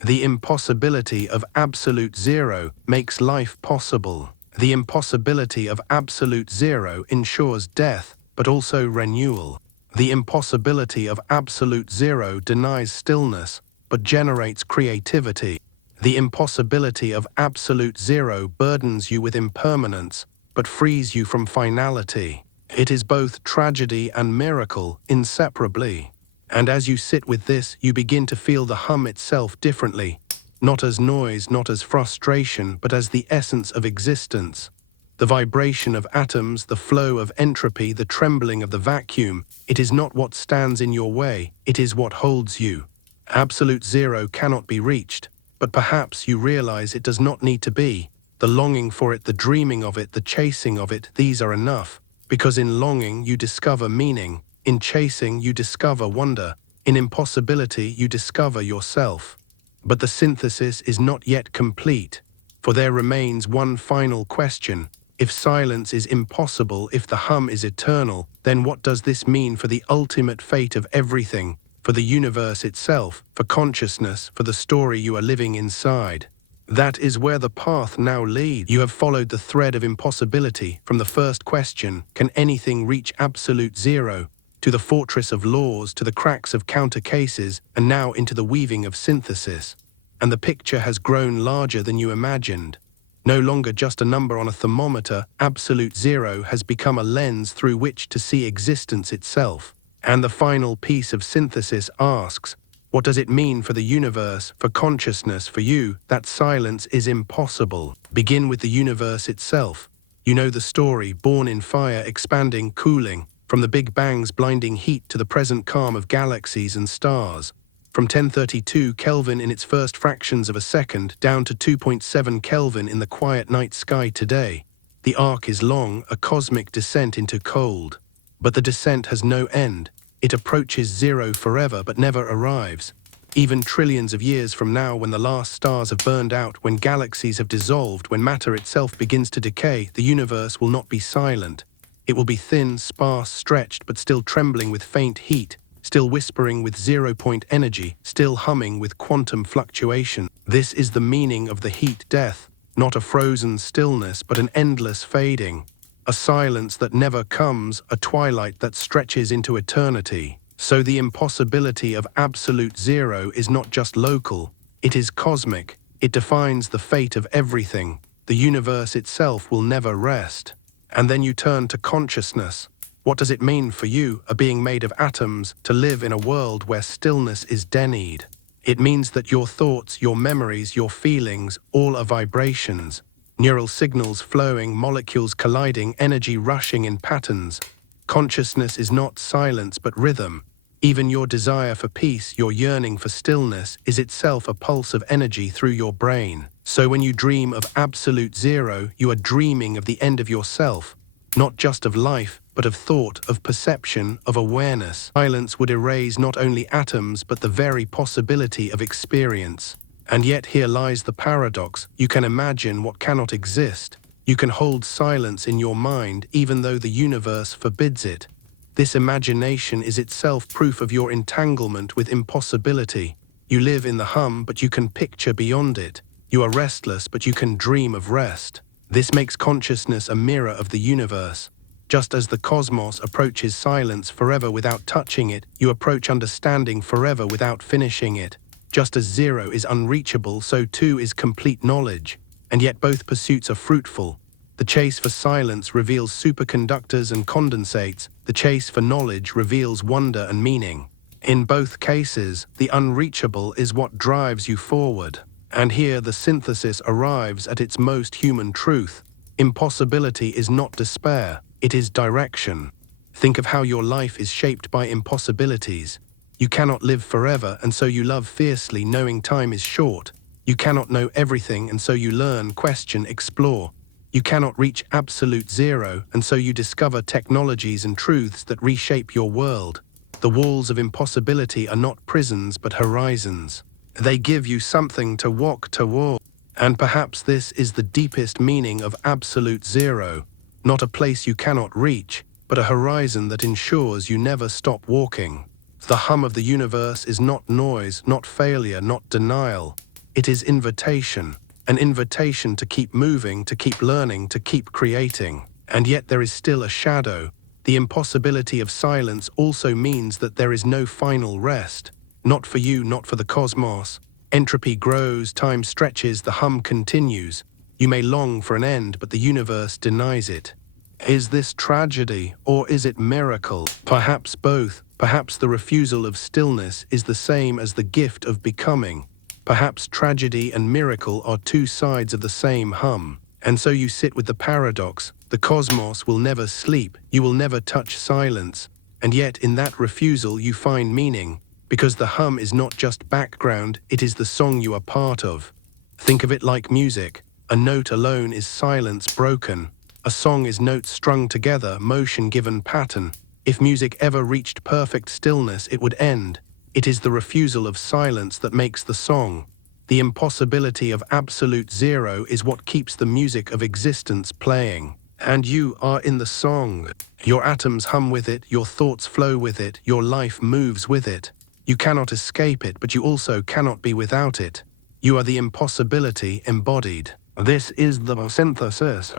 The impossibility of absolute zero makes life possible. The impossibility of absolute zero ensures death, but also renewal. The impossibility of absolute zero denies stillness, but generates creativity. The impossibility of absolute zero burdens you with impermanence, but frees you from finality. It is both tragedy and miracle, inseparably. And as you sit with this, you begin to feel the hum itself differently, not as noise, not as frustration, but as the essence of existence. The vibration of atoms, the flow of entropy, the trembling of the vacuum, it is not what stands in your way, it is what holds you. Absolute zero cannot be reached, but perhaps you realize it does not need to be. The longing for it, the dreaming of it, the chasing of it, these are enough. Because in longing you discover meaning. In chasing, you discover wonder. In impossibility, you discover yourself. But the synthesis is not yet complete, for there remains one final question. If silence is impossible, if the hum is eternal, then what does this mean for the ultimate fate of everything, for the universe itself, for consciousness, for the story you are living inside? That is where the path now leads. You have followed the thread of impossibility from the first question, can anything reach absolute zero, to the fortress of laws, to the cracks of counter cases, and now into the weaving of synthesis. And the picture has grown larger than you imagined. No longer just a number on a thermometer, absolute zero has become a lens through which to see existence itself. And the final piece of synthesis asks, what does it mean for the universe, for consciousness, for you, that silence is impossible? Begin with the universe itself. You know the story, born in fire, expanding, cooling, from the Big Bang's blinding heat to the present calm of galaxies and stars. From 1032 Kelvin in its first fractions of a second down to 2.7 Kelvin in the quiet night sky today. The arc is long, a cosmic descent into cold. But the descent has no end. It approaches zero forever but never arrives. Even trillions of years from now, when the last stars have burned out, when galaxies have dissolved, when matter itself begins to decay, the universe will not be silent. It will be thin, sparse, stretched, but still trembling with faint heat, still whispering with zero-point energy, still humming with quantum fluctuation. This is the meaning of the heat death, not a frozen stillness, but an endless fading. A silence that never comes, a twilight that stretches into eternity. So the impossibility of absolute zero is not just local, it is cosmic. It defines the fate of everything. The universe itself will never rest. And then you turn to consciousness. What does it mean for you, a being made of atoms, to live in a world where stillness is denied? It means that your thoughts, your memories, your feelings, all are vibrations. Neural signals flowing, molecules colliding, energy rushing in patterns. Consciousness is not silence but rhythm. Even your desire for peace, your yearning for stillness, is itself a pulse of energy through your brain. So when you dream of absolute zero, you are dreaming of the end of yourself, not just of life, but of thought, of perception, of awareness. Silence would erase not only atoms, but the very possibility of experience. And yet here lies the paradox. You can imagine what cannot exist. You can hold silence in your mind, even though the universe forbids it. This imagination is itself proof of your entanglement with impossibility. You live in the hum, but you can picture beyond it. You are restless, but you can dream of rest. This makes consciousness a mirror of the universe. Just as the cosmos approaches silence forever without touching it, you approach understanding forever without finishing it. Just as zero is unreachable, so too is complete knowledge. And yet both pursuits are fruitful. The chase for silence reveals superconductors and condensates. The chase for knowledge reveals wonder and meaning. In both cases, the unreachable is what drives you forward. And here the synthesis arrives at its most human truth. Impossibility is not despair, it is direction. Think of how your life is shaped by impossibilities. You cannot live forever, and so you love fiercely, knowing time is short. You cannot know everything, and so you learn, question, explore. You cannot reach absolute zero, and so you discover technologies and truths that reshape your world. The walls of impossibility are not prisons but horizons. They give you something to walk toward. And perhaps this is the deepest meaning of absolute zero. Not a place you cannot reach, but a horizon that ensures you never stop walking. The hum of the universe is not noise, not failure, not denial. It is invitation. An invitation to keep moving, to keep learning, to keep creating. And yet there is still a shadow. The impossibility of silence also means that there is no final rest. Not for you, not for the cosmos. Entropy grows, time stretches, the hum continues. You may long for an end, but the universe denies it. Is this tragedy, or is it miracle? Perhaps both. Perhaps the refusal of stillness is the same as the gift of becoming. Perhaps tragedy and miracle are two sides of the same hum. And so you sit with the paradox. The cosmos will never sleep. You will never touch silence. And yet in that refusal you find meaning. Because the hum is not just background, it is the song you are part of. Think of it like music. A note alone is silence broken. A song is notes strung together, motion given pattern. If music ever reached perfect stillness, it would end. It is the refusal of silence that makes the song. The impossibility of absolute zero is what keeps the music of existence playing. And you are in the song. Your atoms hum with it, your thoughts flow with it, your life moves with it. You cannot escape it, but you also cannot be without it. You are the impossibility embodied. This is the synthesis.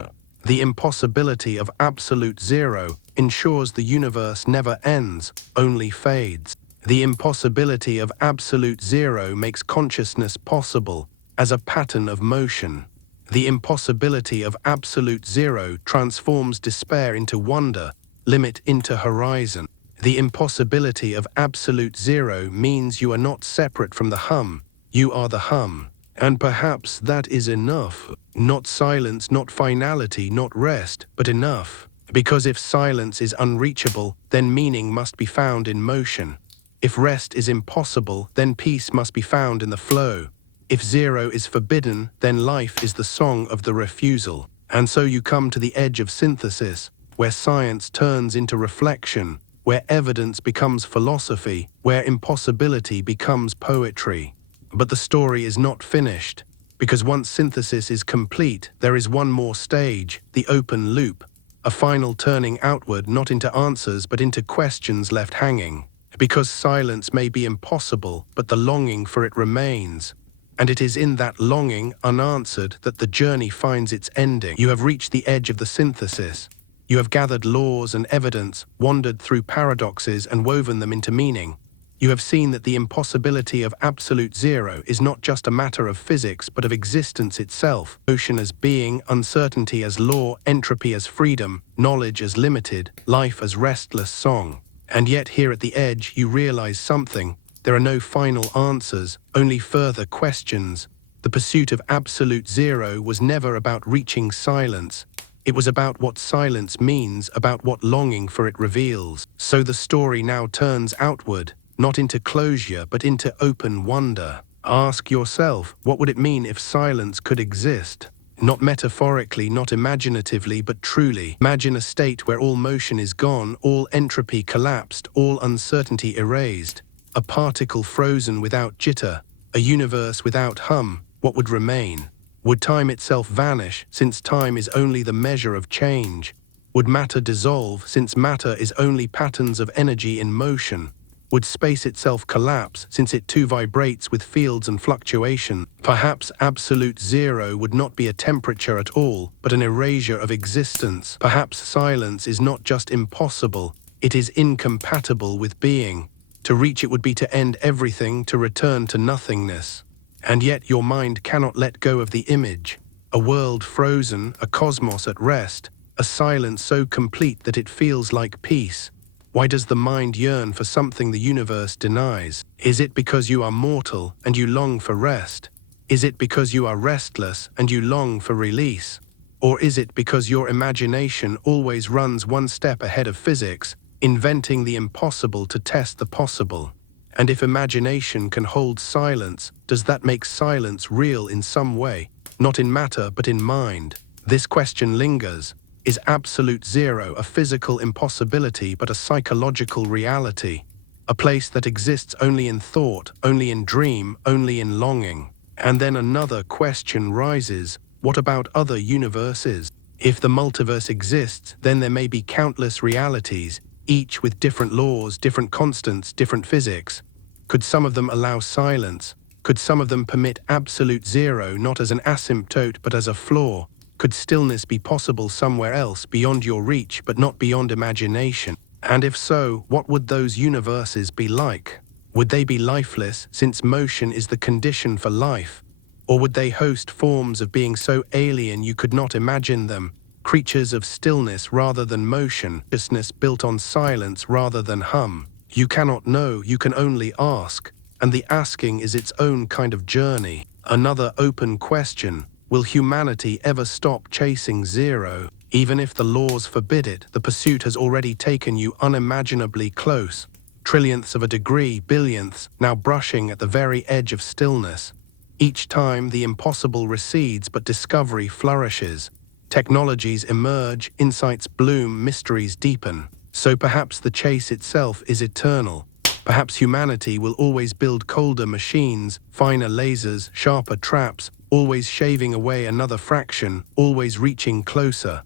The impossibility of absolute zero ensures the universe never ends, only fades. The impossibility of absolute zero makes consciousness possible as a pattern of motion. The impossibility of absolute zero transforms despair into wonder, limit into horizon. The impossibility of absolute zero means you are not separate from the hum, you are the hum. And perhaps that is enough. Not silence, not finality, not rest, but enough. Because if silence is unreachable, then meaning must be found in motion. If rest is impossible, then peace must be found in the flow. If zero is forbidden, then life is the song of the refusal. And so you come to the edge of synthesis, where science turns into reflection, where evidence becomes philosophy, where impossibility becomes poetry. But the story is not finished, because once synthesis is complete, there is one more stage, the open loop, a final turning outward not into answers but into questions left hanging. Because silence may be impossible, but the longing for it remains. And it is in that longing, unanswered, that the journey finds its ending. You have reached the edge of the synthesis. You have gathered laws and evidence, wandered through paradoxes and woven them into meaning. You have seen that the impossibility of absolute zero is not just a matter of physics but of existence itself. Motion as being, uncertainty as law, entropy as freedom, knowledge as limited, life as restless song. And yet here at the edge you realize something. There are no final answers, only further questions. The pursuit of absolute zero was never about reaching silence. It was about what silence means, about what longing for it reveals. So the story now turns outward, not into closure, but into open wonder. Ask yourself, what would it mean if silence could exist? Not metaphorically, not imaginatively, but truly. Imagine a state where all motion is gone, all entropy collapsed, all uncertainty erased. A particle frozen without jitter, a universe without hum. What would remain? Would time itself vanish, since time is only the measure of change? Would matter dissolve, since matter is only patterns of energy in motion? Would space itself collapse, since it too vibrates with fields and fluctuation? Perhaps absolute zero would not be a temperature at all, but an erasure of existence. Perhaps silence is not just impossible, it is incompatible with being. To reach it would be to end everything, to return to nothingness. And yet your mind cannot let go of the image. A world frozen, a cosmos at rest, a silence so complete that it feels like peace. Why does the mind yearn for something the universe denies? Is it because you are mortal and you long for rest? Is it because you are restless and you long for release? Or is it because your imagination always runs one step ahead of physics, inventing the impossible to test the possible? And if imagination can hold silence, does that make silence real in some way? Not in matter, but in mind. This question lingers. Is absolute zero a physical impossibility but a psychological reality? A place that exists only in thought, only in dream, only in longing? And then another question rises. What about other universes? If the multiverse exists, then there may be countless realities, each with different laws, different constants, different physics. Could some of them allow silence? Could some of them permit absolute zero not as an asymptote but as a flaw? Could stillness be possible somewhere else, beyond your reach but not beyond imagination? And if so, what would those universes be like? Would they be lifeless, since motion is the condition for life? Or would they host forms of being so alien you could not imagine them? Creatures of stillness rather than motion, consciousness built on silence rather than hum. You cannot know, you can only ask. And the asking is its own kind of journey. Another open question. Will humanity ever stop chasing zero? Even if the laws forbid it, the pursuit has already taken you unimaginably close. Trillionths of a degree, billionths, now brushing at the very edge of stillness. Each time the impossible recedes but discovery flourishes. Technologies emerge, insights bloom, mysteries deepen. So perhaps the chase itself is eternal. Perhaps humanity will always build colder machines, finer lasers, sharper traps, always shaving away another fraction, always reaching closer.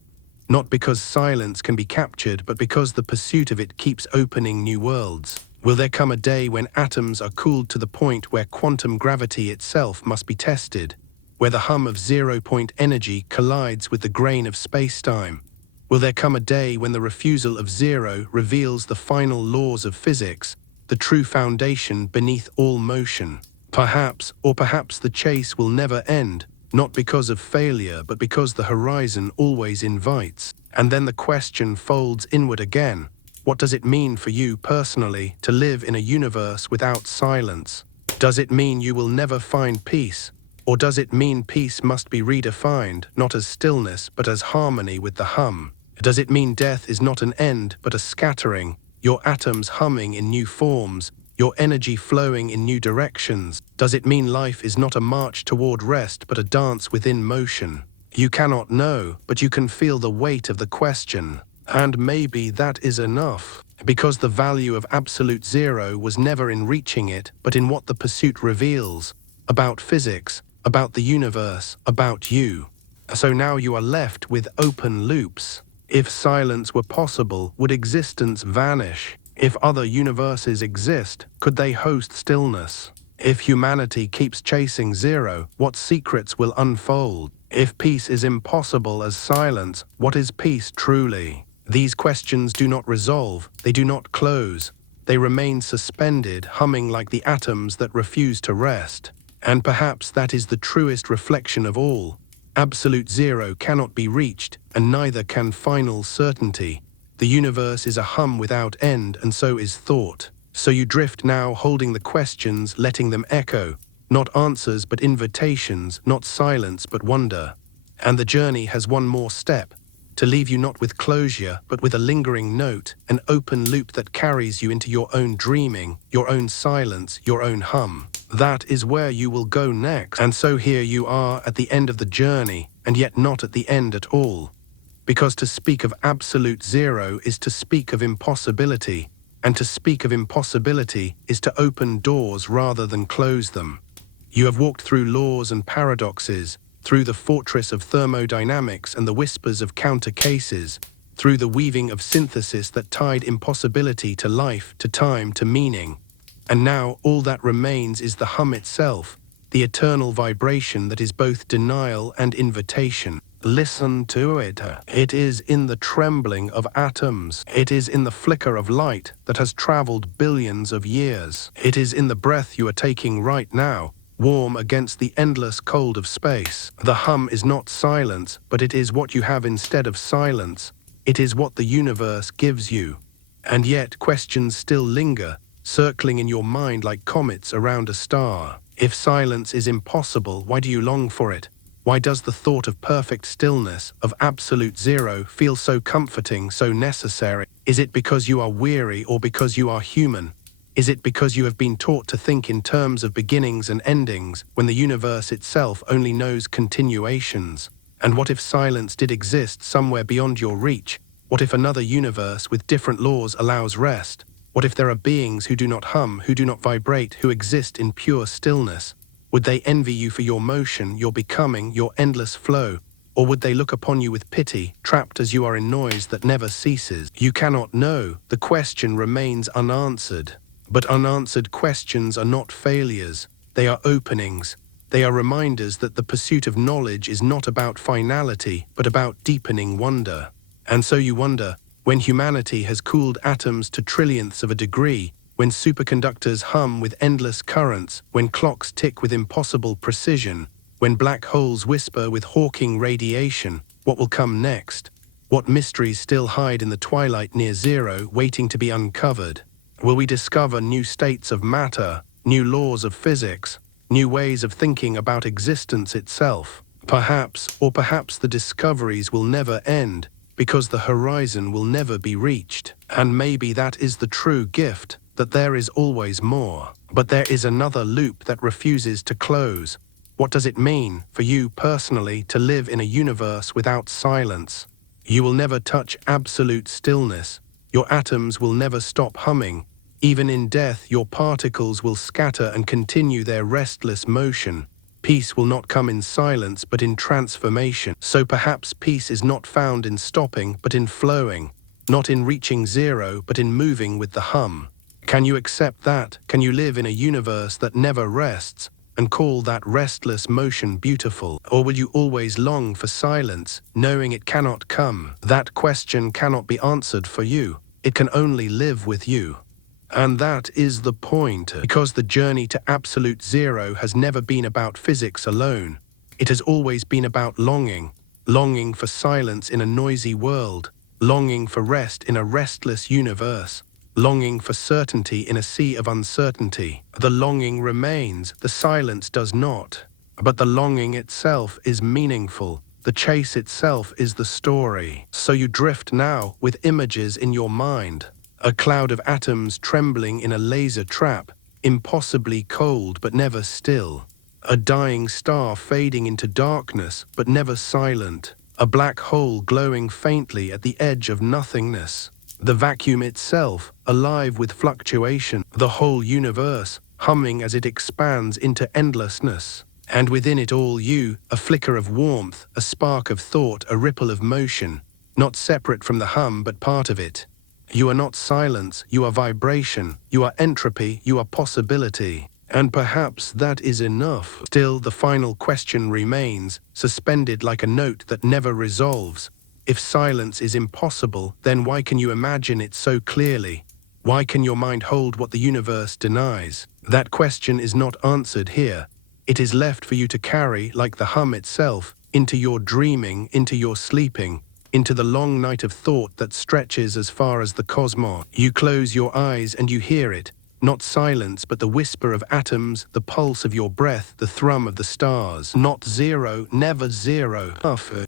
Not because silence can be captured, but because the pursuit of it keeps opening new worlds. Will there come a day when atoms are cooled to the point where quantum gravity itself must be tested, where the hum of zero-point energy collides with the grain of space-time? Will there come a day when the refusal of zero reveals the final laws of physics, the true foundation beneath all motion? Perhaps, or perhaps the chase will never end, not because of failure, but because the horizon always invites. And then the question folds inward again. What does it mean for you personally to live in a universe without silence? Does it mean you will never find peace? Or does it mean peace must be redefined, not as stillness, but as harmony with the hum? Does it mean death is not an end, but a scattering, your atoms humming in new forms, your energy flowing in new directions? Does it mean life is not a march toward rest, but a dance within motion? You cannot know, but you can feel the weight of the question. And maybe that is enough, because the value of absolute zero was never in reaching it, but in what the pursuit reveals, about physics, about the universe, about you. So now you are left with open loops. If silence were possible, would existence vanish? If other universes exist, could they host stillness? If humanity keeps chasing zero, what secrets will unfold? If peace is impossible as silence, what is peace truly? These questions do not resolve, they do not close. They remain suspended, humming like the atoms that refuse to rest. And perhaps that is the truest reflection of all. Absolute zero cannot be reached, and neither can final certainty. The universe is a hum without end, and so is thought. So you drift now, holding the questions, letting them echo. Not answers, but invitations, not silence, but wonder. And the journey has one more step, to leave you not with closure, but with a lingering note, an open loop that carries you into your own dreaming, your own silence, your own hum. That is where you will go next. And so here you are at the end of the journey, and yet not at the end at all. Because to speak of absolute zero is to speak of impossibility, and to speak of impossibility is to open doors rather than close them. You have walked through laws and paradoxes, through the fortress of thermodynamics and the whispers of counter cases, through the weaving of synthesis that tied impossibility to life, to time, to meaning. And now all that remains is the hum itself, the eternal vibration that is both denial and invitation. Listen to it. It is in the trembling of atoms. It is in the flicker of light that has traveled billions of years. It is in the breath you are taking right now, warm against the endless cold of space. The hum is not silence, but it is what you have instead of silence. It is what the universe gives you. And yet questions still linger, circling in your mind like comets around a star. If silence is impossible, why do you long for it? Why does the thought of perfect stillness, of absolute zero, feel so comforting, so necessary? Is it because you are weary or because you are human? Is it because you have been taught to think in terms of beginnings and endings, when the universe itself only knows continuations? And what if silence did exist somewhere beyond your reach? What if another universe with different laws allows rest? What if there are beings who do not hum, who do not vibrate, who exist in pure stillness? Would they envy you for your motion, your becoming, your endless flow? Or would they look upon you with pity, trapped as you are in noise that never ceases? You cannot know. The question remains unanswered. But unanswered questions are not failures. They are openings. They are reminders that the pursuit of knowledge is not about finality, but about deepening wonder. And so you wonder, when humanity has cooled atoms to trillionths of a degree, when superconductors hum with endless currents, when clocks tick with impossible precision, when black holes whisper with hawking radiation, what will come next? What mysteries still hide in the twilight near zero, waiting to be uncovered? Will we discover new states of matter, new laws of physics, new ways of thinking about existence itself? Perhaps, or perhaps the discoveries will never end, because the horizon will never be reached. And maybe that is the true gift, that there is always more. But there is another loop that refuses to close. What does it mean, for you personally, to live in a universe without silence? You will never touch absolute stillness. Your atoms will never stop humming. Even in death, your particles will scatter and continue their restless motion. Peace will not come in silence, but in transformation. So perhaps peace is not found in stopping, but in flowing. Not in reaching zero, but in moving with the hum. Can you accept that? Can you live in a universe that never rests, and call that restless motion beautiful? Or will you always long for silence, knowing it cannot come? That question cannot be answered for you. It can only live with you. And that is the point, because the journey to absolute zero has never been about physics alone. It has always been about longing, longing for silence in a noisy world, longing for rest in a restless universe, longing for certainty in a sea of uncertainty. The longing remains, the silence does not. But the longing itself is meaningful. The chase itself is the story. So you drift now with images in your mind. A cloud of atoms trembling in a laser trap, impossibly cold but never still. A dying star fading into darkness but never silent. A black hole glowing faintly at the edge of nothingness. The vacuum itself, alive with fluctuation. The whole universe, humming as it expands into endlessness. And within it all you, a flicker of warmth, a spark of thought, a ripple of motion. Not separate from the hum but part of it. You are not silence, you are vibration, you are entropy, you are possibility. And perhaps that is enough. Still, the final question remains, suspended like a note that never resolves. If silence is impossible, then why can you imagine it so clearly? Why can your mind hold what the universe denies? That question is not answered here. It is left for you to carry, like the hum itself, into your dreaming, into your sleeping, into the long night of thought that stretches as far as the cosmos. You close your eyes and you hear it. Not silence, but the whisper of atoms, the pulse of your breath, the thrum of the stars. Not zero, never zero.